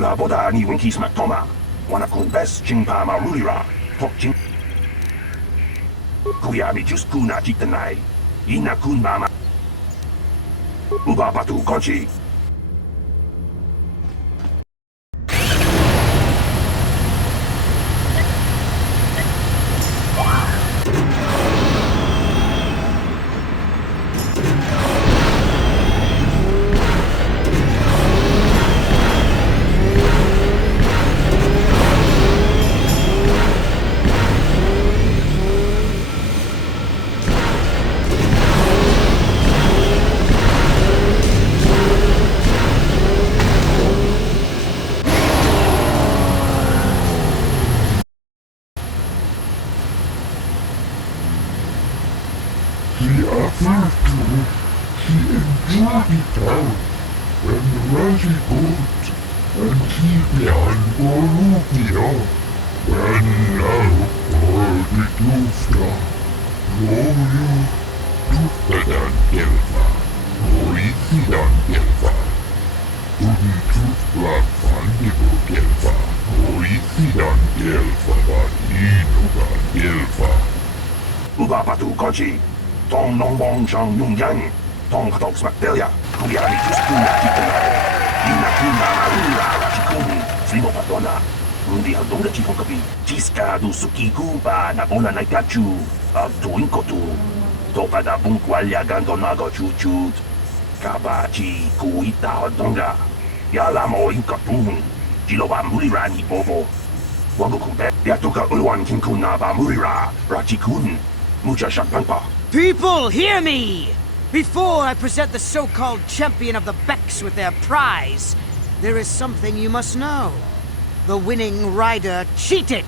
La boda ni winki smaktoma. Wana kun bes chingpa marulira. Tok ching. Kuyami Juskuna Jitanai. Ina kun mama. Ubabatu Kochi. Ubabatu Kochi. Tong Nong Bong Chang Yung Yang. Tong Katok Smaktelia. Kuyami Juskuna Jitanai. Ina kun mama ulira rachikun. Slimo padona. Undi hadonga chifonkapi. Jiska du suki kuba na bona naikachu. Agtuinkotu. Topada bunkwalia gando nago chuchut. Kabachi kuita hadonga. Yalamo inkapun. Jiloba mulira ni bobo. Wagokumbe. Yatuka ulwan kinkuna ba mulira. Rachikun. Mucha shakpanpa. People, hear me! Before I present the so-called champion of the Becks with their prize, there is something you must know. The winning rider cheated.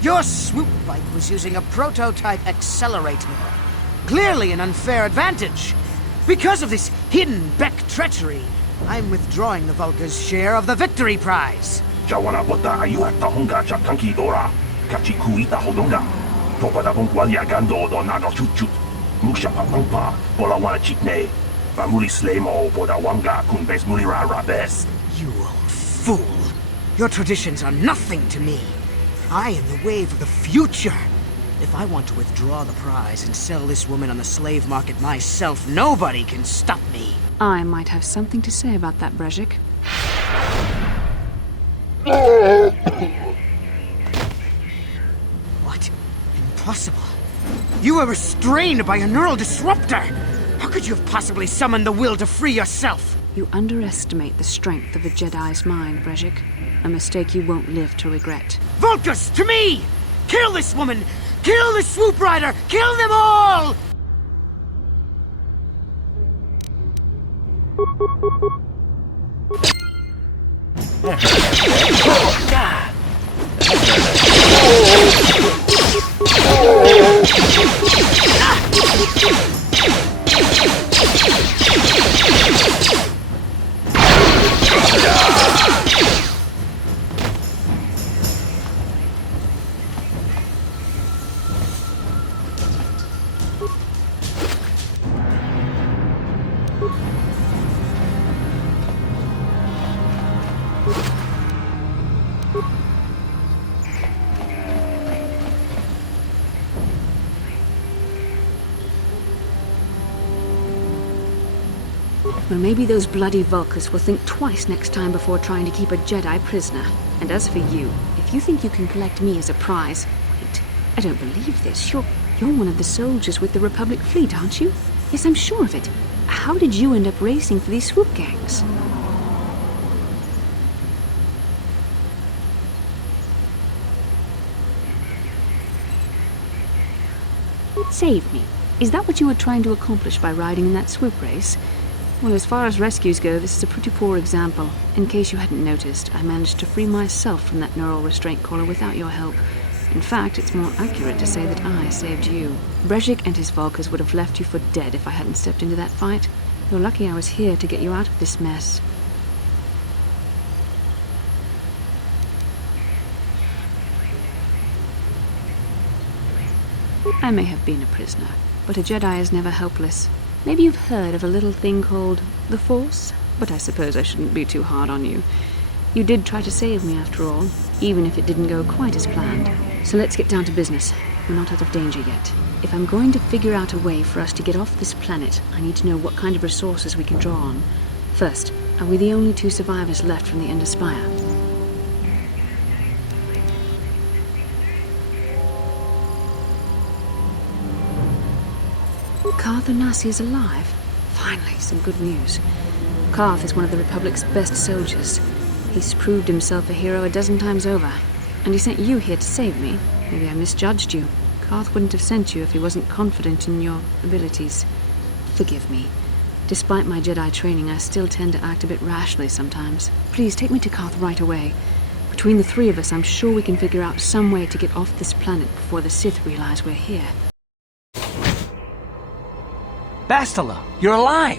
Your swoop bike was using a prototype accelerator. Clearly an unfair advantage. Because of this hidden Beck treachery, I'm withdrawing the Vulca's share of the victory prize. Jawana bota ayuata honga chatanki dora. Kachikuita hodonga. Topa da bongwalia gando do naga chuchut. Musha papampa, bola wana chitne. Bamuli slemo boda wanga kun bes mulira rabes. You old fool. Your traditions are nothing to me. I am the wave of the future. If I want to withdraw the prize and sell this woman on the slave market myself, nobody can stop me. I might have something to say about that, Brejik. What? Impossible. You were restrained by a neural disruptor. How could you have possibly summoned the will to free yourself? You underestimate the strength of a Jedi's mind, Brejik. A mistake you won't live to regret. Vulcus, to me! Kill this woman! Kill the swoop rider! Kill them all! Well, maybe those bloody Vulcans will think twice next time before trying to keep a Jedi prisoner. And as for you, if you think you can collect me as a prize... Wait, I don't believe this. You're one of the soldiers with the Republic fleet, aren't you? Yes, I'm sure of it. How did you end up racing for these swoop gangs? Save me. Is that what you were trying to accomplish by riding in that swoop race? Well, as far as rescues go, this is a pretty poor example. In case you hadn't noticed, I managed to free myself from that neural restraint collar without your help. In fact, it's more accurate to say that I saved you. Brejik and his Vulcans would have left you for dead if I hadn't stepped into that fight. You're lucky I was here to get you out of this mess. I may have been a prisoner, but a Jedi is never helpless. Maybe you've heard of a little thing called the Force, but I suppose I shouldn't be too hard on you. You did try to save me after all, even if it didn't go quite as planned. So let's get down to business. We're not out of danger yet. If I'm going to figure out a way for us to get off this planet, I need to know what kind of resources we can draw on. First, are we the only two survivors left from the Endar Spire? Karth Onasi is alive. Finally, some good news. Karth is one of the Republic's best soldiers. He's proved himself a hero a dozen times over. And he sent you here to save me. Maybe I misjudged you. Karth wouldn't have sent you if he wasn't confident in your abilities. Forgive me. Despite my Jedi training, I still tend to act a bit rashly sometimes. Please, take me to Karth right away. Between the three of us, I'm sure we can figure out some way to get off this planet before the Sith realize we're here. Bastila, you're alive!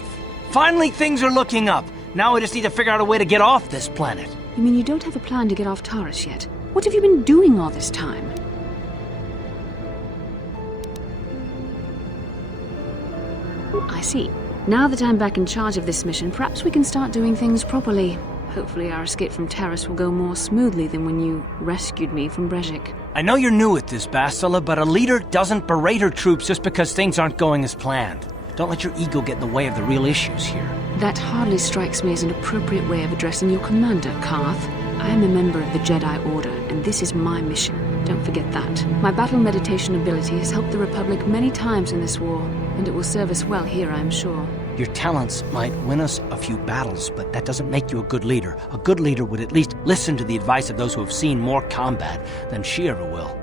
Finally, things are looking up. Now I just need to figure out a way to get off this planet. You mean you don't have a plan to get off Taris yet? What have you been doing all this time? I see. Now that I'm back in charge of this mission, perhaps we can start doing things properly. Hopefully our escape from Taris will go more smoothly than when you rescued me from Brejik. I know you're new at this, Bastila, but a leader doesn't berate her troops just because things aren't going as planned. Don't let your ego get in the way of the real issues here. That hardly strikes me as an appropriate way of addressing your commander, Karth. I am a member of the Jedi Order, and this is my mission. Don't forget that. My battle meditation ability has helped the Republic many times in this war, and it will serve us well here, I'm sure. Your talents might win us a few battles, but that doesn't make you a good leader. A good leader would at least listen to the advice of those who have seen more combat than she ever will.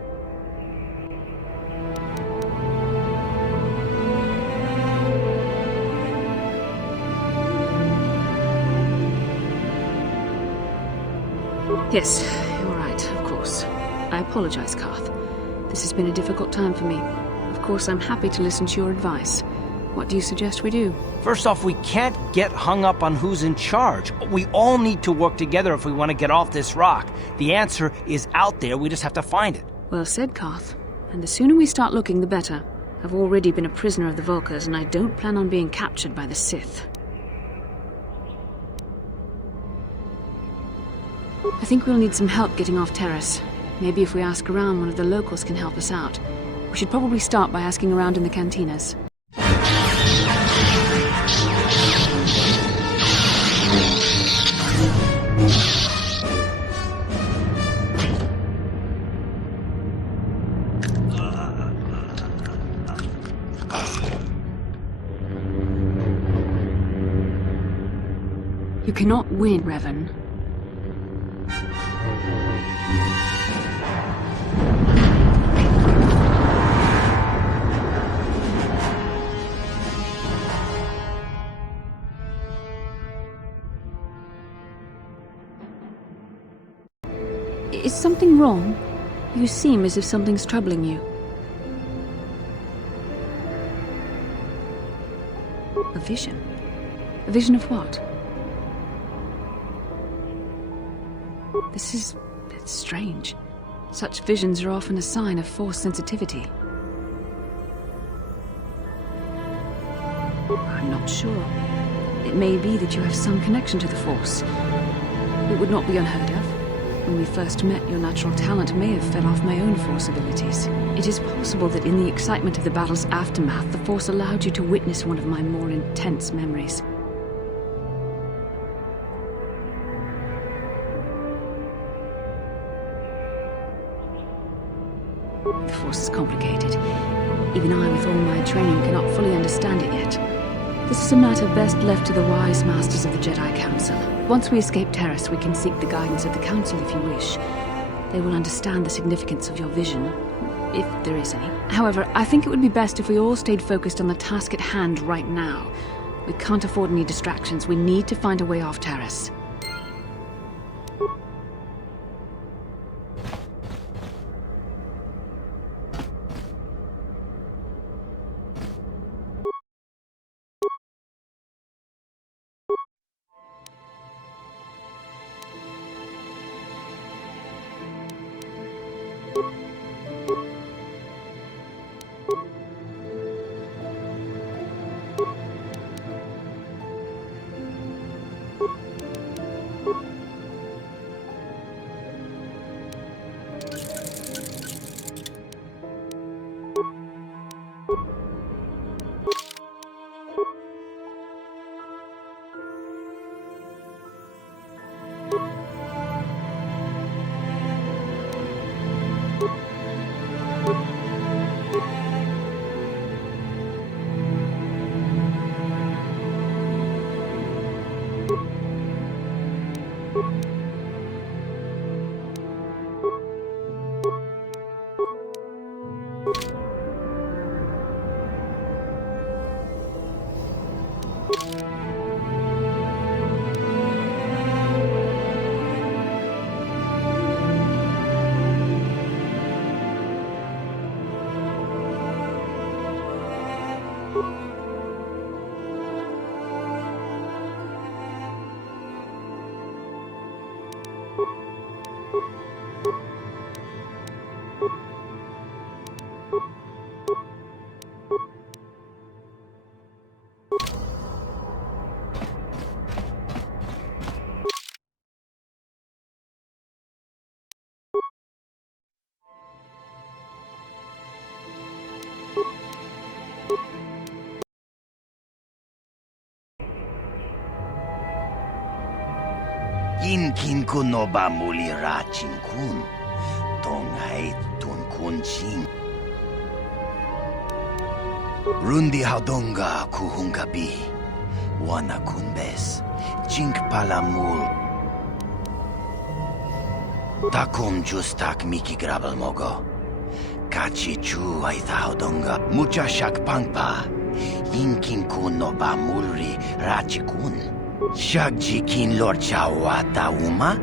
Yes, you're right, of course. I apologize, Karth. This has been a difficult time for me. Of course, I'm happy to listen to your advice. What do you suggest we do? First off, we can't get hung up on who's in charge. We all need to work together if we want to get off this rock. The answer is out there, we just have to find it. Well said, Karth. And the sooner we start looking, the better. I've already been a prisoner of the Vulkars, and I don't plan on being captured by the Sith. I think we'll need some help getting off Taris. Maybe if we ask around, one of the locals can help us out. We should probably start by asking around in the cantinas. You cannot win, Revan. Is something wrong? You seem as if something's troubling you. A vision? A vision of what? It's strange. Such visions are often a sign of Force sensitivity. I'm not sure. It may be that you have some connection to the Force. It would not be unheard of. When we first met, your natural talent may have fed off my own Force abilities. It is possible that in the excitement of the battle's aftermath, the Force allowed you to witness one of my more intense memories. The Force is complicated. Even I, with all my training, cannot fully understand it yet. This is a matter best left to the wise masters of the Jedi Council. Once we escape Taris, we can seek the guidance of the Council if you wish. They will understand the significance of your vision, if there is any. However, I think it would be best if we all stayed focused on the task at hand right now. We can't afford any distractions. We need to find a way off Taris. Inkin kunoba muli rachin kun, tongait tun kun ching. Rundi haudonga kuhungabi, wana kunbes, chink palamul. Takum justak miki grabal mogo, kachi chu aitha haudonga, mucha shak pangpa, inkin kunoba mulri rachikun. Shagjikin Lord Chawata Uma?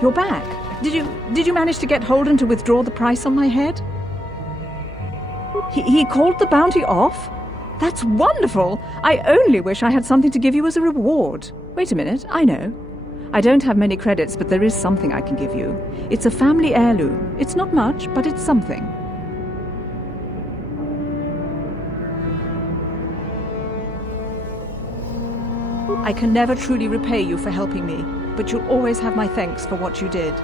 You're back. Did you manage to get Holden to withdraw the price on my head? He called the bounty off? That's wonderful! I only wish I had something to give you as a reward. Wait a minute, I know. I don't have many credits, but there is something I can give you. It's a family heirloom. It's not much, but it's something. I can never truly repay you for helping me, but you'll always have my thanks for what you did.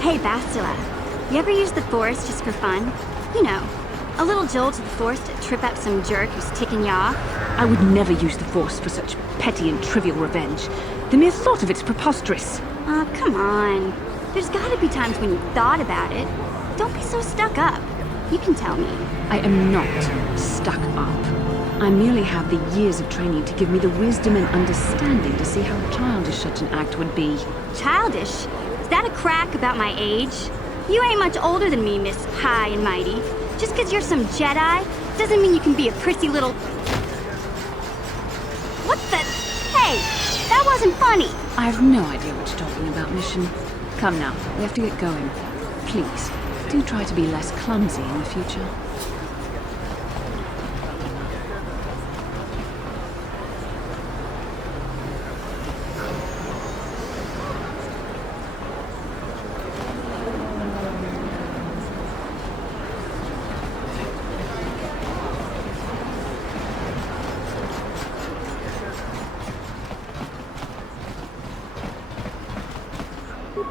Hey, Bastila, you ever use the Force just for fun? You know, a little jolt to the Force to trip out some jerk who's ticking you off? I would never use the Force for such petty and trivial revenge. The mere thought of it's preposterous. Oh, come on. There's gotta be times when you thought about it. Don't be so stuck up. You can tell me. I am not stuck up. I merely have the years of training to give me the wisdom and understanding to see how childish such an act would be. Childish? Is that a crack about my age? You ain't much older than me, Miss High and Mighty. Just 'cause you're some Jedi doesn't mean you can be a prissy little... What the... Hey, that wasn't funny. I have no idea what you're talking about, Mission. Come now, we have to get going. Please, do try to be less clumsy in the future.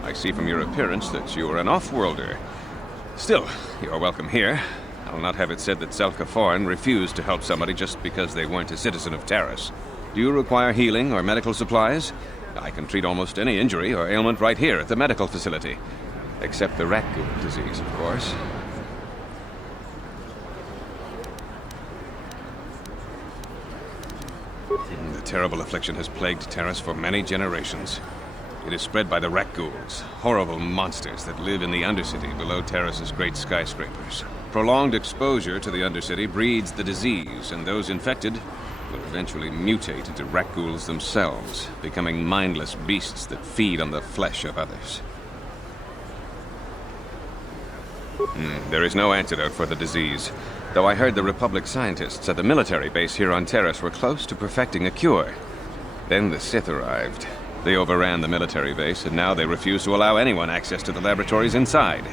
I see from your appearance that you are an off-worlder. Still, you are welcome here. I'll not have it said that Zelka refused to help somebody just because they weren't a citizen of Taris. Do you require healing or medical supplies? I can treat almost any injury or ailment right here at the medical facility. Except the rat ghoul disease, of course. The terrible affliction has plagued Taris for many generations. It is spread by the rat ghouls, horrible monsters that live in the Undercity below Taris's great skyscrapers. Prolonged exposure to the Undercity breeds the disease, and those infected will eventually mutate into rat ghouls themselves, becoming mindless beasts that feed on the flesh of others. There is no antidote for the disease, though I heard the Republic scientists at the military base here on Taris were close to perfecting a cure. Then the Sith arrived. They overran the military base, and now they refuse to allow anyone access to the laboratories inside.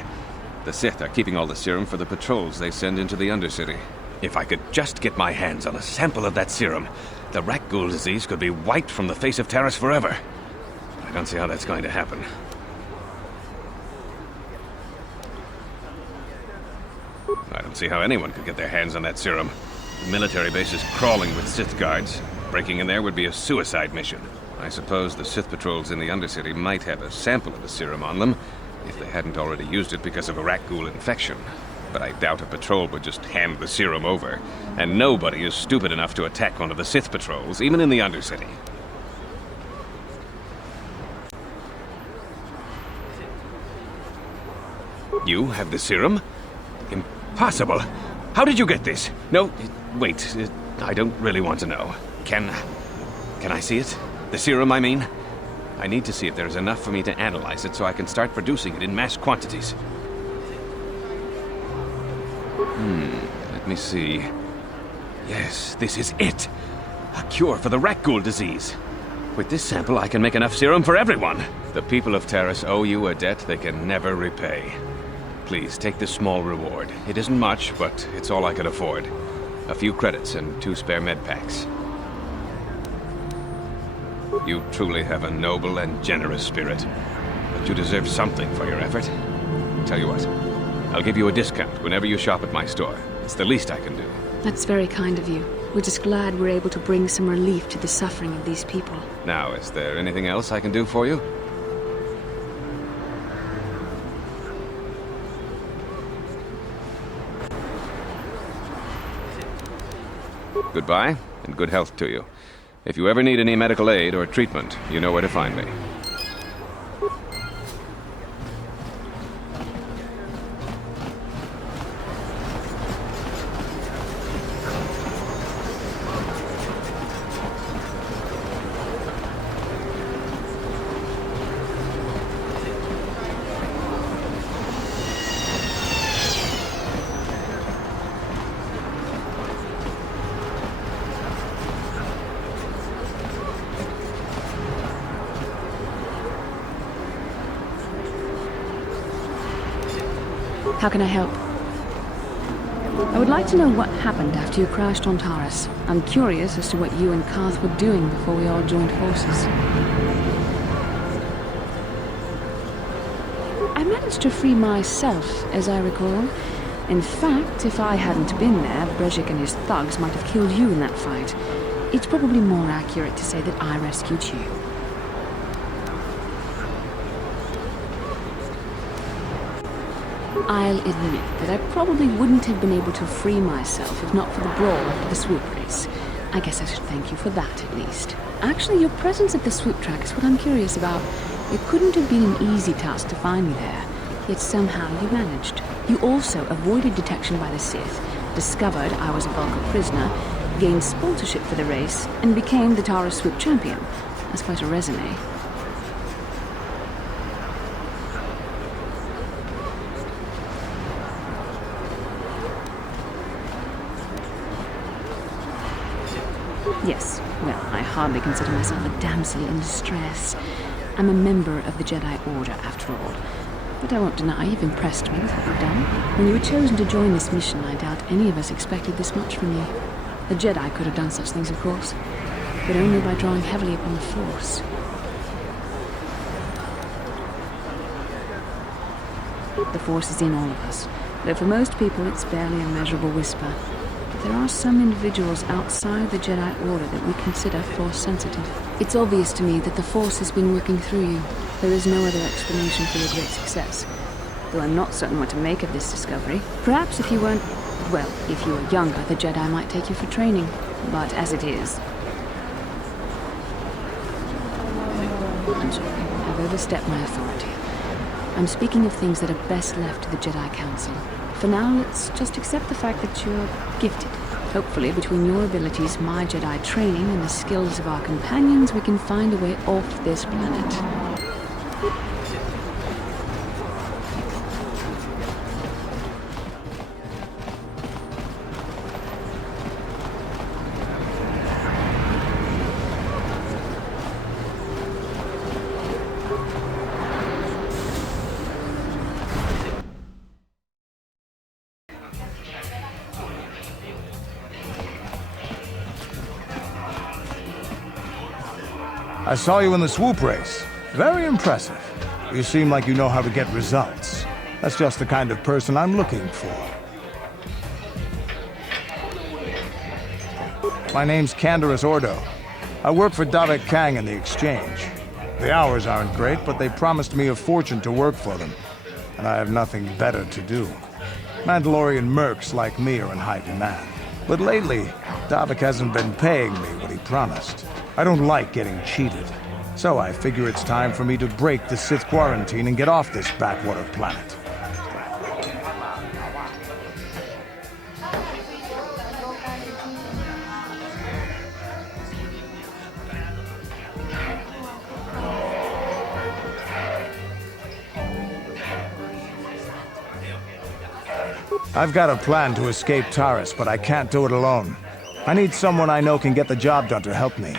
The Sith are keeping all the serum for the patrols they send into the Undercity. If I could just get my hands on a sample of that serum, the rat ghoul disease could be wiped from the face of Taris forever. I don't see how that's going to happen. I don't see how anyone could get their hands on that serum. The military base is crawling with Sith guards. Breaking in there would be a suicide mission. I suppose the Sith patrols in the Undercity might have a sample of the serum on them, if they hadn't already used it because of a rat ghoul infection. But I doubt a patrol would just hand the serum over, and nobody is stupid enough to attack one of the Sith patrols, even in the Undercity. You have the serum? Impossible! How did you get this? No, wait, I don't really want to know. Can I see it? The serum, I mean? I need to see if there's enough for me to analyze it so I can start producing it in mass quantities. Let me see. Yes, this is it. A cure for the rat ghoul disease. With this sample, I can make enough serum for everyone. The people of Taris owe you a debt they can never repay. Please, take this small reward. It isn't much, but it's all I could afford. A few credits and 2 spare med packs. You truly have a noble and generous spirit. But you deserve something for your effort. Tell you what, I'll give you a discount whenever you shop at my store. It's the least I can do. That's very kind of you. We're just glad we're able to bring some relief to the suffering of these people. Now, is there anything else I can do for you? Goodbye, and good health to you. If you ever need any medical aid or treatment, you know where to find me. How can I help? I would like to know what happened after you crashed on Taris. I'm curious as to what you and Karth were doing before we all joined forces. I managed to free myself, as I recall. In fact, if I hadn't been there, Brejik and his thugs might have killed you in that fight. It's probably more accurate to say that I rescued you. I'll admit that I probably wouldn't have been able to free myself if not for the brawl after the swoop race. I guess I should thank you for that, at least. Actually, your presence at the swoop track is what I'm curious about. It couldn't have been an easy task to find me there, yet somehow you managed. You also avoided detection by the Sith, discovered I was a Vulcan prisoner, gained sponsorship for the race, and became the Taris swoop champion. That's quite a resume. Yes, well, I hardly consider myself a damsel in distress. I'm a member of the Jedi Order, after all. But I won't deny you've impressed me with what you've done. When you were chosen to join this mission, I doubt any of us expected this much from you. The Jedi could have done such things, of course, but only by drawing heavily upon the Force. The Force is in all of us, though for most people it's barely a measurable whisper. There are some individuals outside the Jedi Order that we consider Force-sensitive. It's obvious to me that the Force has been working through you. There is no other explanation for your great success. Though I'm not certain what to make of this discovery. Perhaps if you weren't... well, if you were younger, the Jedi might take you for training. But as it is... I'm sorry, I've overstepped my authority. I'm speaking of things that are best left to the Jedi Council. For now, let's just accept the fact that you're gifted. Hopefully, between your abilities, my Jedi training, and the skills of our companions, we can find a way off this planet. I saw you in the swoop race. Very impressive. You seem like you know how to get results. That's just the kind of person I'm looking for. My name's Taris Ordo. I work for Davik Kang in the Exchange. The hours aren't great, but they promised me a fortune to work for them, and I have nothing better to do. Mandalorian mercs like me are in high demand. But lately, Davik hasn't been paying me what he promised. I don't like getting cheated, so I figure it's time for me to break the Sith quarantine and get off this backwater planet. I've got a plan to escape Taris, but I can't do it alone. I need someone I know can get the job done to help me.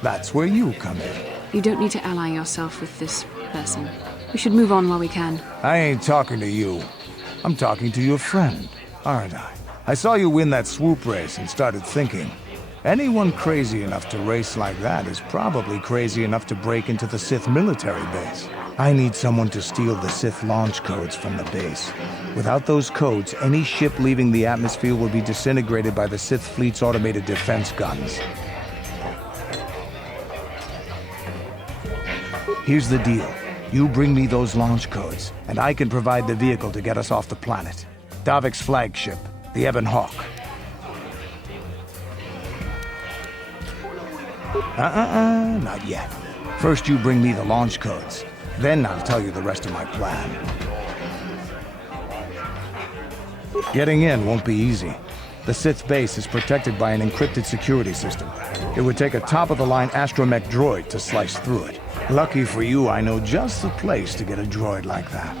That's where you come in. You don't need to ally yourself with this person. We should move on while we can. I ain't talking to you. I'm talking to your friend, aren't I? I saw you win that swoop race and started thinking, Anyone crazy enough to race like that is probably crazy enough to break into the Sith military base. I need someone to steal the Sith launch codes from the base. Without those codes, any ship leaving the atmosphere will be disintegrated by the Sith fleet's automated defense guns. Here's the deal. You bring me those launch codes, and I can provide the vehicle to get us off the planet. Davik's flagship, the Ebon Hawk. Not yet. First you bring me the launch codes. Then I'll tell you the rest of my plan. Getting in won't be easy. The Sith base is protected by an encrypted security system. It would take a top-of-the-line astromech droid to slice through it. Lucky for you, I know just the place to get a droid like that.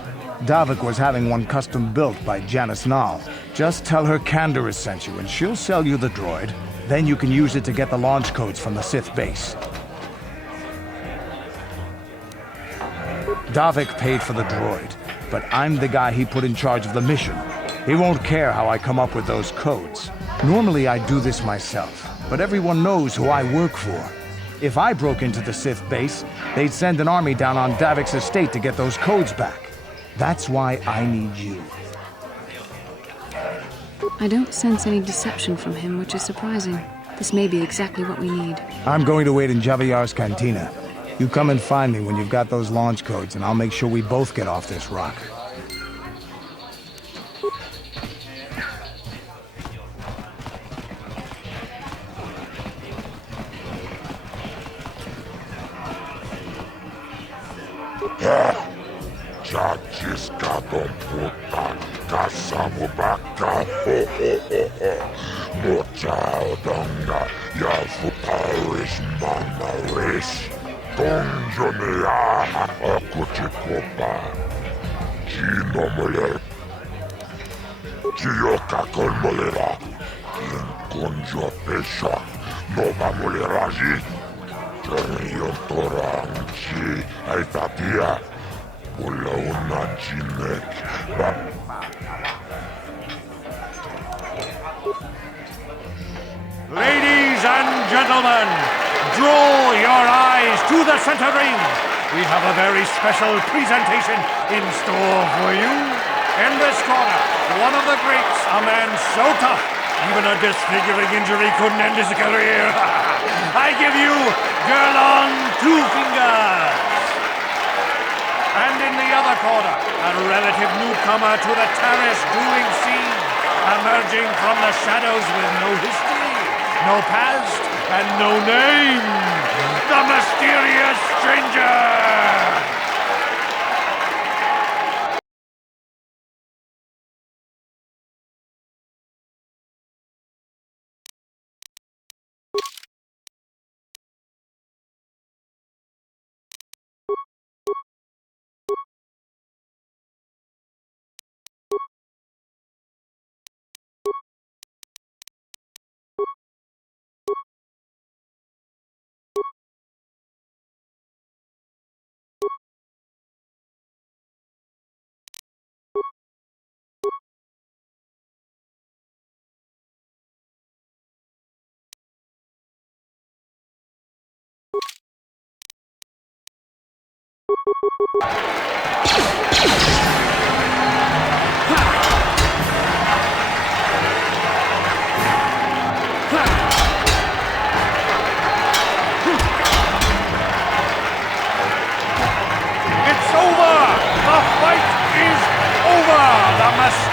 Davik was having one custom built by Janice Nall. Just tell her Candaris sent you and she'll sell you the droid. Then you can use it to get the launch codes from the Sith base. Davik paid for the droid, but I'm the guy he put in charge of the mission. He won't care how I come up with those codes. Normally I do this myself, but everyone knows who I work for. If I broke into the Sith base, they'd send an army down on Davik's estate to get those codes back. That's why I need you. I don't sense any deception from him, which is surprising. This may be exactly what we need. I'm going to wait in Javiar's cantina. You come and find me when you've got those launch codes, and I'll make sure we both get off this rock. Chachiskadon puta, kasamu baka, mochaodonga, yafu Taris manaris, donjonea, akuchikopa, chino moler, chiyoka con molera, kinkonjo pesha, nova moleraji, cherniontoranchi, aitatia, Ladies and gentlemen, draw your eyes to the center ring. We have a very special presentation in store for you. In this corner, one of the greats, a man so tough, even a disfiguring injury couldn't end his career. I give you Gerlon Two Fingers. And in the other corner, a relative newcomer to the Taris dueling scene, emerging from the shadows with no history, no past, and no name, the mysterious stranger!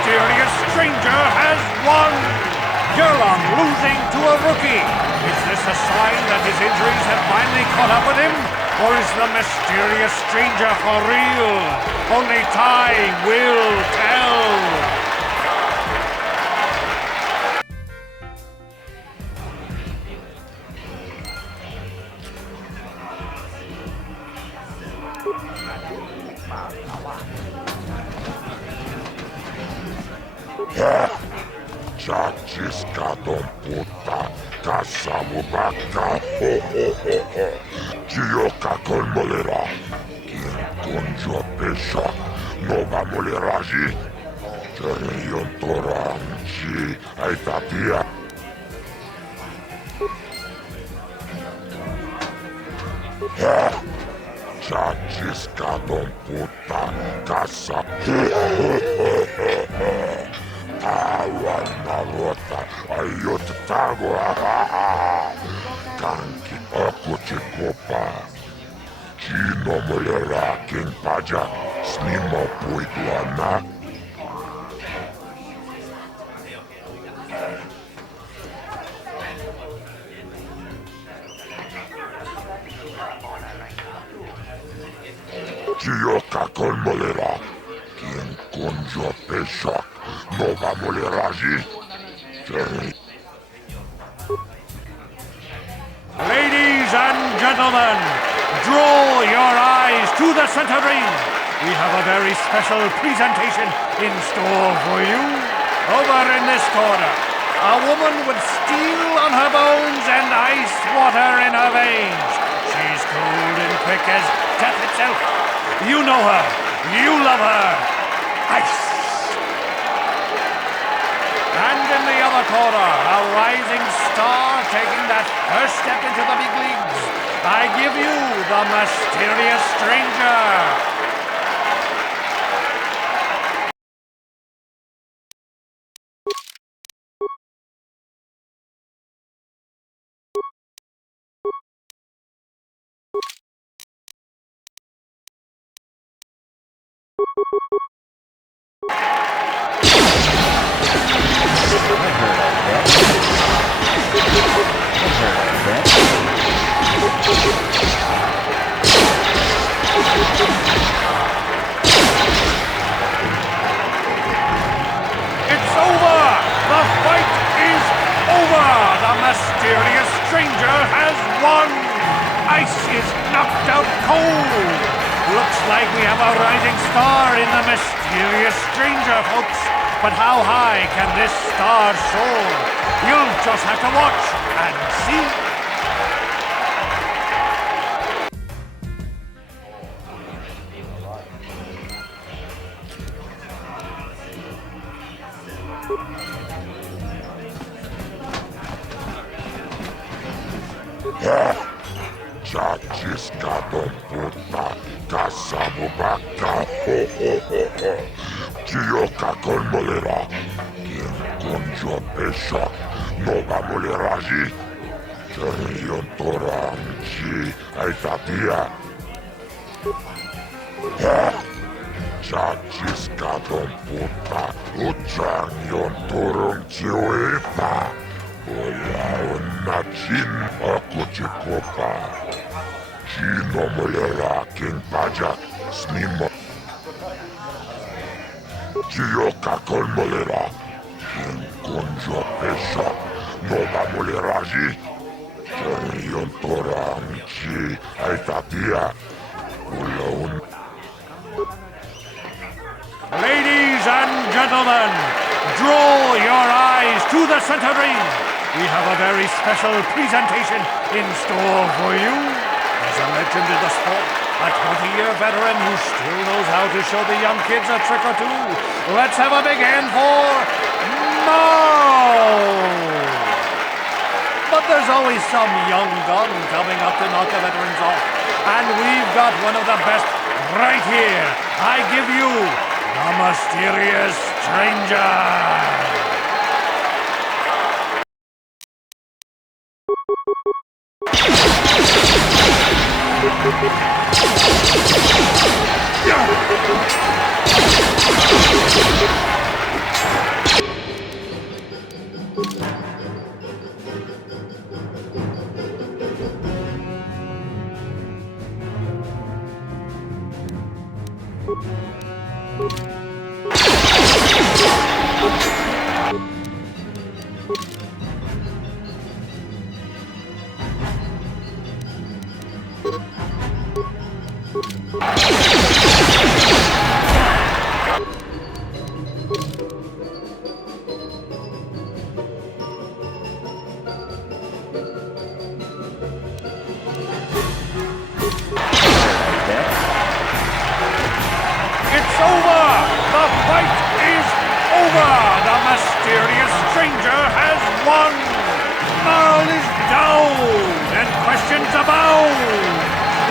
mysterious stranger has won! Gerlon losing to a rookie. Is this a sign that his injuries have finally caught up with him? Or is the mysterious stranger for real? Only time will tell. Chachiskadon puta, kasamu baka, Chiyoka con molera, Kinkunjo pesha, nova moleraji, Cheryon toranchi, aitatia. Chachiscadon puta casa. Tawan narota ayot tago. Kanki aku cikopa. Chino molera king paja. Snimo puiguana. Chioka con molera. Quien conjo pesha. No va moleraji. Ladies and gentlemen, draw your eyes to the center ring. We have a very special presentation in store for you. Over in this corner, a woman with steel on her bones and ice water in her veins. She's cold and quick as death itself. You know her. You love her. Ice. And in the other corner, a rising star taking that first step into the big leagues. I give you the mysterious stranger. It's over! The fight is over! The mysterious stranger has won! Ice is knocked out cold! Looks like we have a rising star in the mysterious stranger, folks. But how high can this star soar? You'll just have to watch and see. Chachiscadon puta casamu baka. Chioka con molera. Quien conjo pesha. No va moleraji. Cherion toranchi. Aitatia. Chachiscadon puta. Uchanyon toranchi uipa. Ola unachin aku cikopa. Chino molera king pajak snimo. Chioka con molera. King conjo pesha. No va moleraji. Cherion toranchi. Aitatia. Ola un. Ladies and gentlemen, draw your eyes to the center ring. We have a very special presentation in store for you. There's a legend in the sport, a 20-year veteran who still knows how to show the young kids a trick or two. Let's have a big hand for Mo! But there's always some young gun coming up to knock the veterans off. And we've got one of the best right here. I give you the mysterious stranger.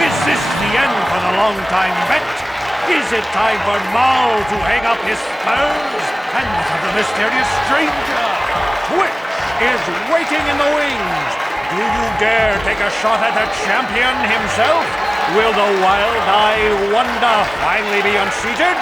Is this the end for the long-time bet? Is it time for Maul to hang up his spurs? And what of the mysterious stranger? Which is waiting in the wings? Do you dare take a shot at the champion himself? Will the wild-eyed wonder finally be unseated?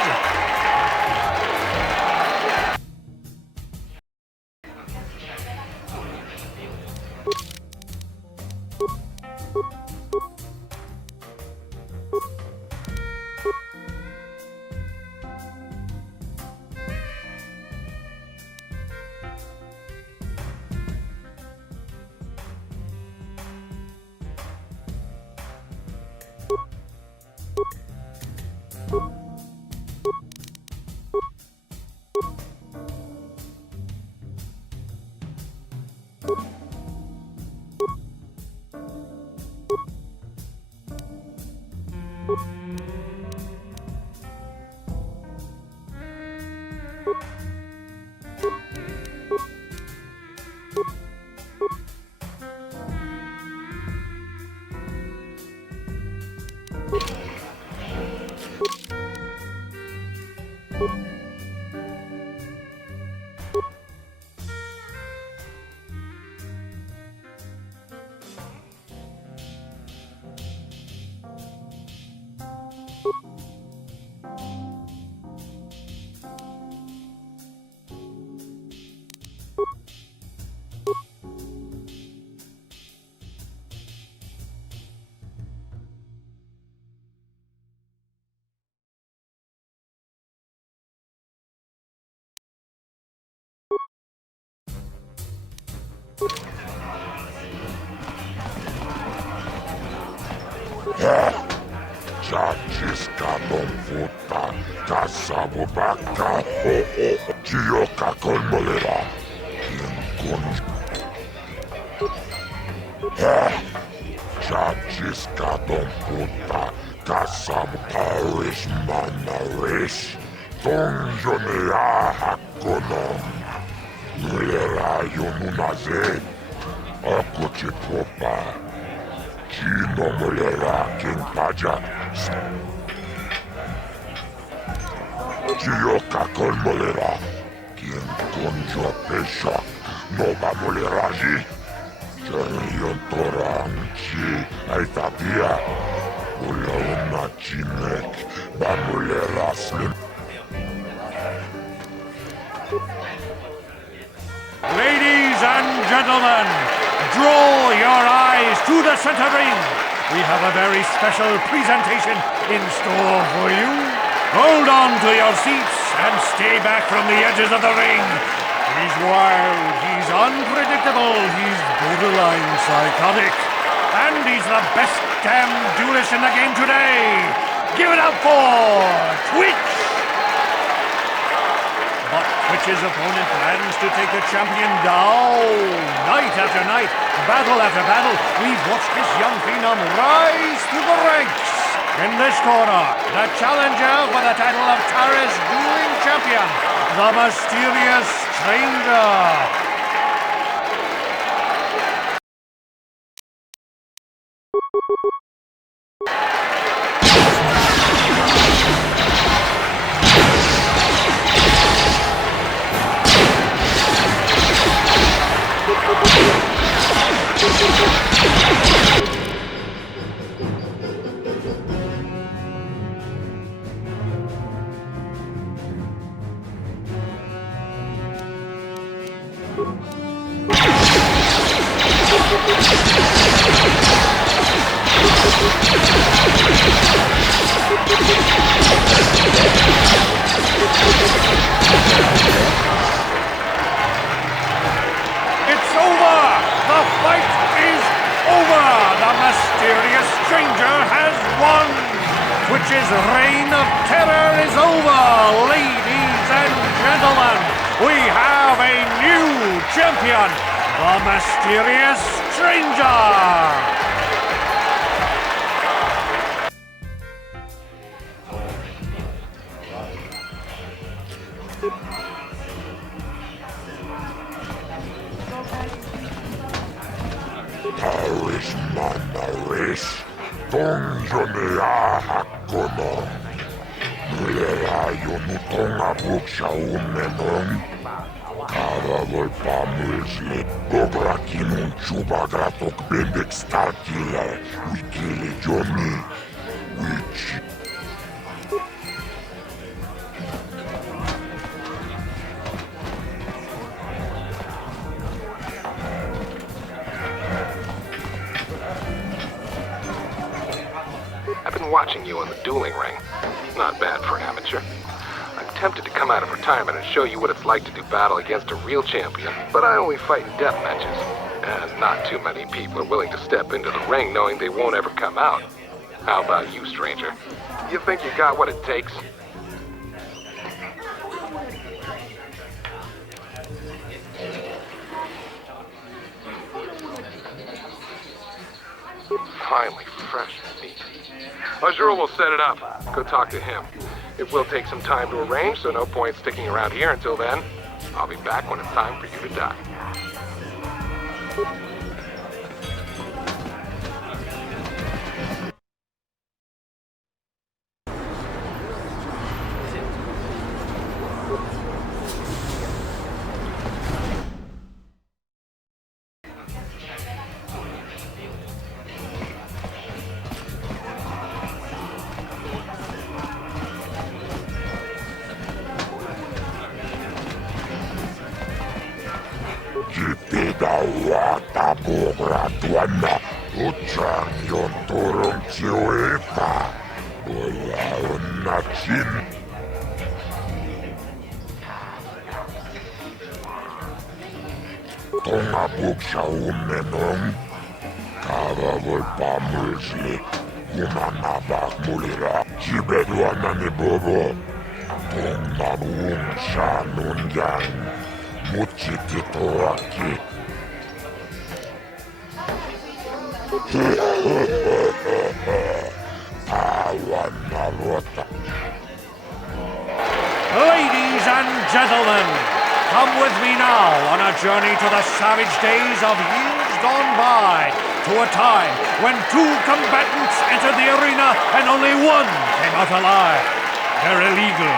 Chachiska Lomfuta, Kasabubaka, Chioka Kolmolera, Chachiska Lomfuta, Kasab Taris Manaris, Tonjonea Hakonom, Mulera Yomunaze, Akuchipopa. Chino mulera king paja. Chioka kol molera. King konjo pesha. Noba moleraji. Cherion torang chi aitatia. Ula una chinek. Ba molera slim. Ladies and gentlemen, draw your eyes to the center ring. We have a very special presentation in store for you. Hold on to your seats and stay back from the edges of the ring. He's wild, he's unpredictable, he's borderline psychotic. And he's the best damn duelist in the game today. Give it up for Twitch! But Twitch's opponent plans to take the champion down. Night after night, battle after battle, we've watched this young phenom rise through the ranks. In this corner, the challenger for the title of Taris dueling champion, the mysterious stranger. It's over! The fight is over! The mysterious stranger has won! Twitch's reign of terror is over, ladies and gentlemen! We have a new champion, the mysterious stranger! Taris Manaris, Tonjo Mutongabuk sa umenong. Karavol pamulsli. Gograkinun chubagratok bembek stakile. Wikili jomi. Wichi. I've been watching you on the dueling ring. Not bad for an amateur. I'm tempted to come out of retirement and show you what it's like to do battle against a real champion, but I only fight in death matches. And not too many people are willing to step into the ring knowing they won't ever come out. How about you, stranger? You think you got what it takes? Finally, fresh meat. Azure will set it up. Go talk to him. It will take some time to arrange, so no point sticking around here until then. I'll be back when it's time for you to die. Jipidawata bugratuana. Uchang yon turong chiwepa. Bulaon na chin. Tongabuk sa umenong. Karavol pamulsli. Gumanabak mulira. Jibedwana ni bobo. Tongnabuung sa nunyan. Muchikito aki. Tawan na rota. Ladies and gentlemen, come with me now on a journey to the savage days of years gone by, to a time when two combatants entered the arena and only one came out alive. They're illegal.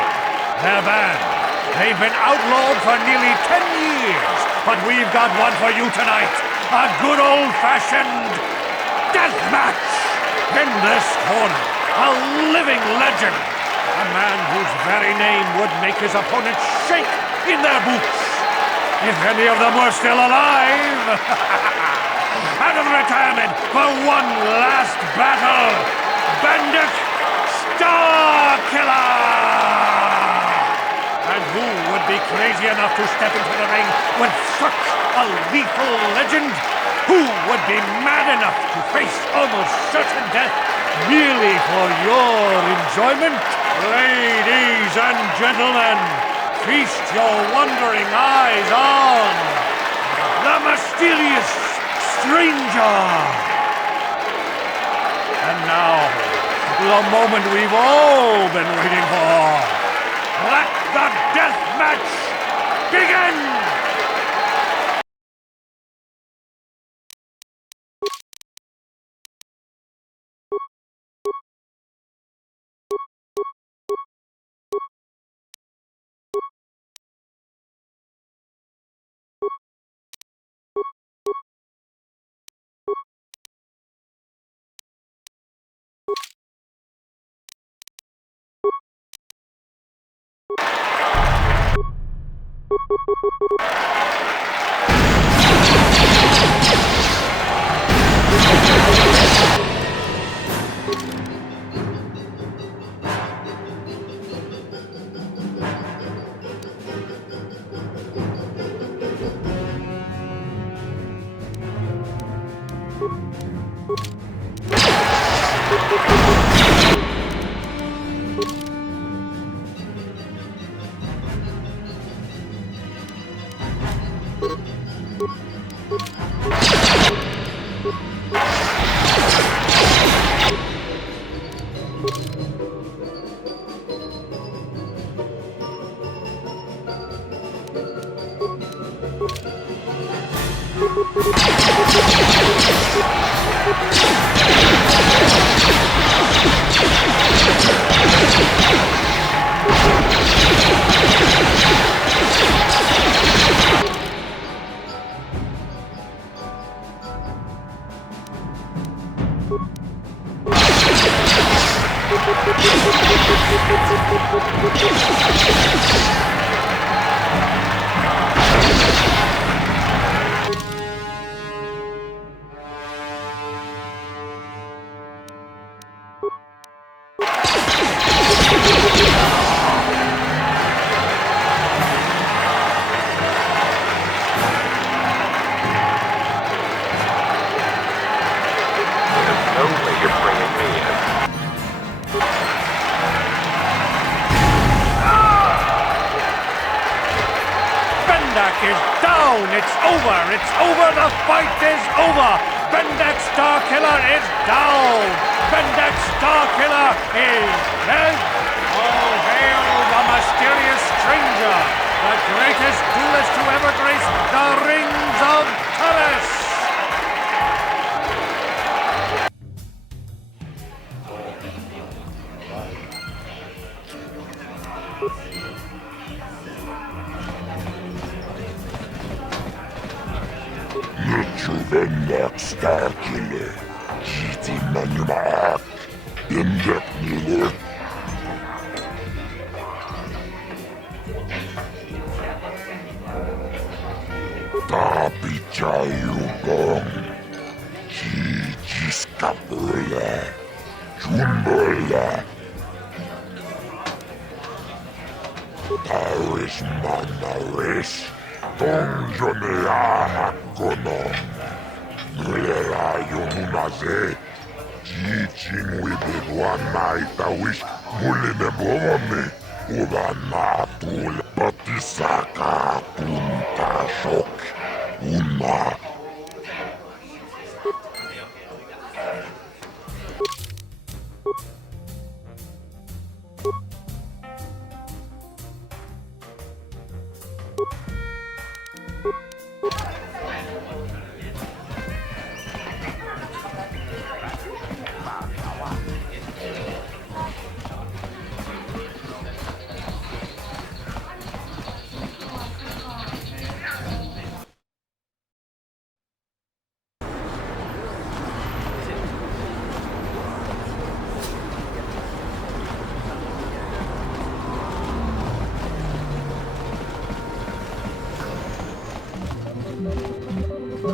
They're banned. They've been outlawed for nearly 10 years, but we've got one for you tonight. A good old-fashioned death match! In this corner, a living legend. A man whose very name would make his opponents shake in their boots. If any of them were still alive. Out of retirement for one last battle. Bandit Starkiller! And who would be crazy enough to step into the ring with such a lethal legend? Who would be mad enough to face almost certain death merely for your enjoyment? Ladies and gentlemen, feast your wondering eyes on the mysterious stranger. And now, the moment we've all been waiting for. Let the death match begin! attack is down! It's over! It's over! The fight is over! Bendak Starkiller is down! Bendak Starkiller is dead! All hail the mysterious stranger! The greatest duelist to ever grace the rings of Taris! Bendak Starkiller, Jiti Manumak, Bendak Miller. Tapi Chayubong, Jijiskapula, Jumbola. Taris Manaris, Tongjonea Hakonom. Mulera Yomunaze, Jijin Wibedwa Naitawish, Muline Bovone, Ubanatul, Batisaka, Punta Shok, Una.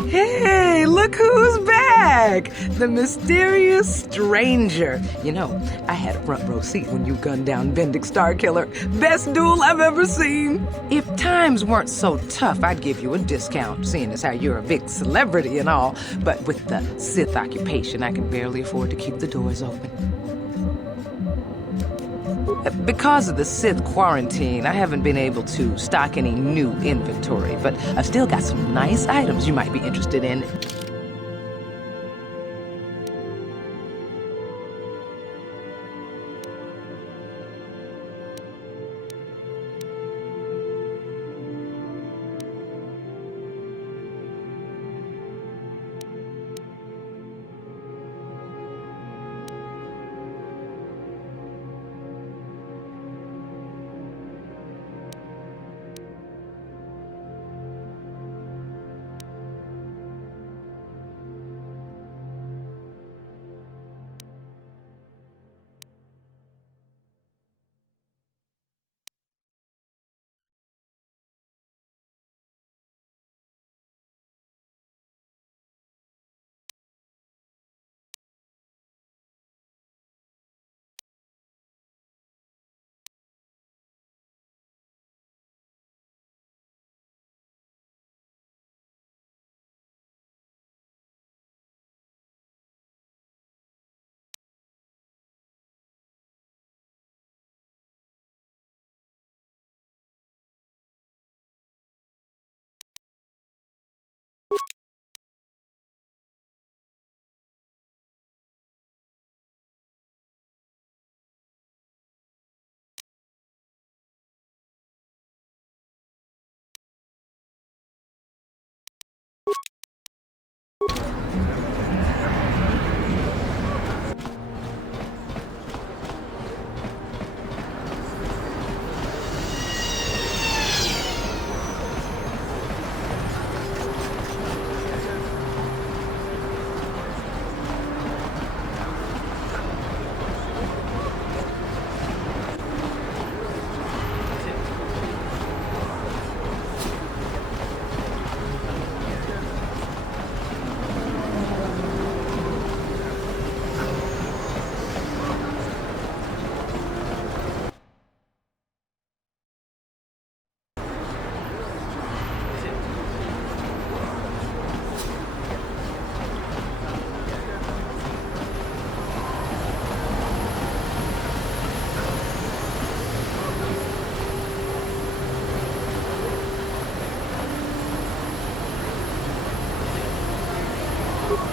Hey, look who's back! The mysterious stranger. You know, I had a front row seat when you gunned down Bendak Starkiller. Best duel I've ever seen. If times weren't so tough, I'd give you a discount, seeing as how you're a big celebrity and all. But with the Sith occupation, I can barely afford to keep the doors open. Because of the Sith quarantine, I haven't been able to stock any new inventory, but I've still got some nice items you might be interested in.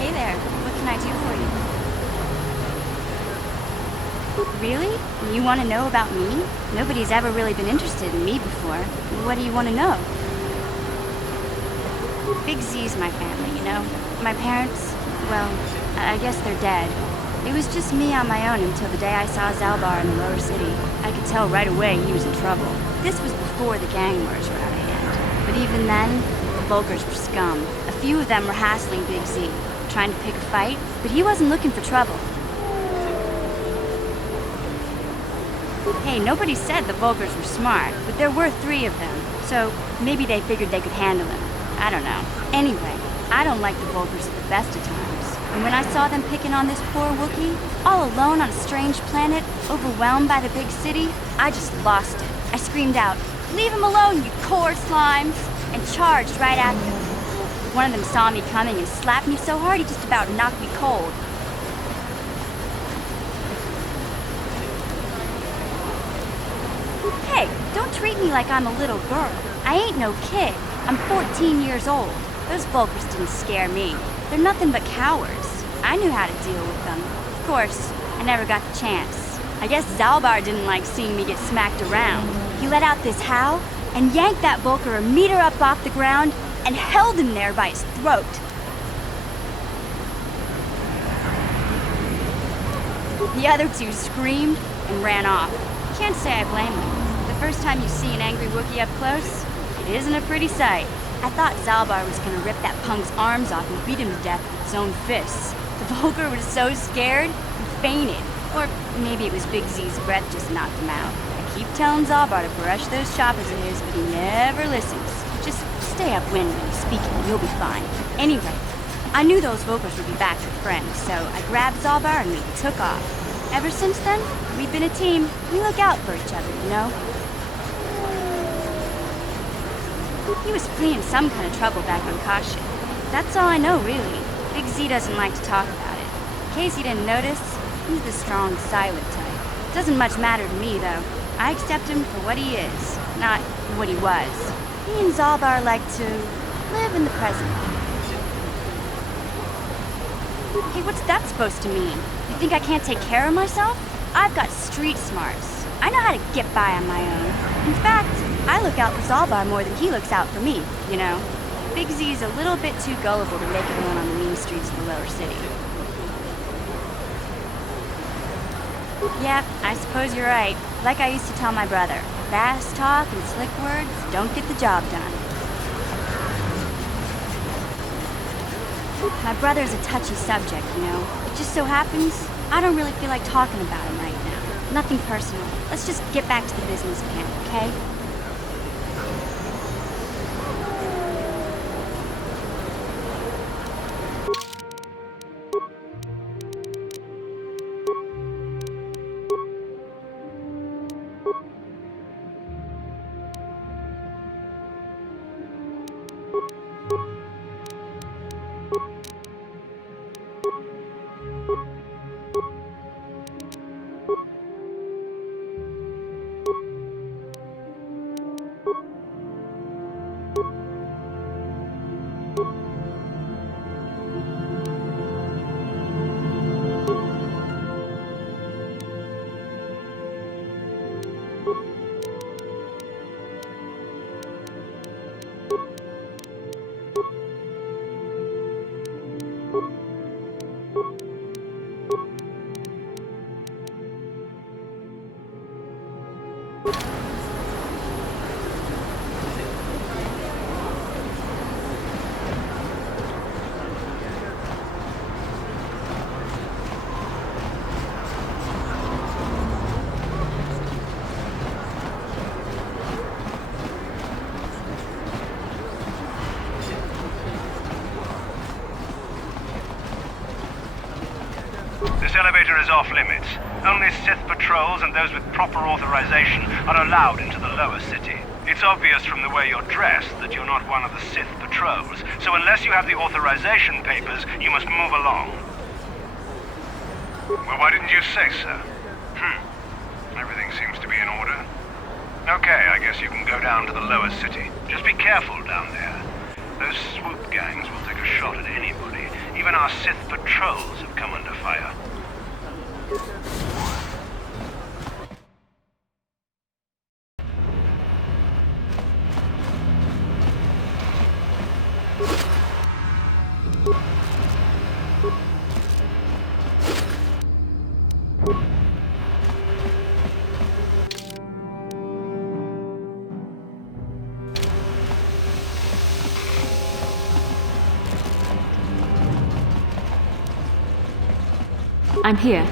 Hey there, what can I do for you? Really? You want to know about me? Nobody's ever really been interested in me before. What do you want to know? Big Z's my family, you know? My parents, well, I guess they're dead. It was just me on my own until the day I saw Zalbar in the lower city. I could tell right away he was in trouble. This was before the gang wars were out of hand. But even then, the Vulkars were scum. A few of them were hassling Big Z, trying to pick a fight, but he wasn't looking for trouble. Hey, nobody said the Vulkars were smart, but there were 3 of them, so maybe they figured they could handle him. I don't know. Anyway, I don't like the Vulkars at the best of times. And when I saw them picking on this poor Wookiee, all alone on a strange planet, overwhelmed by the big city, I just lost it. I screamed out, "Leave him alone, you core slimes!" and charged right at them. One of them saw me coming and slapped me so hard he just about knocked me cold. Hey, don't treat me like I'm a little girl. I ain't no kid. I'm 14 years old. Those Vulkars didn't scare me. They're nothing but cowards. I knew how to deal with them. Of course, I never got the chance. I guess Zalbar didn't like seeing me get smacked around. He let out this howl and yanked that Vulkar a meter up off the ground and held him there by his throat. The other 2 screamed and ran off. Can't say I blame them. The first time you see an angry Wookiee up close, it isn't a pretty sight. I thought Zalbar was gonna rip that punk's arms off and beat him to death with his own fists. The Vulkar was so scared, he fainted. Or maybe it was Big Z's breath just knocked him out. I keep telling Zalbar to brush those choppers of his, but he never listens. Just stay upwind when he's speaking and you'll be fine. Anyway, I knew those Vulkars would be back for friends, so I grabbed Zalbar and we took off. Ever since then, we've been a team. We look out for each other, you know? He was fleeing some kind of trouble back on Kashyyyk. That's all I know, really. Big Z doesn't like to talk about it. In case you didn't notice, he's the strong, silent type. Doesn't much matter to me, though. I accept him for what he is, not what he was. He and Zalbar like to live in the present. Hey, what's that supposed to mean? You think I can't take care of myself? I've got street smarts. I know how to get by on my own. In fact, I look out for Zalbar more than he looks out for me, you know. Big Z's a little bit too gullible to make it alone on the mean streets of the lower city. Yeah, I suppose you're right. Like I used to tell my brother, fast talk and slick words don't get the job done. My brother's a touchy subject, you know. It just so happens, I don't really feel like talking about him right now. Nothing personal. Let's just get back to the business at hand, okay? This elevator is off limits. Only Sith patrols and those with proper authorization are allowed into the lower city. It's obvious from the way you're dressed that you're not one of the Sith patrols, so unless you have the authorization papers, you must move along. Well, why didn't you say so? Everything seems to be in order. Okay, I guess you can go down to the lower city. Just be careful down there. Those swoop gangs will take a shot at anybody, even Even our Sith patrols have come under fire. I'm here.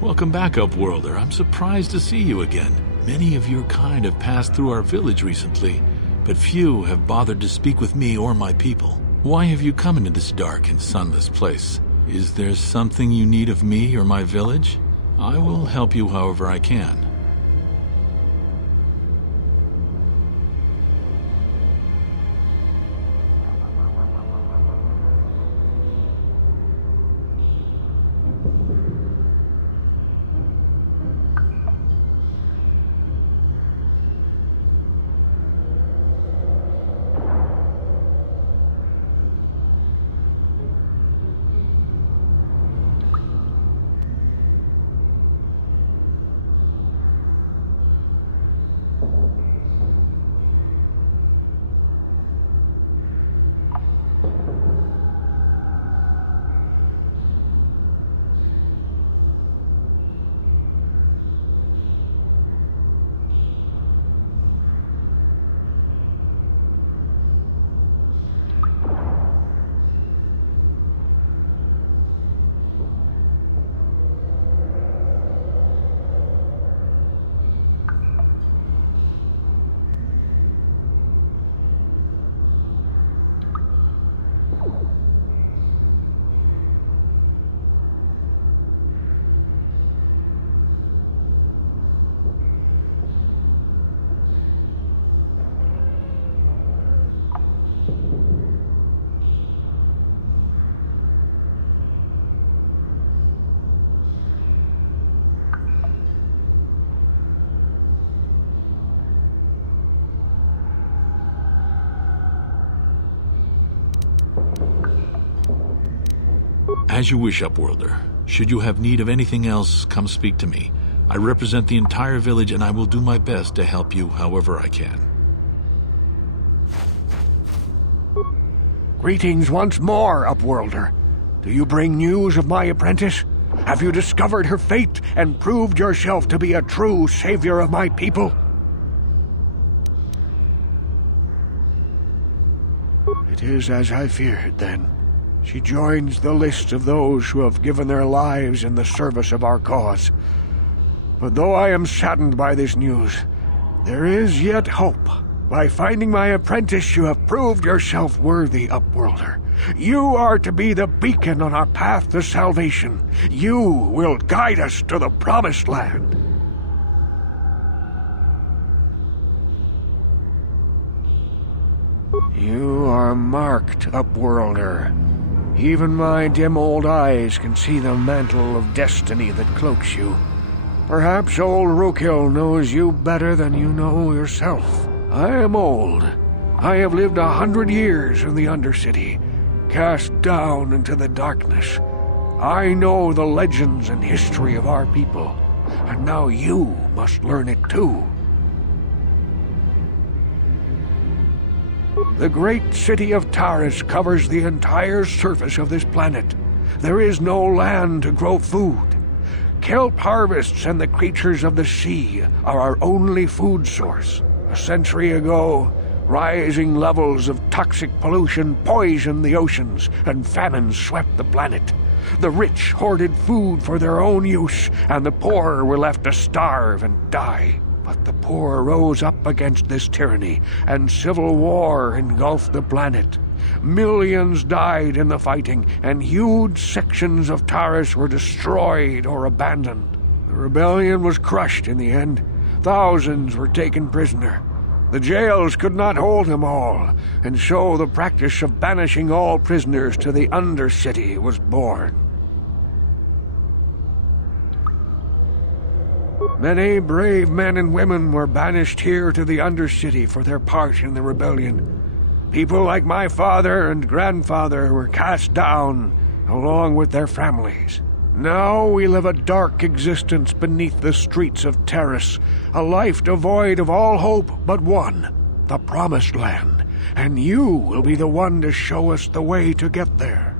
Welcome back, Upworlder. I'm surprised to see you again. Many of your kind have passed through our village recently, but few have bothered to speak with me or my people. Why have you come into this dark and sunless place? Is there something you need of me or my village? I will help you however I can. As you wish, Upworlder. Should you have need of anything else, come speak to me. I represent the entire village, and I will do my best to help you however I can. Greetings once more, Upworlder. Do you bring news of my apprentice? Have you discovered her fate and proved yourself to be a true savior of my people? It is as I feared, then. She joins the list of those who have given their lives in the service of our cause. But though I am saddened by this news, there is yet hope. By finding my apprentice, you have proved yourself worthy, Upworlder. You are to be the beacon on our path to salvation. You will guide us to the promised land. You are marked, Upworlder. Even my dim old eyes can see the mantle of destiny that cloaks you. Perhaps old Rookhill knows you better than you know yourself. I am old. I have lived 100 years in the Undercity, cast down into the darkness. I know the legends and history of our people, and now you must learn it too. The great city of Taris covers the entire surface of this planet. There is no land to grow food. Kelp harvests and the creatures of the sea are our only food source. A century ago, rising levels of toxic pollution poisoned the oceans, and famine swept the planet. The rich hoarded food for their own use, and the poor were left to starve and die. But the poor rose up against this tyranny, and civil war engulfed the planet. Millions died in the fighting, and huge sections of Taris were destroyed or abandoned. The rebellion was crushed in the end. Thousands were taken prisoner. The jails could not hold them all, and so the practice of banishing all prisoners to the Undercity was born. Many brave men and women were banished here to the Undercity for their part in the rebellion. People like my father and grandfather were cast down, along with their families. Now we live a dark existence beneath the streets of Taris, a life devoid of all hope but one, the Promised Land, and you will be the one to show us the way to get there.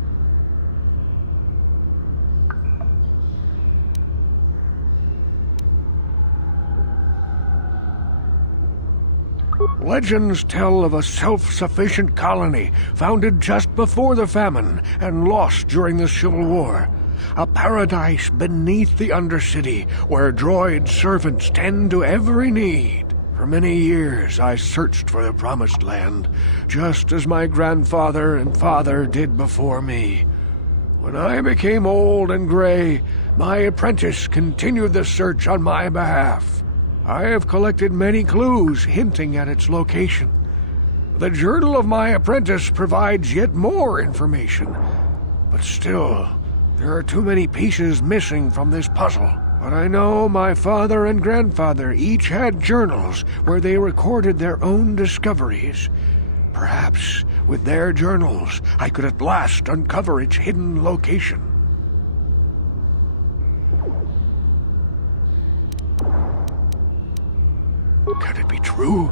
Legends tell of a self-sufficient colony founded just before the famine and lost during the Civil War. A paradise beneath the Undercity where droid servants tend to every need. For many years I searched for the Promised Land, just as my grandfather and father did before me. When I became old and gray, my apprentice continued the search on my behalf. I have collected many clues hinting at its location. The journal of my apprentice provides yet more information, but still, there are too many pieces missing from this puzzle. But I know my father and grandfather each had journals where they recorded their own discoveries. Perhaps with their journals, I could at last uncover its hidden location. Can it be true?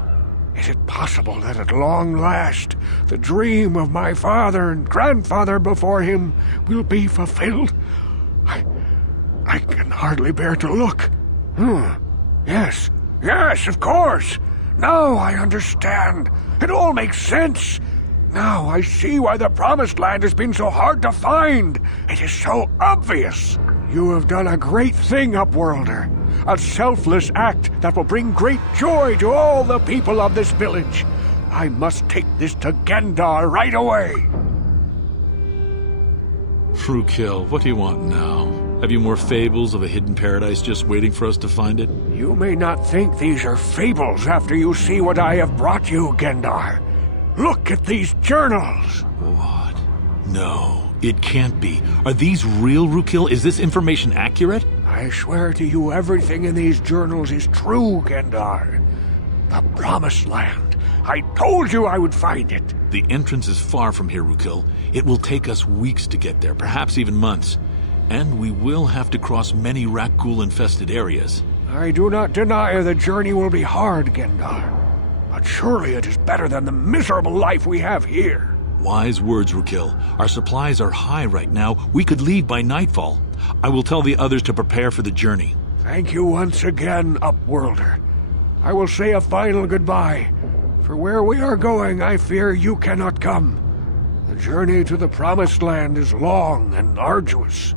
Is it possible that at long last, the dream of my father and grandfather before him will be fulfilled? I can hardly bear to look. Yes, of course. Now I understand. It all makes sense. Now I see why the Promised Land has been so hard to find. It is so obvious. You have done a great thing, Upworlder. A selfless act that will bring great joy to all the people of this village. I must take this to Endar right away. Rookil, what do you want now? Have you more fables of a hidden paradise just waiting for us to find it? You may not think these are fables after you see what I have brought you, Endar. Look at these journals. What? No. It can't be. Are these real, Rookil? Is this information accurate? I swear to you everything in these journals is true, Endar. The Promised Land. I told you I would find it. The entrance is far from here, Rookil. It will take us weeks to get there, perhaps even months. And we will have to cross many Rakghoul-infested areas. I do not deny the journey will be hard, Endar. But surely it is better than the miserable life we have here. Wise words, Rookil. Our supplies are high right now. We could leave by nightfall. I will tell the others to prepare for the journey. Thank you once again, Upworlder. I will say a final goodbye. For where we are going, I fear you cannot come. The journey to the Promised Land is long and arduous.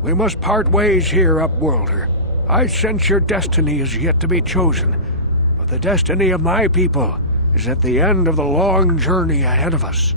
We must part ways here, Upworlder. I sense your destiny is yet to be chosen, but the destiny of my people is at the end of the long journey ahead of us.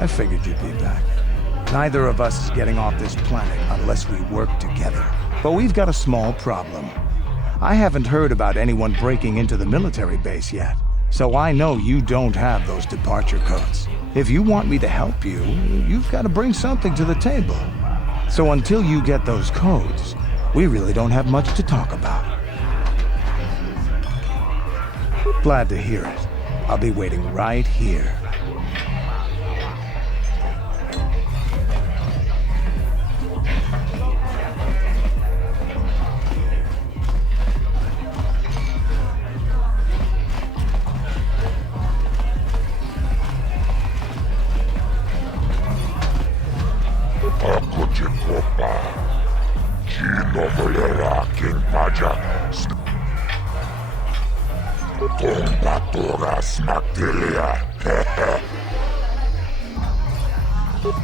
I figured you'd be back. Neither of us is getting off this planet unless we work together. But we've got a small problem. I haven't heard about anyone breaking into the military base yet, so I know you don't have those departure codes. If you want me to help you, you've got to bring something to the table. So until you get those codes, we really don't have much to talk about. Glad to hear it. I'll be waiting right here.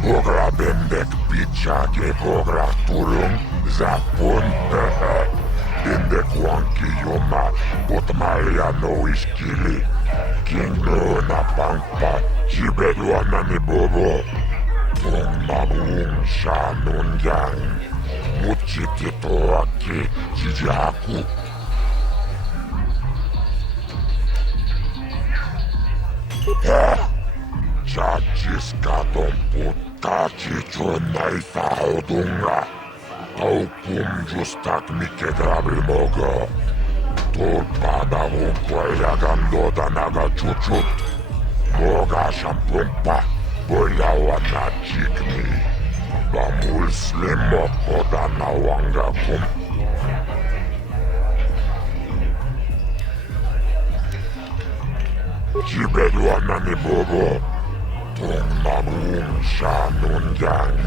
Bogra bendek picha ke bogra turung zapun. Bendek wanki yoma botmalia no iskili. King no na pangpa jibedwa na ni bobo. Tong mabung shanun yang. Muchitito aki jijaku. Chachis katong putachi chonay saodunga. Taupum justak mikedrabil mogo. Tulpada hunkwailagando danaga chuchut. Moga shampumpa, boyawa na chikni. Bamul slimo kodana wanga kum. Jibedwa na ni bobo. Tong mabung shanun yang.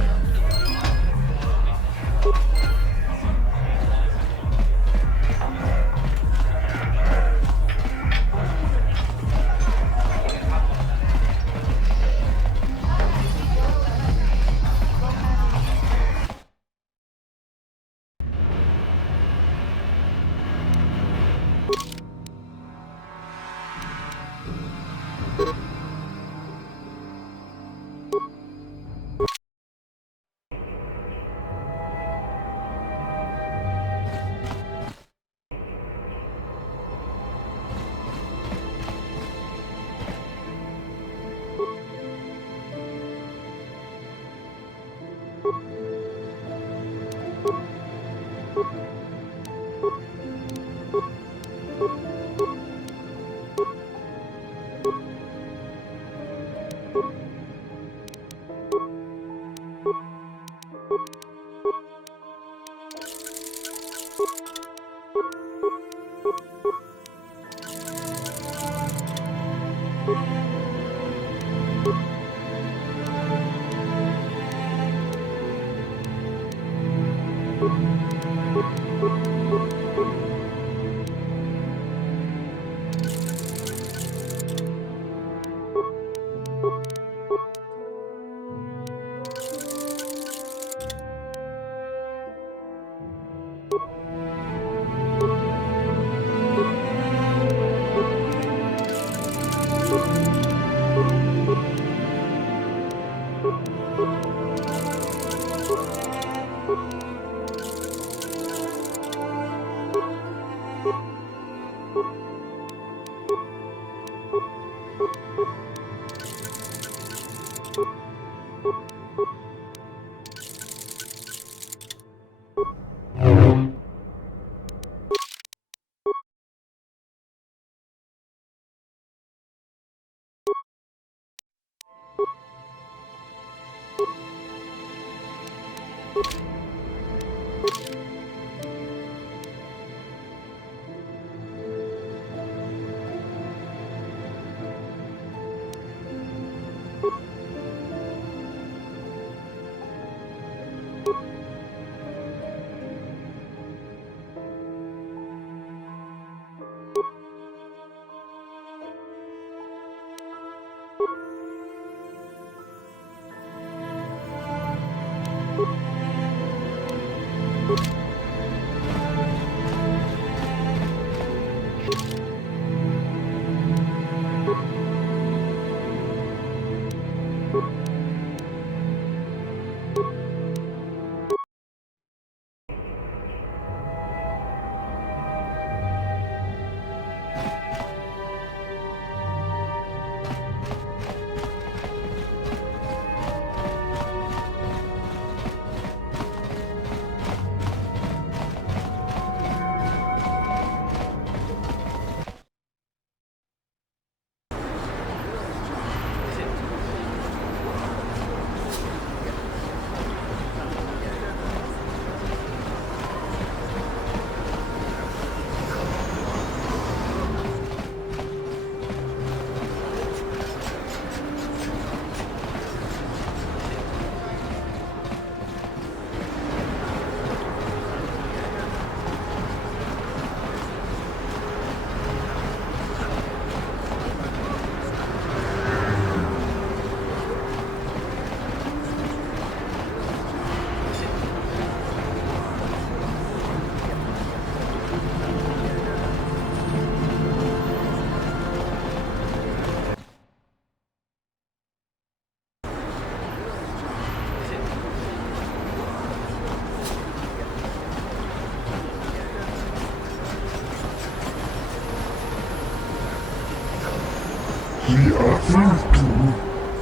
The other two,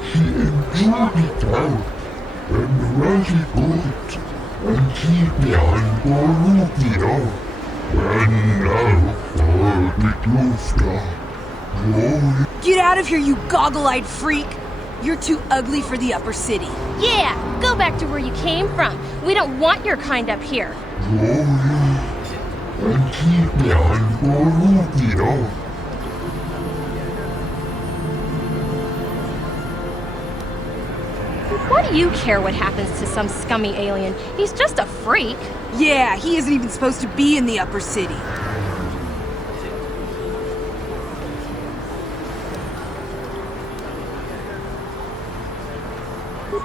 she enjoyed it out, and really good, and she behind Borussia. And now for the Klufter. Get out of here, you goggle-eyed freak! You're too ugly for the upper city. Yeah, go back to where you came from. We don't want your kind up here. And she behind Borussia. Why do you care what happens to some scummy alien? He's just a freak. Yeah, he isn't even supposed to be in the upper city.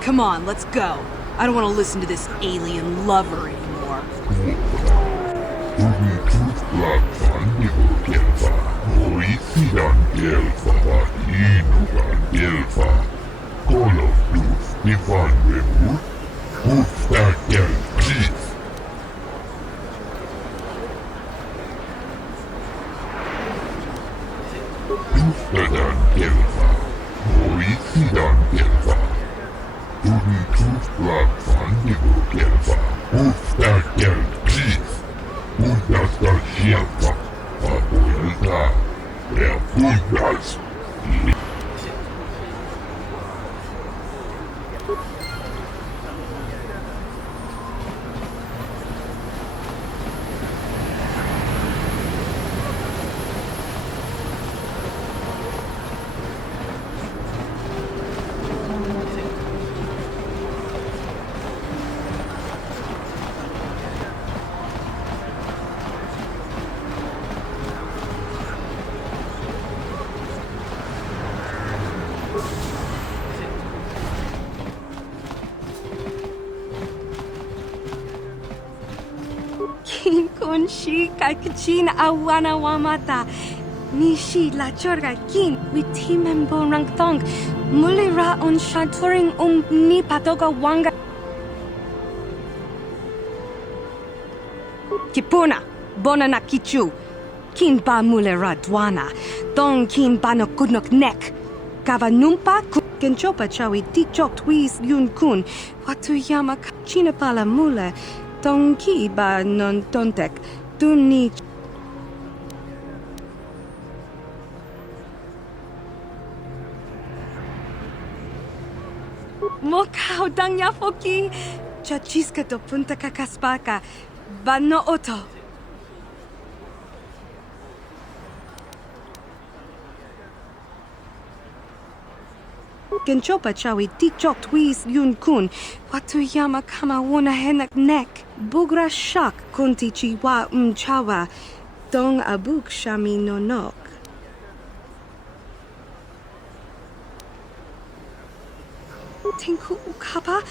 Come on, let's go. I don't want to listen to this alien lover anymore. Konshi kakachin awana wamata. Nishi la chorga kin witimembo rangtong. Mulira on shaturing ni patoga wanga. Kipuna, bona na kichu. Kin ba mulera dwana. Dong kin ba no kudnok nek. Kava numpa kenchopa chawi tichok twis yun kun. Watu yama kachina pala mule. Tong ki ba non tontek. Tuni. Mokao dang yafoki. Chachiska do punta kakaspaka. Bano oto. Kenchopa chawi tichok twis yun kun. Watu yama kama wona henak nek. Bugra shak kunti chiwa chawa. Dong abuk shami nonok. Tinku ukapa.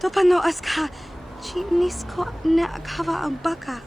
Topano aska. Chinisko na kava ang baka.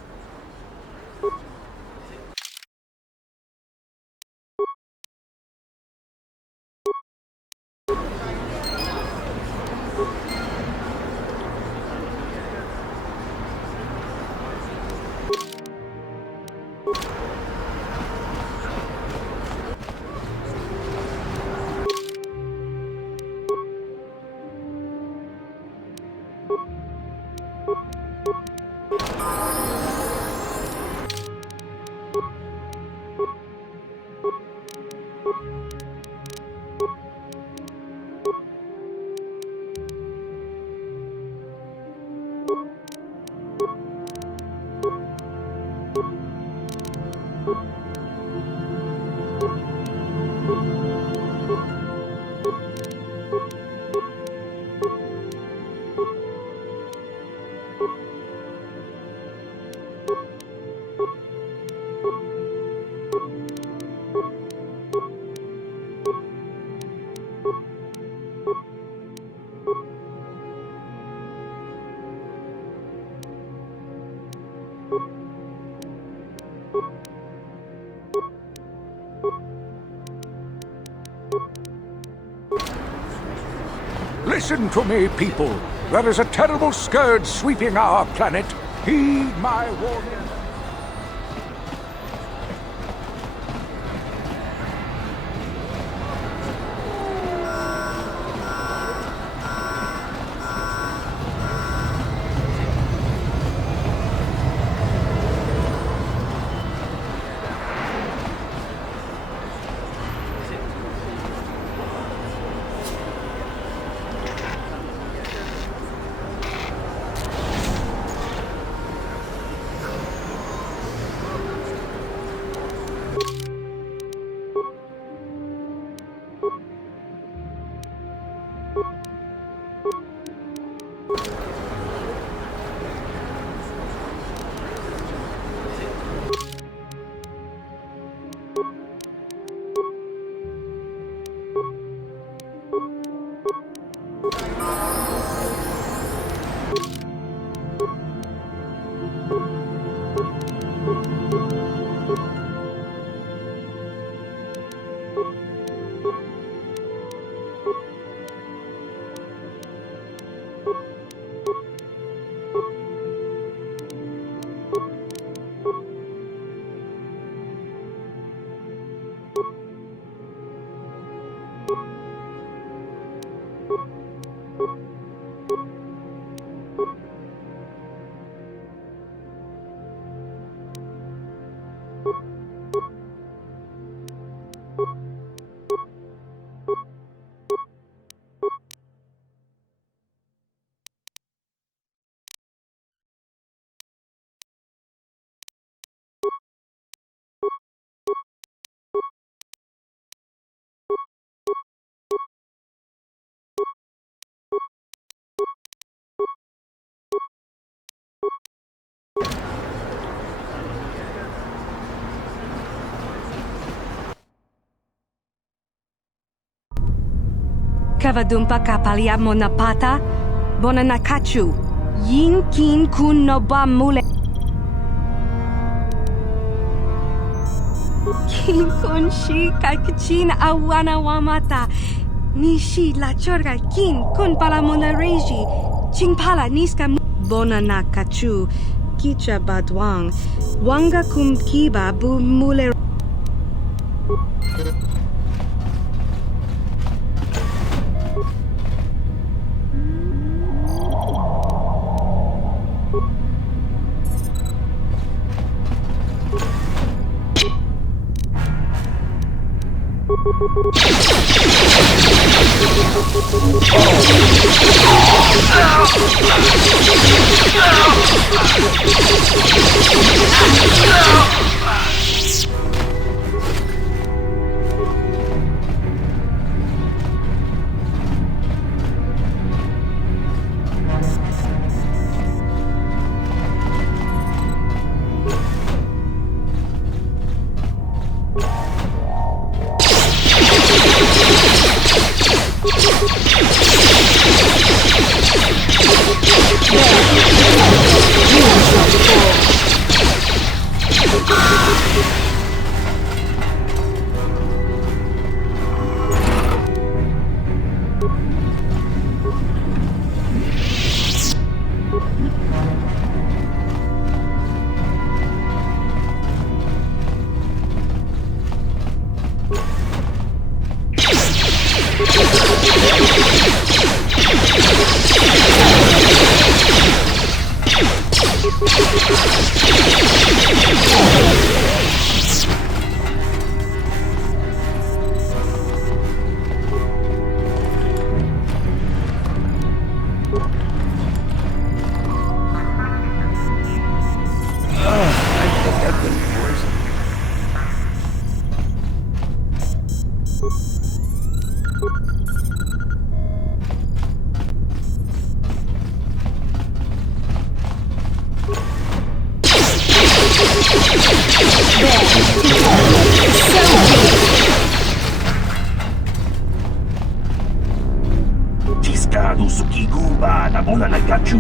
Listen to me, people. There is a terrible scourge sweeping our planet. Heed my warning. Kavadumpa kapaliamo na pata, bona nakachu, yin kin kun no ba mule. Kin kun shi kakachin awana wamata, nishi la chorga kin kun palamona reji, chingpala niska bona nakachu, kicha badwang, wanga kum kiba bu mule. Tiscado sukiguba na bona na gachu.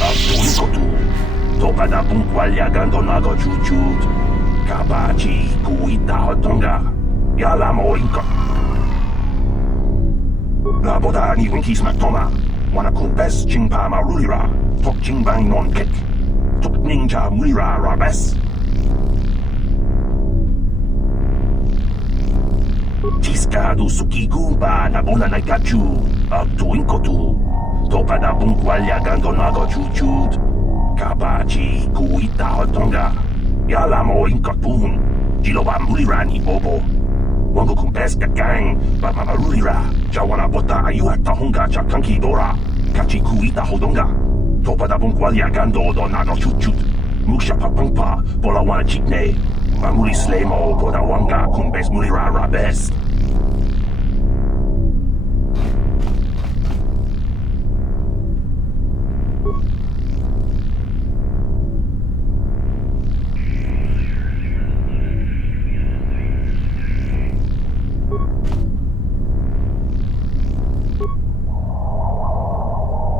Abunkotu. Topa da bunkwalya gando nago chuchut. Kabachi kuita hotonga. Yalamo inko. La boda ni winki smaktoma. Wana kumpes chingpa marulira. Tok chingbang non kek. Tok ninja mulira rabes. Tiscado sukiguba na bona na gachu. Abtuinkotu. Topa da bunkwalya gando nago chuchut. Kabachi kuita hotonga. Yalamo inkotun. Jiloba mulirani bobo. Wango kumpes ka gang. Baba marulira. Jawana bota ayuata honga cha kanki dora. Kachi kuita hodonga. Topa da bunkwalya gando do nago chuchut. Musha papangpa. Bola wana chikne. Mamuli slemo boda wanga kumpes mulira rabes.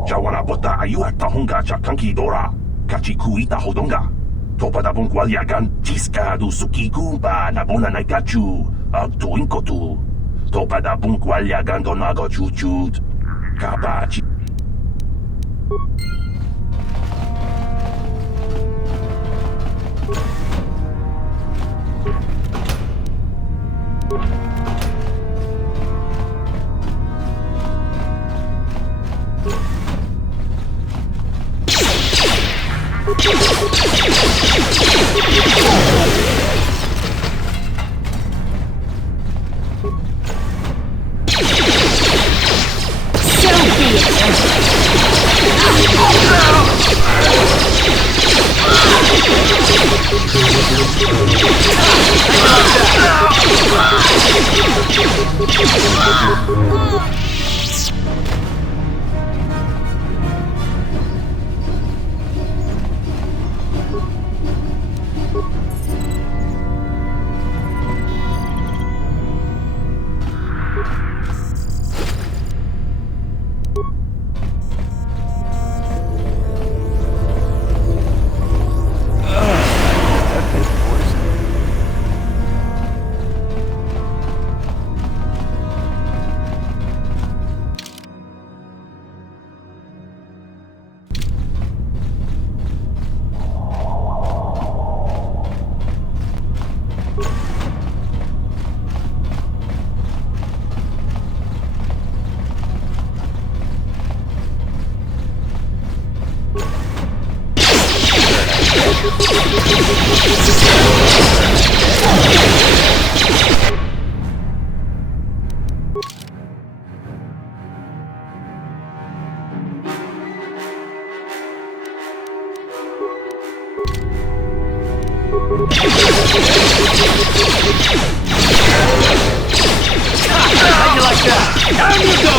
Jawana bota ayuata honga cha kanki dora. Kachi kuita hodonga. Topa da bunkwalya gan tiscado sukiguba na bona na gachu. Abtuinkotu. Topa da bunkwalya gando nago chuchut. Kabachi. How'd you like that? Down you go!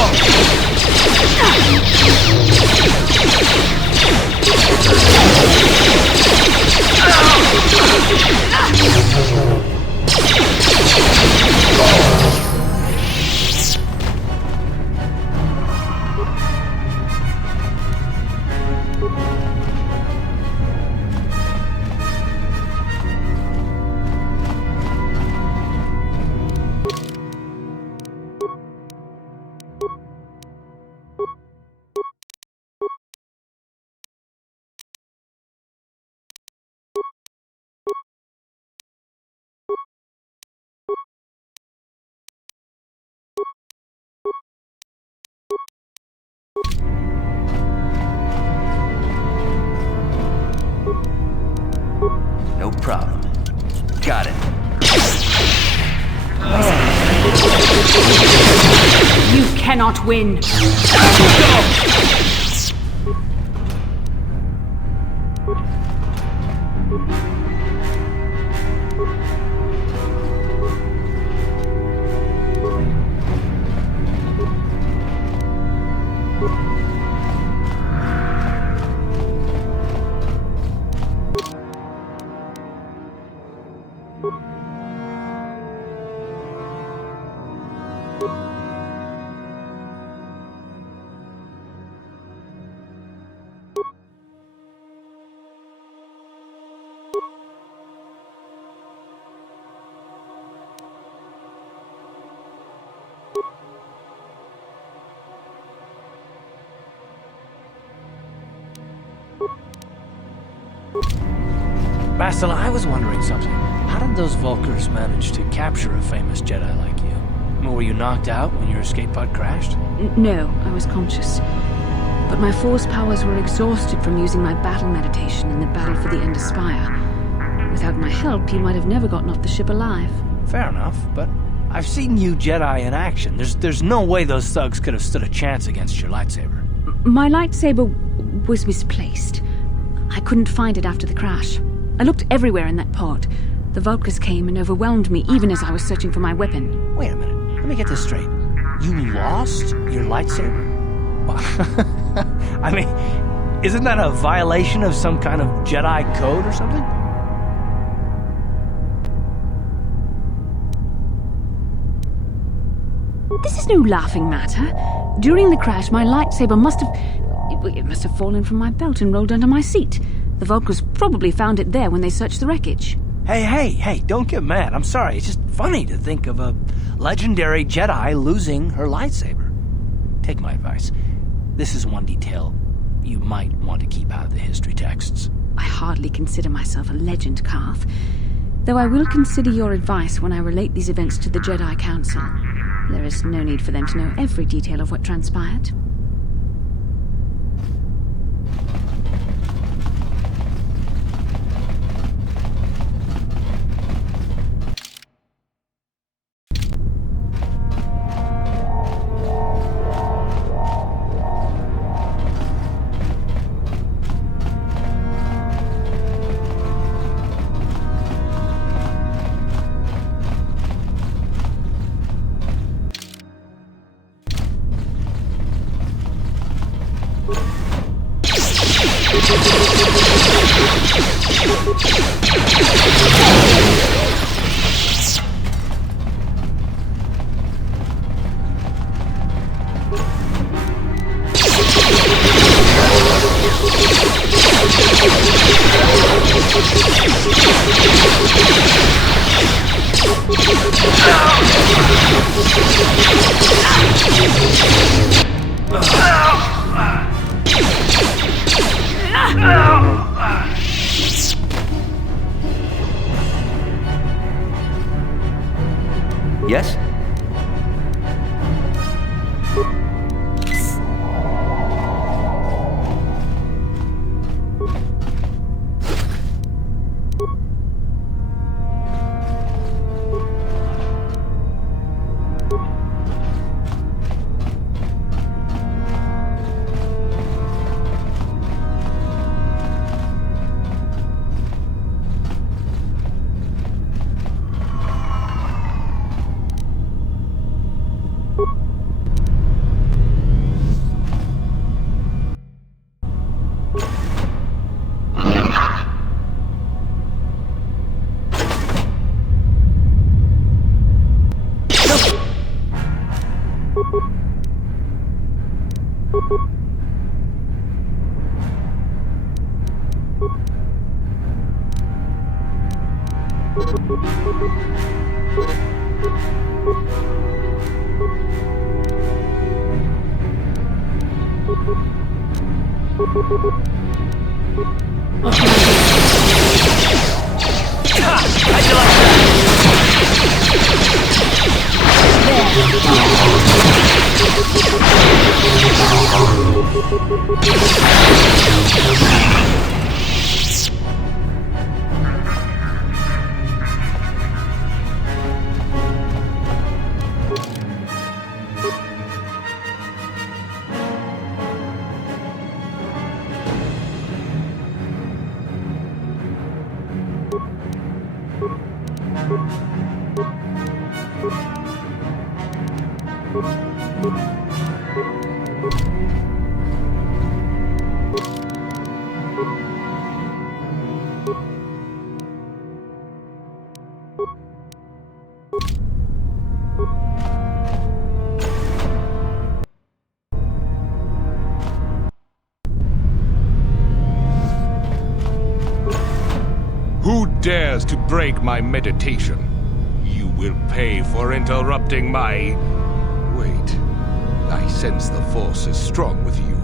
problem. Got it. You cannot win. Bastila, I was wondering something. How did those Vulkars manage to capture a famous Jedi like you? Were you knocked out when your escape pod crashed? No, I was conscious. But my force powers were exhausted from using my battle meditation in the battle for the Endar Spire. Without my help, you might have never gotten off the ship alive. Fair enough, but I've seen you Jedi in action. There's no way those thugs could have stood a chance against your lightsaber. My lightsaber was misplaced. I couldn't find it after the crash. I looked everywhere in that pod. The Vulkars came and overwhelmed me even as I was searching for my weapon. Wait a minute. Let me get this straight. You lost your lightsaber? I mean, isn't that a violation of some kind of Jedi code or something? This is no laughing matter. During the crash, my lightsaber must have fallen from my belt and rolled under my seat. The Vulkars probably found it there when they searched the wreckage. Hey, don't get mad. I'm sorry. It's just funny to think of a legendary Jedi losing her lightsaber. Take my advice. This is one detail you might want to keep out of the history texts. I hardly consider myself a legend, Karth. Though I will consider your advice when I relate these events to the Jedi Council. There is no need for them to know every detail of what transpired. Yes? Who dares to break my meditation? You will pay for interrupting my... Wait. I sense the Force is strong with you.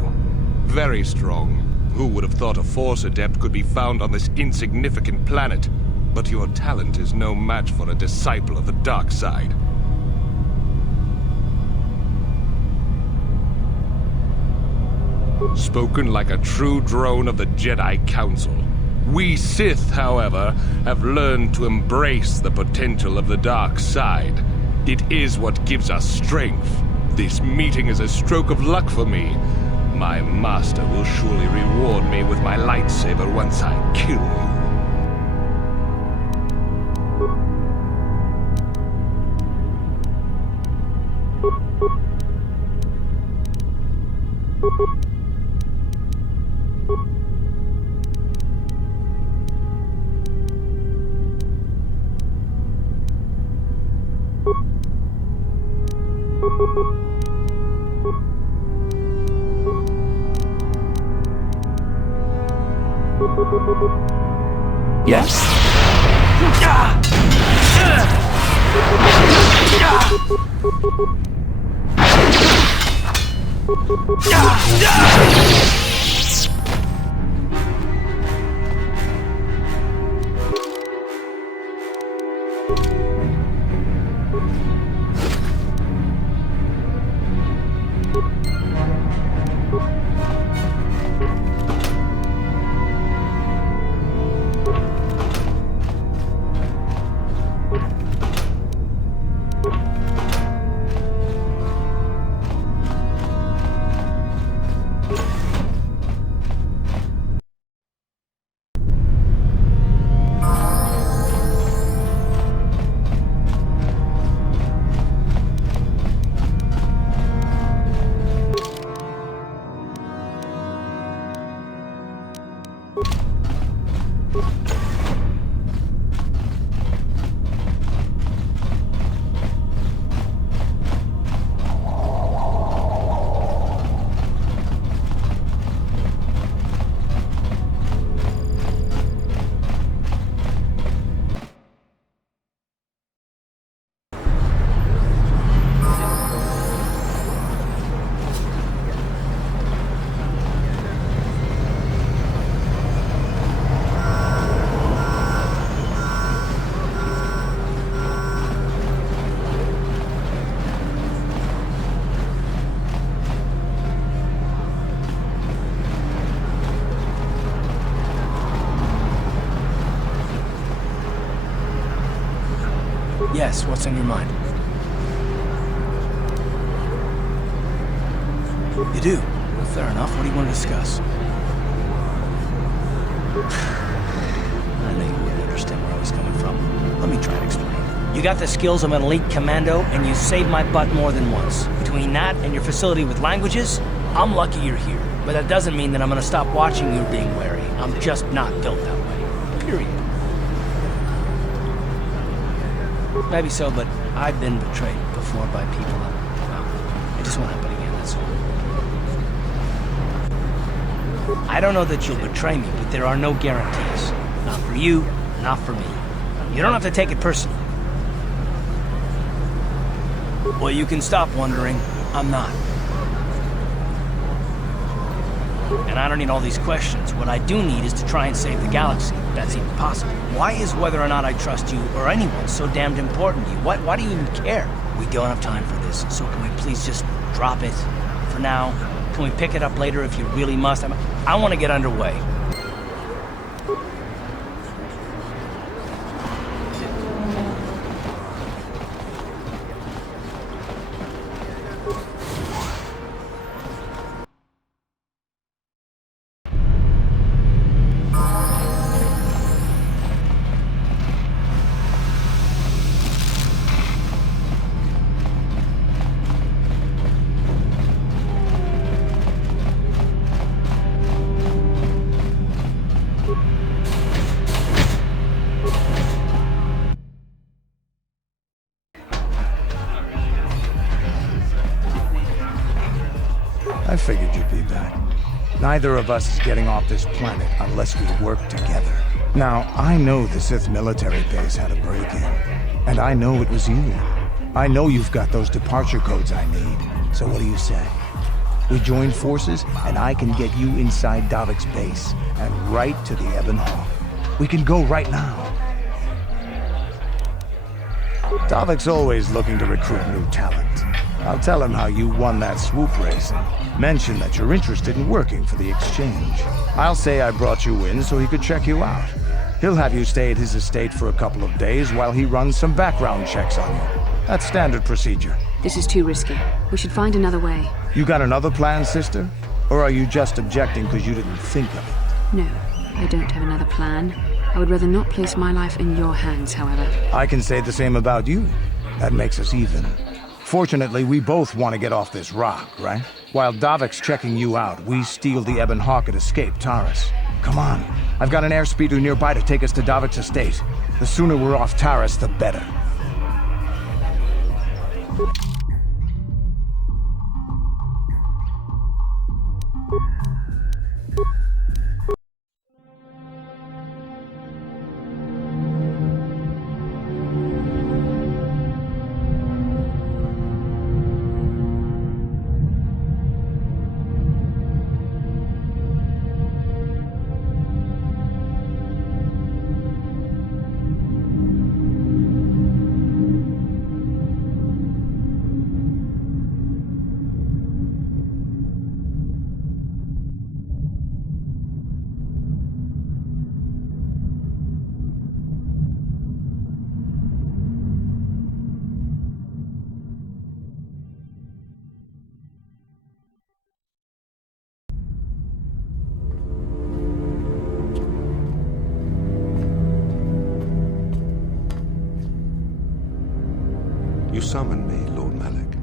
Very strong. Who would have thought a Force adept could be found on this insignificant planet? But your talent is no match for a disciple of the dark side. Spoken like a true drone of the Jedi Council. We Sith, however, have learned to embrace the potential of the dark side. It is what gives us strength. This meeting is a stroke of luck for me. My master will surely reward me with my lightsaber once I kill you. Yes. Yes, what's on your mind? You do? Well, fair enough. What do you want to discuss? I knew you wouldn't understand where I was coming from. Let me try to explain. You got the skills of an elite commando, and you saved my butt more than once. Between that and your facility with languages, I'm lucky you're here. But that doesn't mean that I'm gonna stop watching you being wary. I'm just not built that way. Period. Maybe so, but I've been betrayed before by people. Well, it just won't happen again, that's all. I don't know that you'll betray me, but there are no guarantees. Not for you, not for me. You don't have to take it personally. Well, you can stop wondering. I'm not. And I don't need all these questions. What I do need is to try and save the galaxy, if that's even possible. Why is whether or not I trust you or anyone so damned important to you? Why do you even care? We don't have time for this, so can we please just drop it for now? Can we pick it up later if you really must? I want to get underway. I figured you'd be back. Neither of us is getting off this planet unless we work together. Now, I know the Sith military base had a break-in, and I know it was you. I know you've got those departure codes I need, so what do you say? We join forces, and I can get you inside Davik's base, and right to the Ebon Hawk. We can go right now. Davik's always looking to recruit new talent. I'll tell him how you won that swoop race, and mention that you're interested in working for the exchange. I'll say I brought you in so he could check you out. He'll have you stay at his estate for a couple of days while he runs some background checks on you. That's standard procedure. This is too risky. We should find another way. You got another plan, sister? Or are you just objecting because you didn't think of it? No, I don't have another plan. I would rather not place my life in your hands, however. I can say the same about you. That makes us even. Fortunately, we both want to get off this rock, right? While Davik's checking you out, we steal the Ebon Hawk and escape Taris. Come on. I've got an airspeeder nearby to take us to Davik's estate. The sooner we're off Taris, the better. You summoned me, Lord Malak.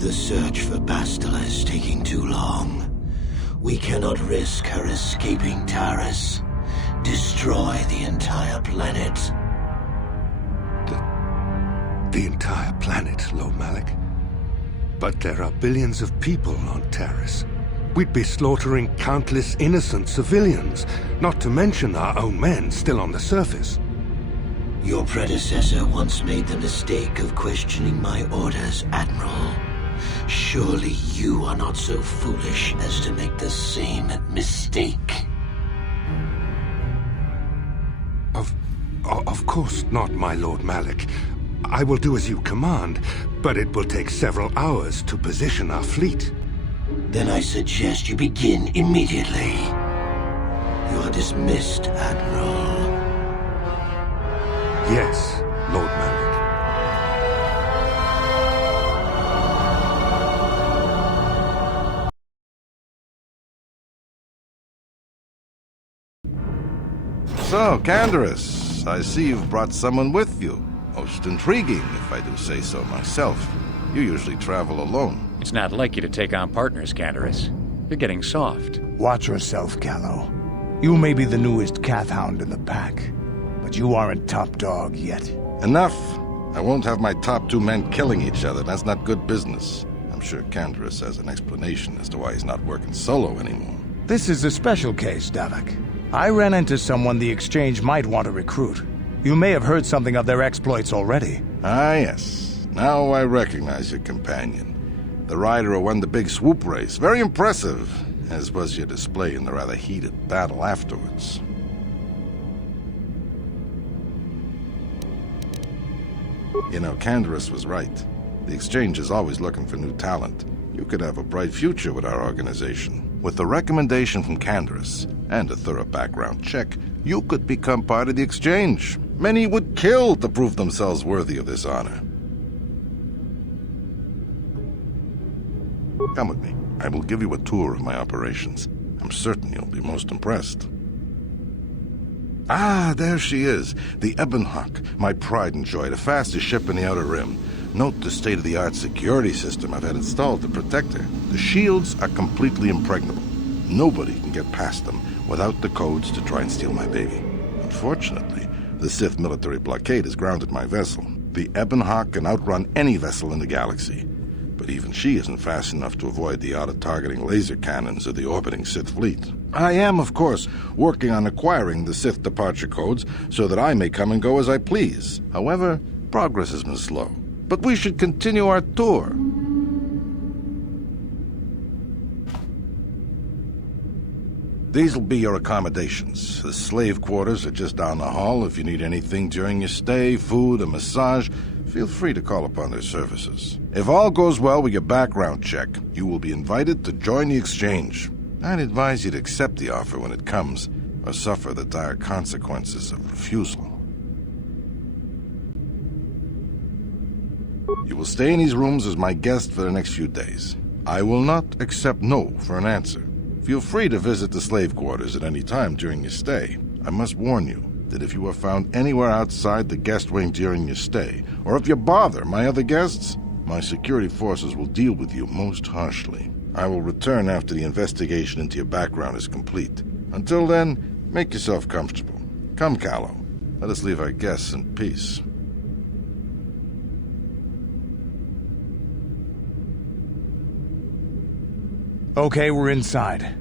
The search for Bastila is taking too long. We cannot risk her escaping Taris. Destroy the entire planet. The entire planet, Lord Malak? But there are billions of people on Taris. We'd be slaughtering countless innocent civilians, not to mention our own men still on the surface. Your predecessor once made the mistake of questioning my orders, Admiral. Surely you are not so foolish as to make the same mistake. Of course not, my Lord Malak. I will do as you command, but it will take several hours to position our fleet. Then I suggest you begin immediately. You are dismissed, Admiral. Yes, Lord Malak. So, Candaris, I see you've brought someone with you. Most intriguing, if I do say so myself. You usually travel alone. It's not like you to take on partners, Candaris. You're getting soft. Watch yourself, Callow. You may be the newest Cath Hound in the pack, but you aren't top dog yet. Enough! I won't have my top two men killing each other. That's not good business. I'm sure Candaris has an explanation as to why he's not working solo anymore. This is a special case, Davik. I ran into someone the Exchange might want to recruit. You may have heard something of their exploits already. Ah, yes. Now I recognize your companion. The rider who won the big swoop race. Very impressive, as was your display in the rather heated battle afterwards. You know, Candaris was right. The Exchange is always looking for new talent. You could have a bright future with our organization. With the recommendation from Candaris and a thorough background check, you could become part of the Exchange. Many would kill to prove themselves worthy of this honor. Come with me. I will give you a tour of my operations. I'm certain you'll be most impressed. Ah, there she is. The Ebon Hawk, my pride and joy, the fastest ship in the Outer Rim. Note the state-of-the-art security system I've had installed to protect her. The shields are completely impregnable. Nobody can get past them without the codes to try and steal my baby. Unfortunately, the Sith military blockade has grounded my vessel. The Ebon Hawk can outrun any vessel in the galaxy. But But even she isn't fast enough to avoid the auto-targeting laser cannons of the orbiting Sith fleet. I am, of course, working on acquiring the Sith departure codes so that I may come and go as I please. However, progress has been slow. But we should continue our tour. These'll be your accommodations. The slave quarters are just down the hall. If you need anything during your stay, food, a massage, feel free to call upon their services. If all goes well with your background check, you will be invited to join the exchange. I'd advise you to accept the offer when it comes, or suffer the dire consequences of refusal. You will stay in these rooms as my guest for the next few days. I will not accept no for an answer. Feel free to visit the slave quarters at any time during your stay. I must warn you that if you are found anywhere outside the guest wing during your stay, or if you bother my other guests, my security forces will deal with you most harshly. I will return after the investigation into your background is complete. Until then, make yourself comfortable. Come, Callow. Let us leave our guests in peace. Okay, we're inside.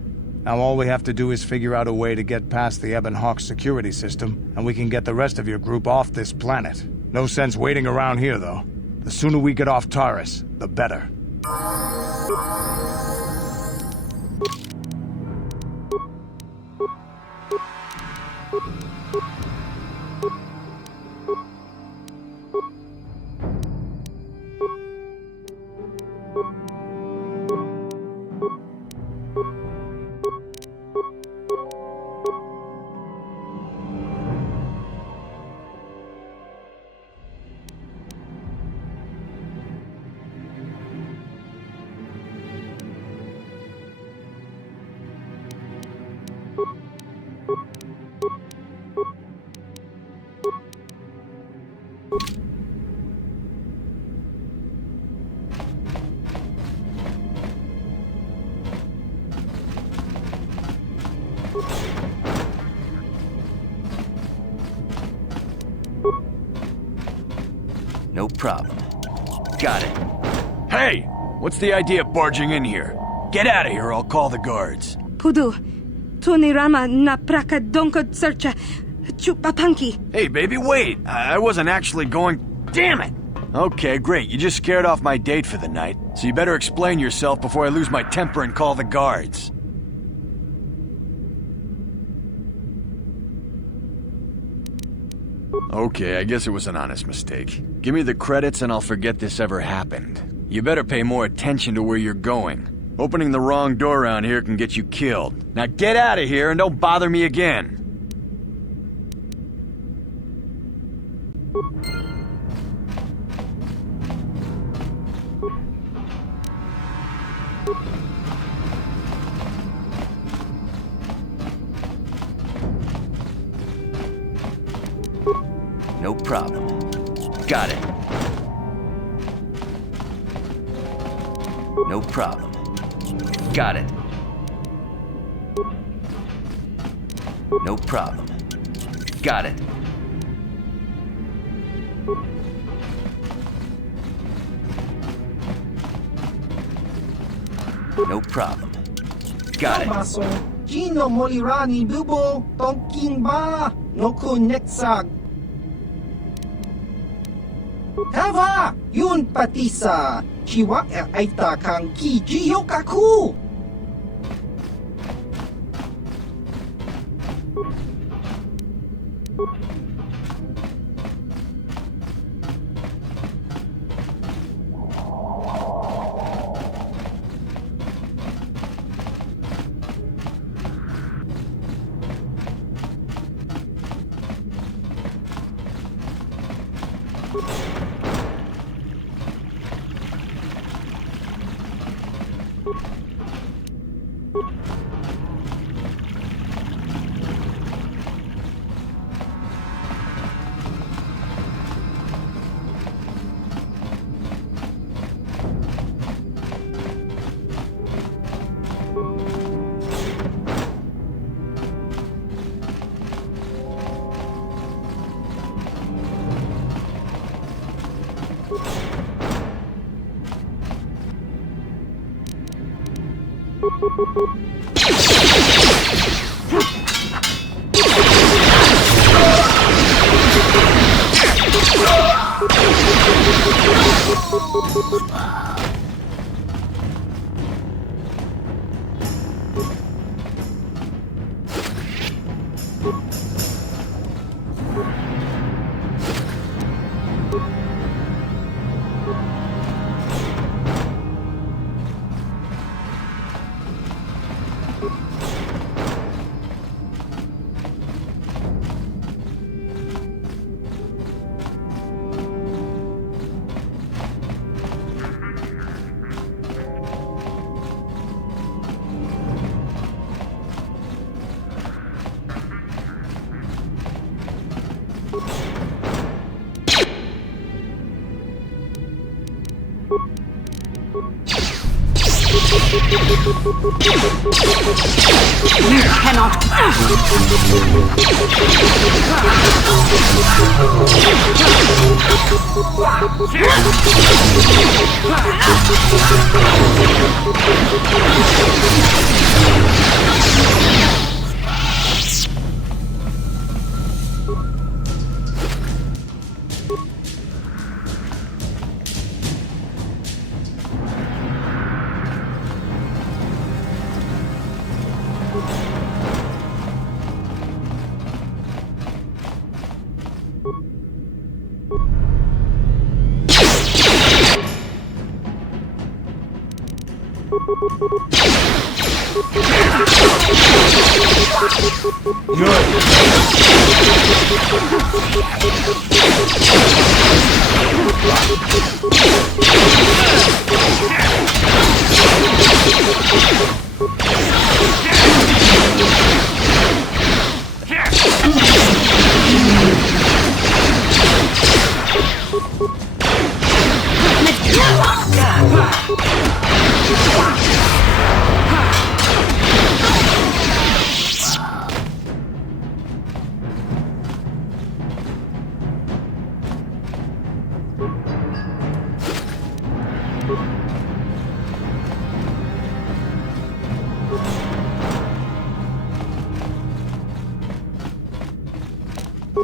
Now all we have to do is figure out a way to get past the Ebon Hawk security system, and we can get the rest of your group off this planet. No sense waiting around here, though. The sooner we get off Taris, the better. No problem. Got it. Hey! What's the idea of barging in here? Get out of here, I'll call the guards. Pudu, tunirama na praka donko searcha chupapanki. Hey, baby, wait! I wasn't actually going... Damn it! Okay, great. You just scared off my date for the night, so you better explain yourself before I lose my temper and call the guards. Okay, I guess it was an honest mistake. Give me the credits and I'll forget this ever happened. You better pay more attention to where you're going. Opening the wrong door around here can get you killed. Now get out of here and don't bother me again. No problem. Got it. No problem. Got it. No problem. Got it. No problem. Got it. Gino Molirani Bubo Tonking Ba Noku Nexag. Hava Yun Patisa Chiwak Aita Kang Ki Jiyokaku. You cannot.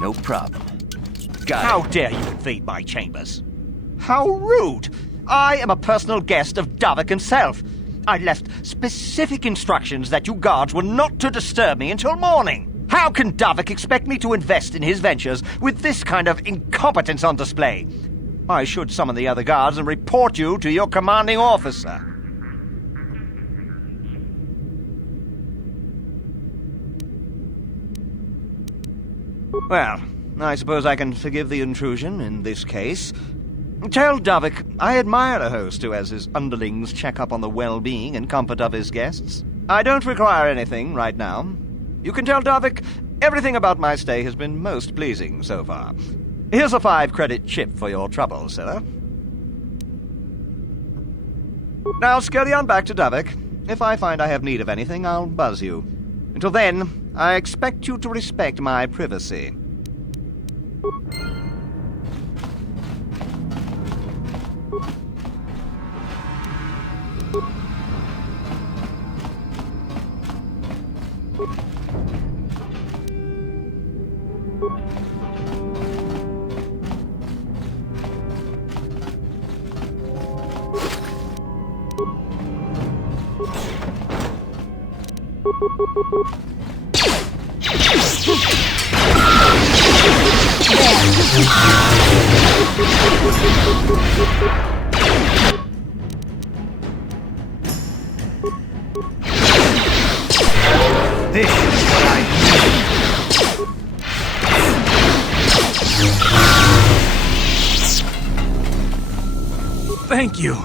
No problem. Got How dare you invade my chambers? How rude! I am a personal guest of Davik himself. I left specific instructions that you guards were not to disturb me until morning. How can Davik expect me to invest in his ventures with this kind of incompetence on display? I should summon the other guards and report you to your commanding officer. Well, I suppose I can forgive the intrusion in this case. Tell Davik I admire a host who has his underlings check up on the well-being and comfort of his guests. I don't require anything right now. You can tell Davik everything about my stay has been most pleasing so far. Here's a 5-credit chip for your trouble, sir. Now scurry on back to Davik. If I find I have need of anything, I'll buzz you. Until then, I expect you to respect my privacy. This is what I need. Thank you.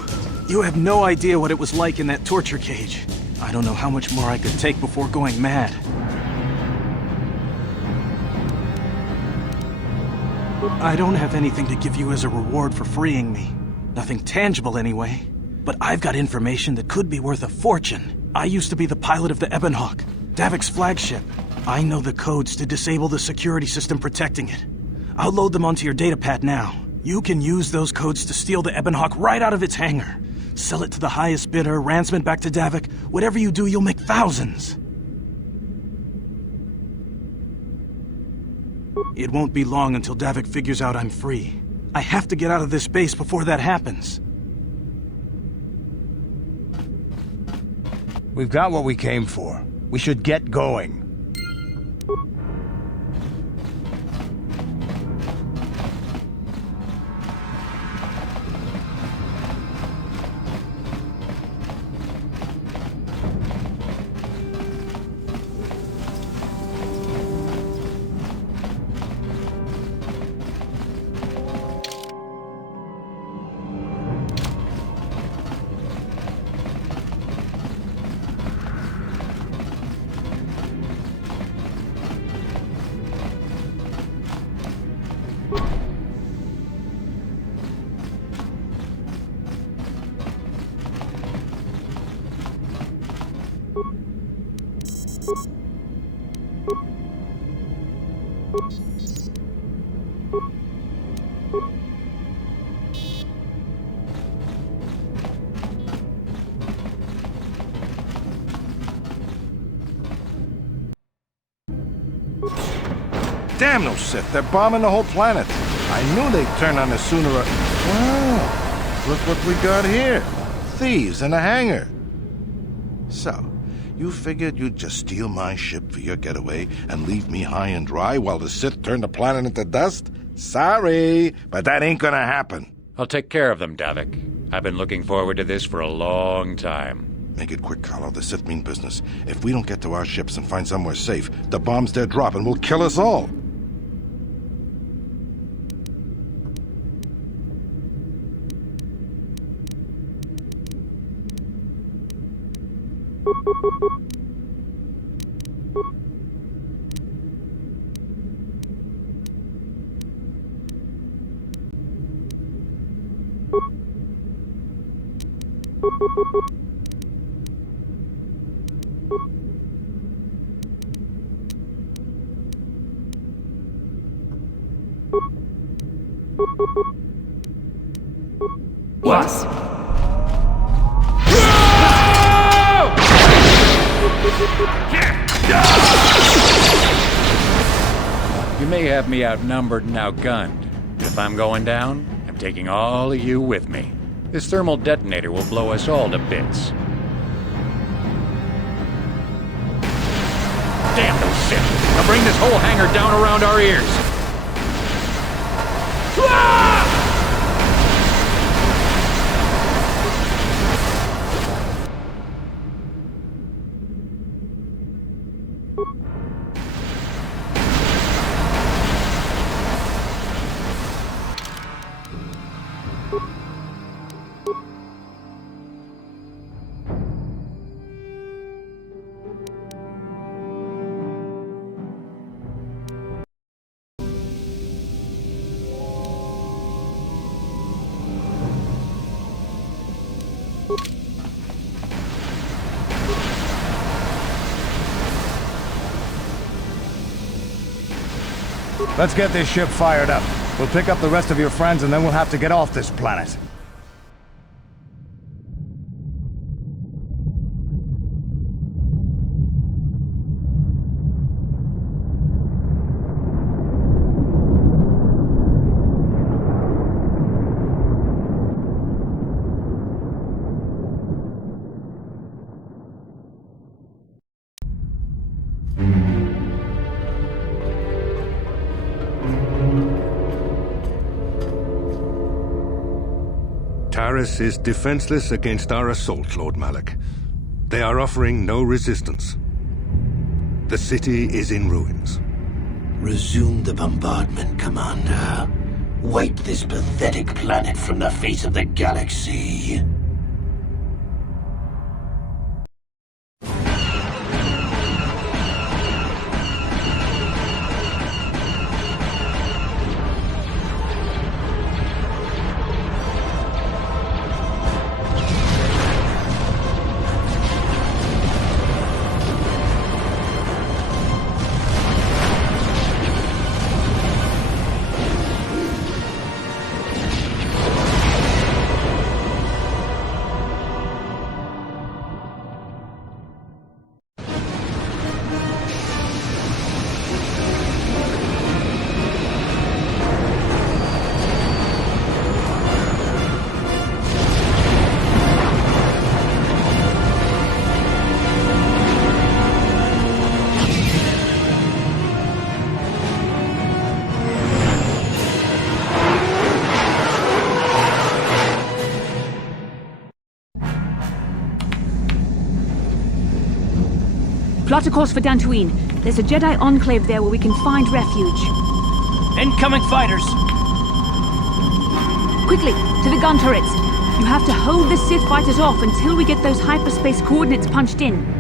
You have no idea what it was like in that torture cage. I don't know how much more I could take before going mad. I don't have anything to give you as a reward for freeing me. Nothing tangible anyway. But I've got information that could be worth a fortune. I used to be the pilot of the Ebonhawk, Davik's flagship. I know the codes to disable the security system protecting it. I'll load them onto your datapad now. You can use those codes to steal the Ebonhawk right out of its hangar. Sell it to the highest bidder, ransom it back to Davik. Whatever you do, you'll make thousands. It won't be long until Davik figures out I'm free. I have to get out of this base before that happens. We've got what we came for. We should get going. Damn those Sith, they're bombing the whole planet. I knew they'd turn on us sooner or... Wow, look what we got here. Thieves in a hangar. So, you figured you'd just steal my ship for your getaway and leave me high and dry while the Sith turn the planet into dust? Sorry, but that ain't gonna happen. I'll take care of them, Davik. I've been looking forward to this for a long time. Make it quick, Carlo. The Sith mean business. If we don't get to our ships and find somewhere safe, the bombs they're dropping will kill us all. Yes. You may have me outnumbered and outgunned, but if I'm going down, I'm taking all of you with me. This thermal detonator will blow us all to bits. Damn those Sith! They'll bring this whole hangar down around our ears! Let's get this ship fired up. We'll pick up the rest of your friends and then we'll have to get off this planet. Taris is defenseless against our assault, Lord Malak. They are offering no resistance. The city is in ruins. Resume the bombardment, Commander. Wipe this pathetic planet from the face of the galaxy. Chart a course for Dantooine. There's a Jedi enclave there where we can find refuge. Incoming fighters! Quickly, to the gun turrets. You have to hold the Sith fighters off until we get those hyperspace coordinates punched in.